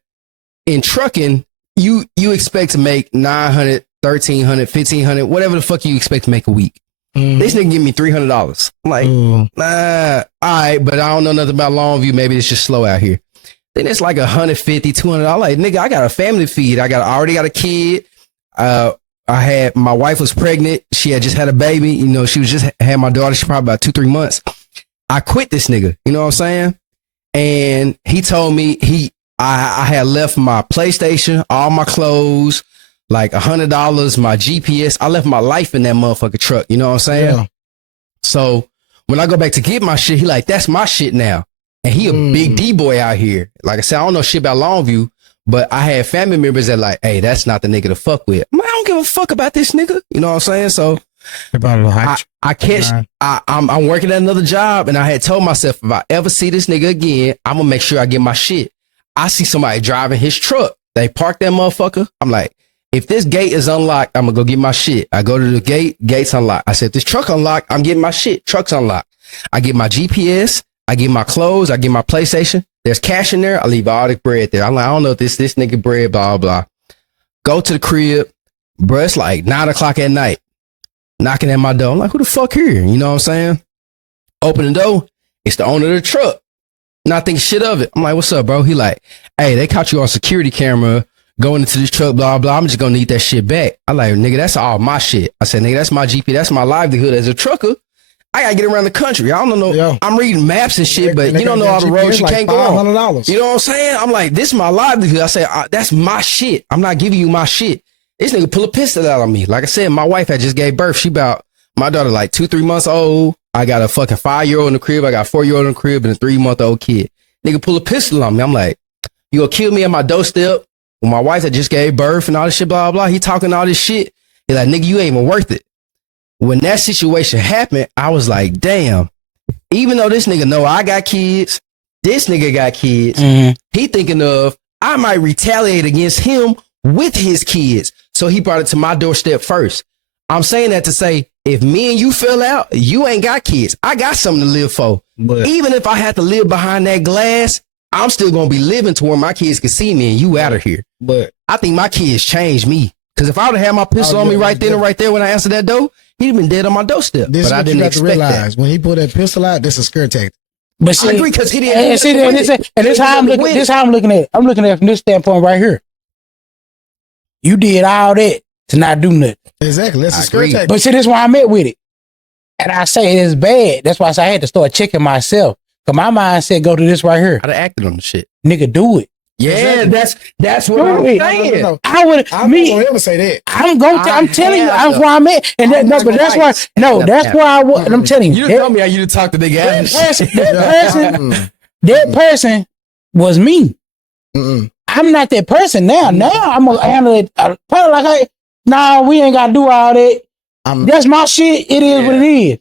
in trucking, you expect to make $900, $1,300, $1,500, whatever the fuck you expect to make a week. This nigga give me $300. I'm like, nah, all right, but I don't know nothing about Longview. Maybe it's just slow out here. Then it's like $150, $200. I'm like, nigga, I got a family to feed. I already got a kid. My wife was pregnant. She had just had a baby. You know, she was just had my daughter. She probably about 2-3 months. I quit this nigga. You know what I'm saying? And he told me I had left my PlayStation, all my clothes, like $100, my GPS. I left my life in that motherfucking truck. You know what I'm saying? Yeah. So when I go back to get my shit, he like, that's my shit now. And he a big D boy out here. Like I said, I don't know shit about Longview, but I had family members that like, hey, that's not the nigga to fuck with. I don't give a fuck about this nigga. You know what I'm saying? So I'm working at another job, and I had told myself, if I ever see this nigga again, I'm gonna make sure I get my shit. I see somebody driving his truck. They park that motherfucker. I'm like, if this gate is unlocked, I'm gonna go get my shit. I go to the gate, gate's unlocked. I said, if this truck unlocked, I'm getting my shit. Truck's unlocked. I get my GPS, I get my clothes, I get my PlayStation. There's cash in there. I leave all the bread there. I'm like, I don't know if this nigga bread, blah, blah. Go to the crib. Bruh, it's like 9 o'clock at night. Knocking at my door. I'm like, who the fuck here? You know what I'm saying? Open the door. It's the owner of the truck. Not thinking shit of it. I'm like, what's up, bro? He like, hey, they caught you on security camera going into this truck, blah, blah. I'm just gonna need that shit back. I like, nigga, that's all my shit. I said, nigga, that's my GP. That's my livelihood as a trucker. I gotta get around the country. I don't know. Yeah. I'm reading maps and shit, but you don't know all the roads you can't go on. $500. You know what I'm saying? I'm like, this is my livelihood. I say, that's my shit. I'm not giving you my shit. This nigga pull a pistol out on me. Like I said, my wife had just gave birth. My daughter like 2-3 months old. I got a fucking 5-year-old in the crib. I got a 4-year-old in the crib and a 3-month-old kid. Nigga pull a pistol on me. I'm like, you gonna kill me at my doorstep when my wife had just gave birth and all this shit, blah, blah, blah. He talking all this shit. He like, nigga, you ain't even worth it. When that situation happened, I was like, damn, even though this nigga know I got kids, this nigga got kids, he thinking of, I might retaliate against him with his kids. So he brought it to my doorstep first. I'm saying that to say, if me and you fell out, you ain't got kids. I got something to live for. But even if I had to live behind that glass, I'm still going to be living to where my kids can see me and you out of here. But I think my kids changed me. Because if I would have had my pistol on me right then and right there when I answered that door, he'd have been dead on my doorstep. This but I didn't expect that. When he pulled that pistol out, this is a scare tactic. But see, I agree because he didn't. And this how I'm looking. This how I'm looking at it. I'm looking at it from this standpoint right here. You did all that to not do nothing. Exactly. That's a scare tactic. But see, this is why I met with it. And I say it's bad. That's why I had to start checking myself. Because my mind said, go to this right here. I'd have acted on the shit. Nigga, do it. Yeah, exactly. that's what I'm saying. No. I'm not gonna ever say that. I'm telling you, that's where I'm at. And that's where I was. And I'm telling you. You didn't tell me how you talk to the guy. That person was me. I'm not that person now. Now I'm gonna handle it probably like, nah, we ain't gotta do all that. That's my shit. It is what it is.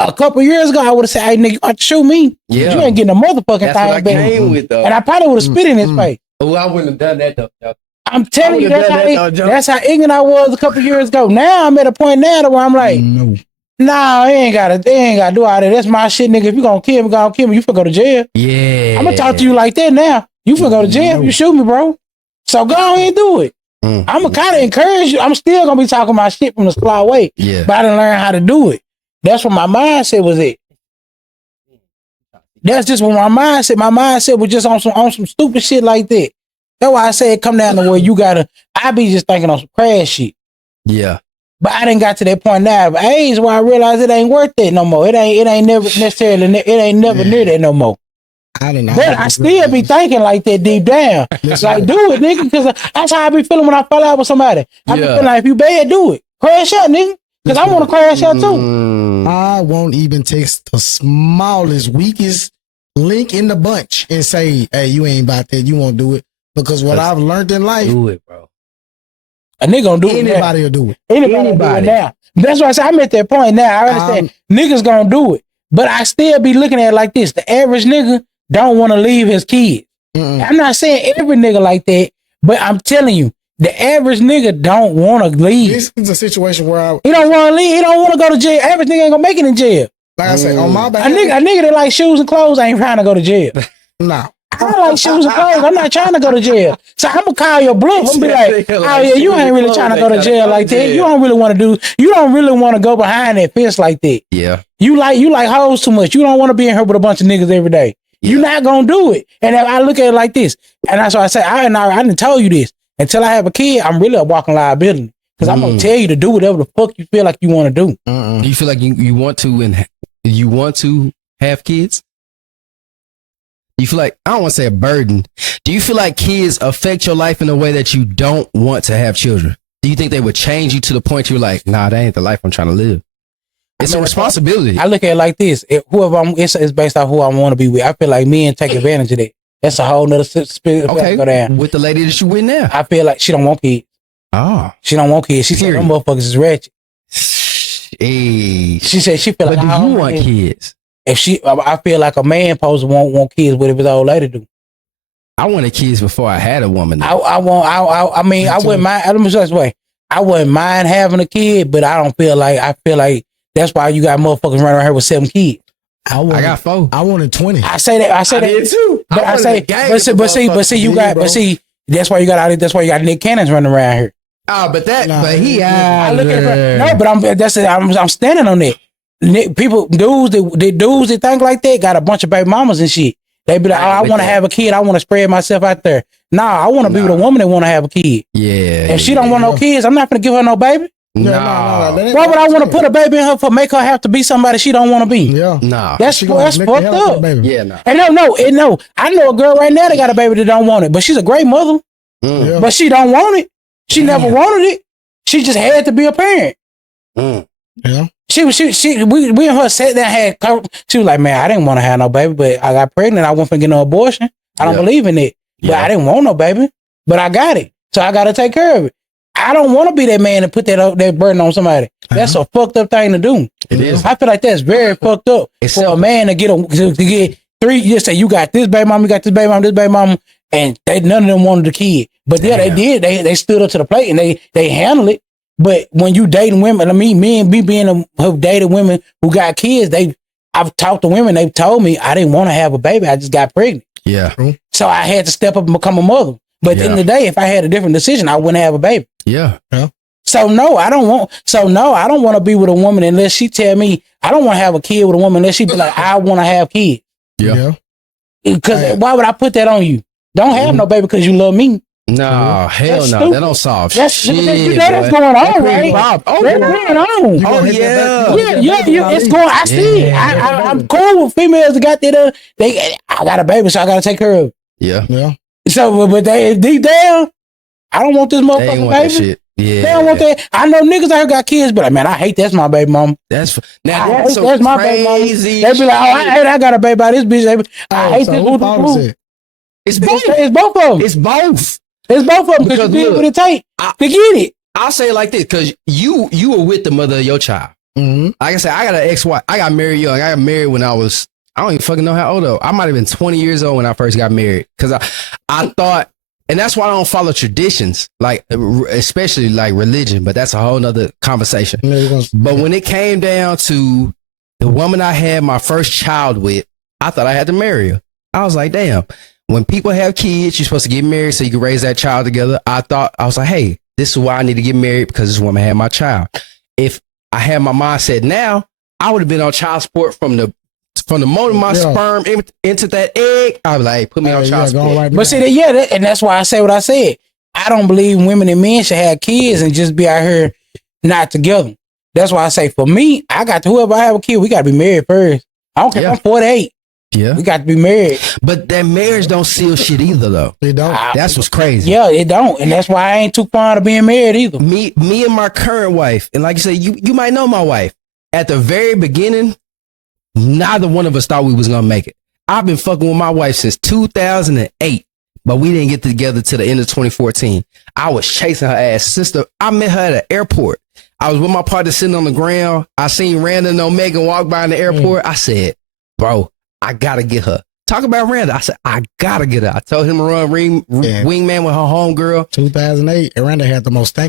A couple years ago, I would have said, "Hey, nigga, you want to shoot me? Yeah. You ain't getting a motherfucking thing back." And I probably would have spit in his face. Oh, I wouldn't have done that though. I'm telling you, that's how ignorant I was a couple years ago. Now I'm at a point now where I'm like, nah, they ain't gotta do all that. That's my shit, nigga. If you gonna kill me, you finna go to jail. Yeah. I'm gonna talk to you like that now. You finna go to jail if you shoot me, bro. So go ahead and do it. I'm gonna kind of encourage you. I'm still gonna be talking my shit from the slow way. Yeah. But I didn't learn how to do it. That's what my mindset was at. That's just what my mindset was just on some stupid shit like that. That's why I say it come down to where you gotta, I be just thinking on some crash shit. Yeah. But I didn't got to that point now. But age where I realized it ain't worth that no more. It ain't never necessarily, it ain't never near that no more. I don't know. But I still be thinking like that deep down. Like, do it, nigga, because that's how I be feeling when I fall out with somebody. I be feeling like, if you bad, do it. Crash out, nigga. Because I want to crash out too. I won't even take the smallest, weakest link in the bunch and say, hey, you ain't about that. You won't do it. Because what I've learned in life. Do it, bro. A nigga gonna do it. Anybody will do it. Anybody will do it now. That's why I say I'm at that point now. I understand niggas gonna do it. But I still be looking at it like this. The average nigga don't want to leave his kids. I'm not saying every nigga like that, but I'm telling you, the average nigga don't want to leave. This is a situation where he don't want to leave. He don't want to go to jail. Average nigga ain't gonna make it in jail. Like I said, on my back, a nigga that like shoes and clothes ain't trying to go to jail. No. I like shoes and clothes. I'm not trying to go to jail. So I'm gonna call your bluff and be like, oh yeah, you ain't really trying to go to jail like that. You don't really want to go behind that fence like that. Yeah. You like hoes too much. You don't want to be in here with a bunch of niggas every day. Yeah. You're not gonna do it. And I look at it like this. And that's why I say, I didn't tell you this. Until I have a kid, I'm really a walking liability. Because I'm gonna tell you to do whatever the fuck you feel like you want to do. Do you feel like you want to and you want to have kids? You feel like, I don't want to say a burden. Do you feel like kids affect your life in a way that you don't want to have children? Do you think they would change you to the point you're like, nah, that ain't the life I'm trying to live? It's a responsibility. I look at it like this. It's based off who I want to be with. I feel like men take advantage of that. That's a whole nother spirit. Okay. Go down. With the lady that you with now. I feel like she don't want kids. Oh. She don't want kids. She said them motherfuckers is ratchet. Hey. She said she feel like, do you want kids? I feel like a man supposed to want kids with his old lady do. I wanted kids before I had a woman. I wouldn't mind. Let me say this way. I wouldn't mind having a kid, but I feel like that's why you got motherfuckers running around here with 7 kids. I got 4. I wanted 20. I say that too. But that's why you got Nick Cannons running around here. Oh, but I'm standing on that. Dudes that think like that got a bunch of baby mamas and shit. They be like, I want to have a kid. I want to spread myself out there. Nah, I want to be with a woman that want to have a kid. Yeah. If she don't want no kids, I'm not going to give her no baby. No. Why would I want to put a baby in her for make her have to be somebody she don't want to be? Yeah. No. That's fucked up. Yeah, no. And no. I know a girl right now that got a baby that don't want it, but she's a great mother. Yeah. But she don't want it. She never wanted it. She just had to be a parent. Yeah. We and her sat there she was like, man, I didn't want to have no baby, but I got pregnant. I wasn't finna get no abortion. I don't believe in it. But I didn't want no baby. But I got it. So I gotta take care of it. I don't want to be that man and put that burden on somebody. That's a fucked up thing to do. It is. I feel like that's very fucked up for a man to get 3. You just say you got this baby mom, you got this baby mom, and none of them wanted the kid. But they did. They stood up to the plate and they handled it. But when you dating women, me who dated women who got kids, I've talked to women, they've told me I didn't want to have a baby. I just got pregnant. Yeah. So I had to step up and become a mother. But at the end of the day, if I had a different decision, I wouldn't have a baby. Yeah. So no, I don't want to be with a woman unless she tell me I don't want to have a kid with a woman unless she be like, I want to have kids. Yeah. Because why would I put that on you? Don't have no baby because you love me. No, hell no. That don't solve shit. That's going on, right? That's going on. Oh, yeah. Yeah. It's going. I see it. I'm cool with females that got that. I got a baby, so I got to take care of it. Yeah. So, but they deep down, I don't want this motherfucking baby. Shit. Yeah. They don't want that. I know niggas out here got kids, but man, I hate that's my baby mom. That's my baby mom. They be like, I got a baby by this bitch. I hate this. It's both of them. It's both. It's both of them because you did what it take to get it. I'll say it like this, because you were with the mother of your child. Mm-hmm. Like I said, I got an ex-wife. I got married young. I got married when I don't even fucking know how old I might have been 20 years old when I first got married. Because I thought, and that's why I don't follow traditions, like especially like religion, but that's a whole nother conversation. But when it came down to the woman I had my first child with, I thought I had to marry her. I was like, damn, when people have kids, you're supposed to get married so you can raise that child together. I was like, hey, this is why I need to get married, because this woman had my child. If I had my mindset now, I would have been on child support from the moment my sperm into that egg. I was like, hey, put me on child support. Right, but see, and that's why I say what I said. I don't believe women and men should have kids and just be out here not together. That's why I say, for me, I got to whoever I have a kid, we got to be married first. I don't care if I'm 48. Yeah, we got to be married. But that marriage don't seal shit either, though. It don't. That's what's crazy. Yeah, it don't, and that's why I ain't too fond of being married either. Me and my current wife, and like you said, you might know my wife. At the very beginning, neither one of us thought we was gonna make it. I've been fucking with my wife since 2008, but we didn't get together till the end of 2014. I was chasing her ass. Sister, I met her at an airport. I was with my partner sitting on the ground. I seen Randa and Omega walk by in the airport. I said, bro, I gotta get her. Talk about Randa. I said, I gotta get her. I told him to run wingman with her homegirl. 2008, Randa had the most stanky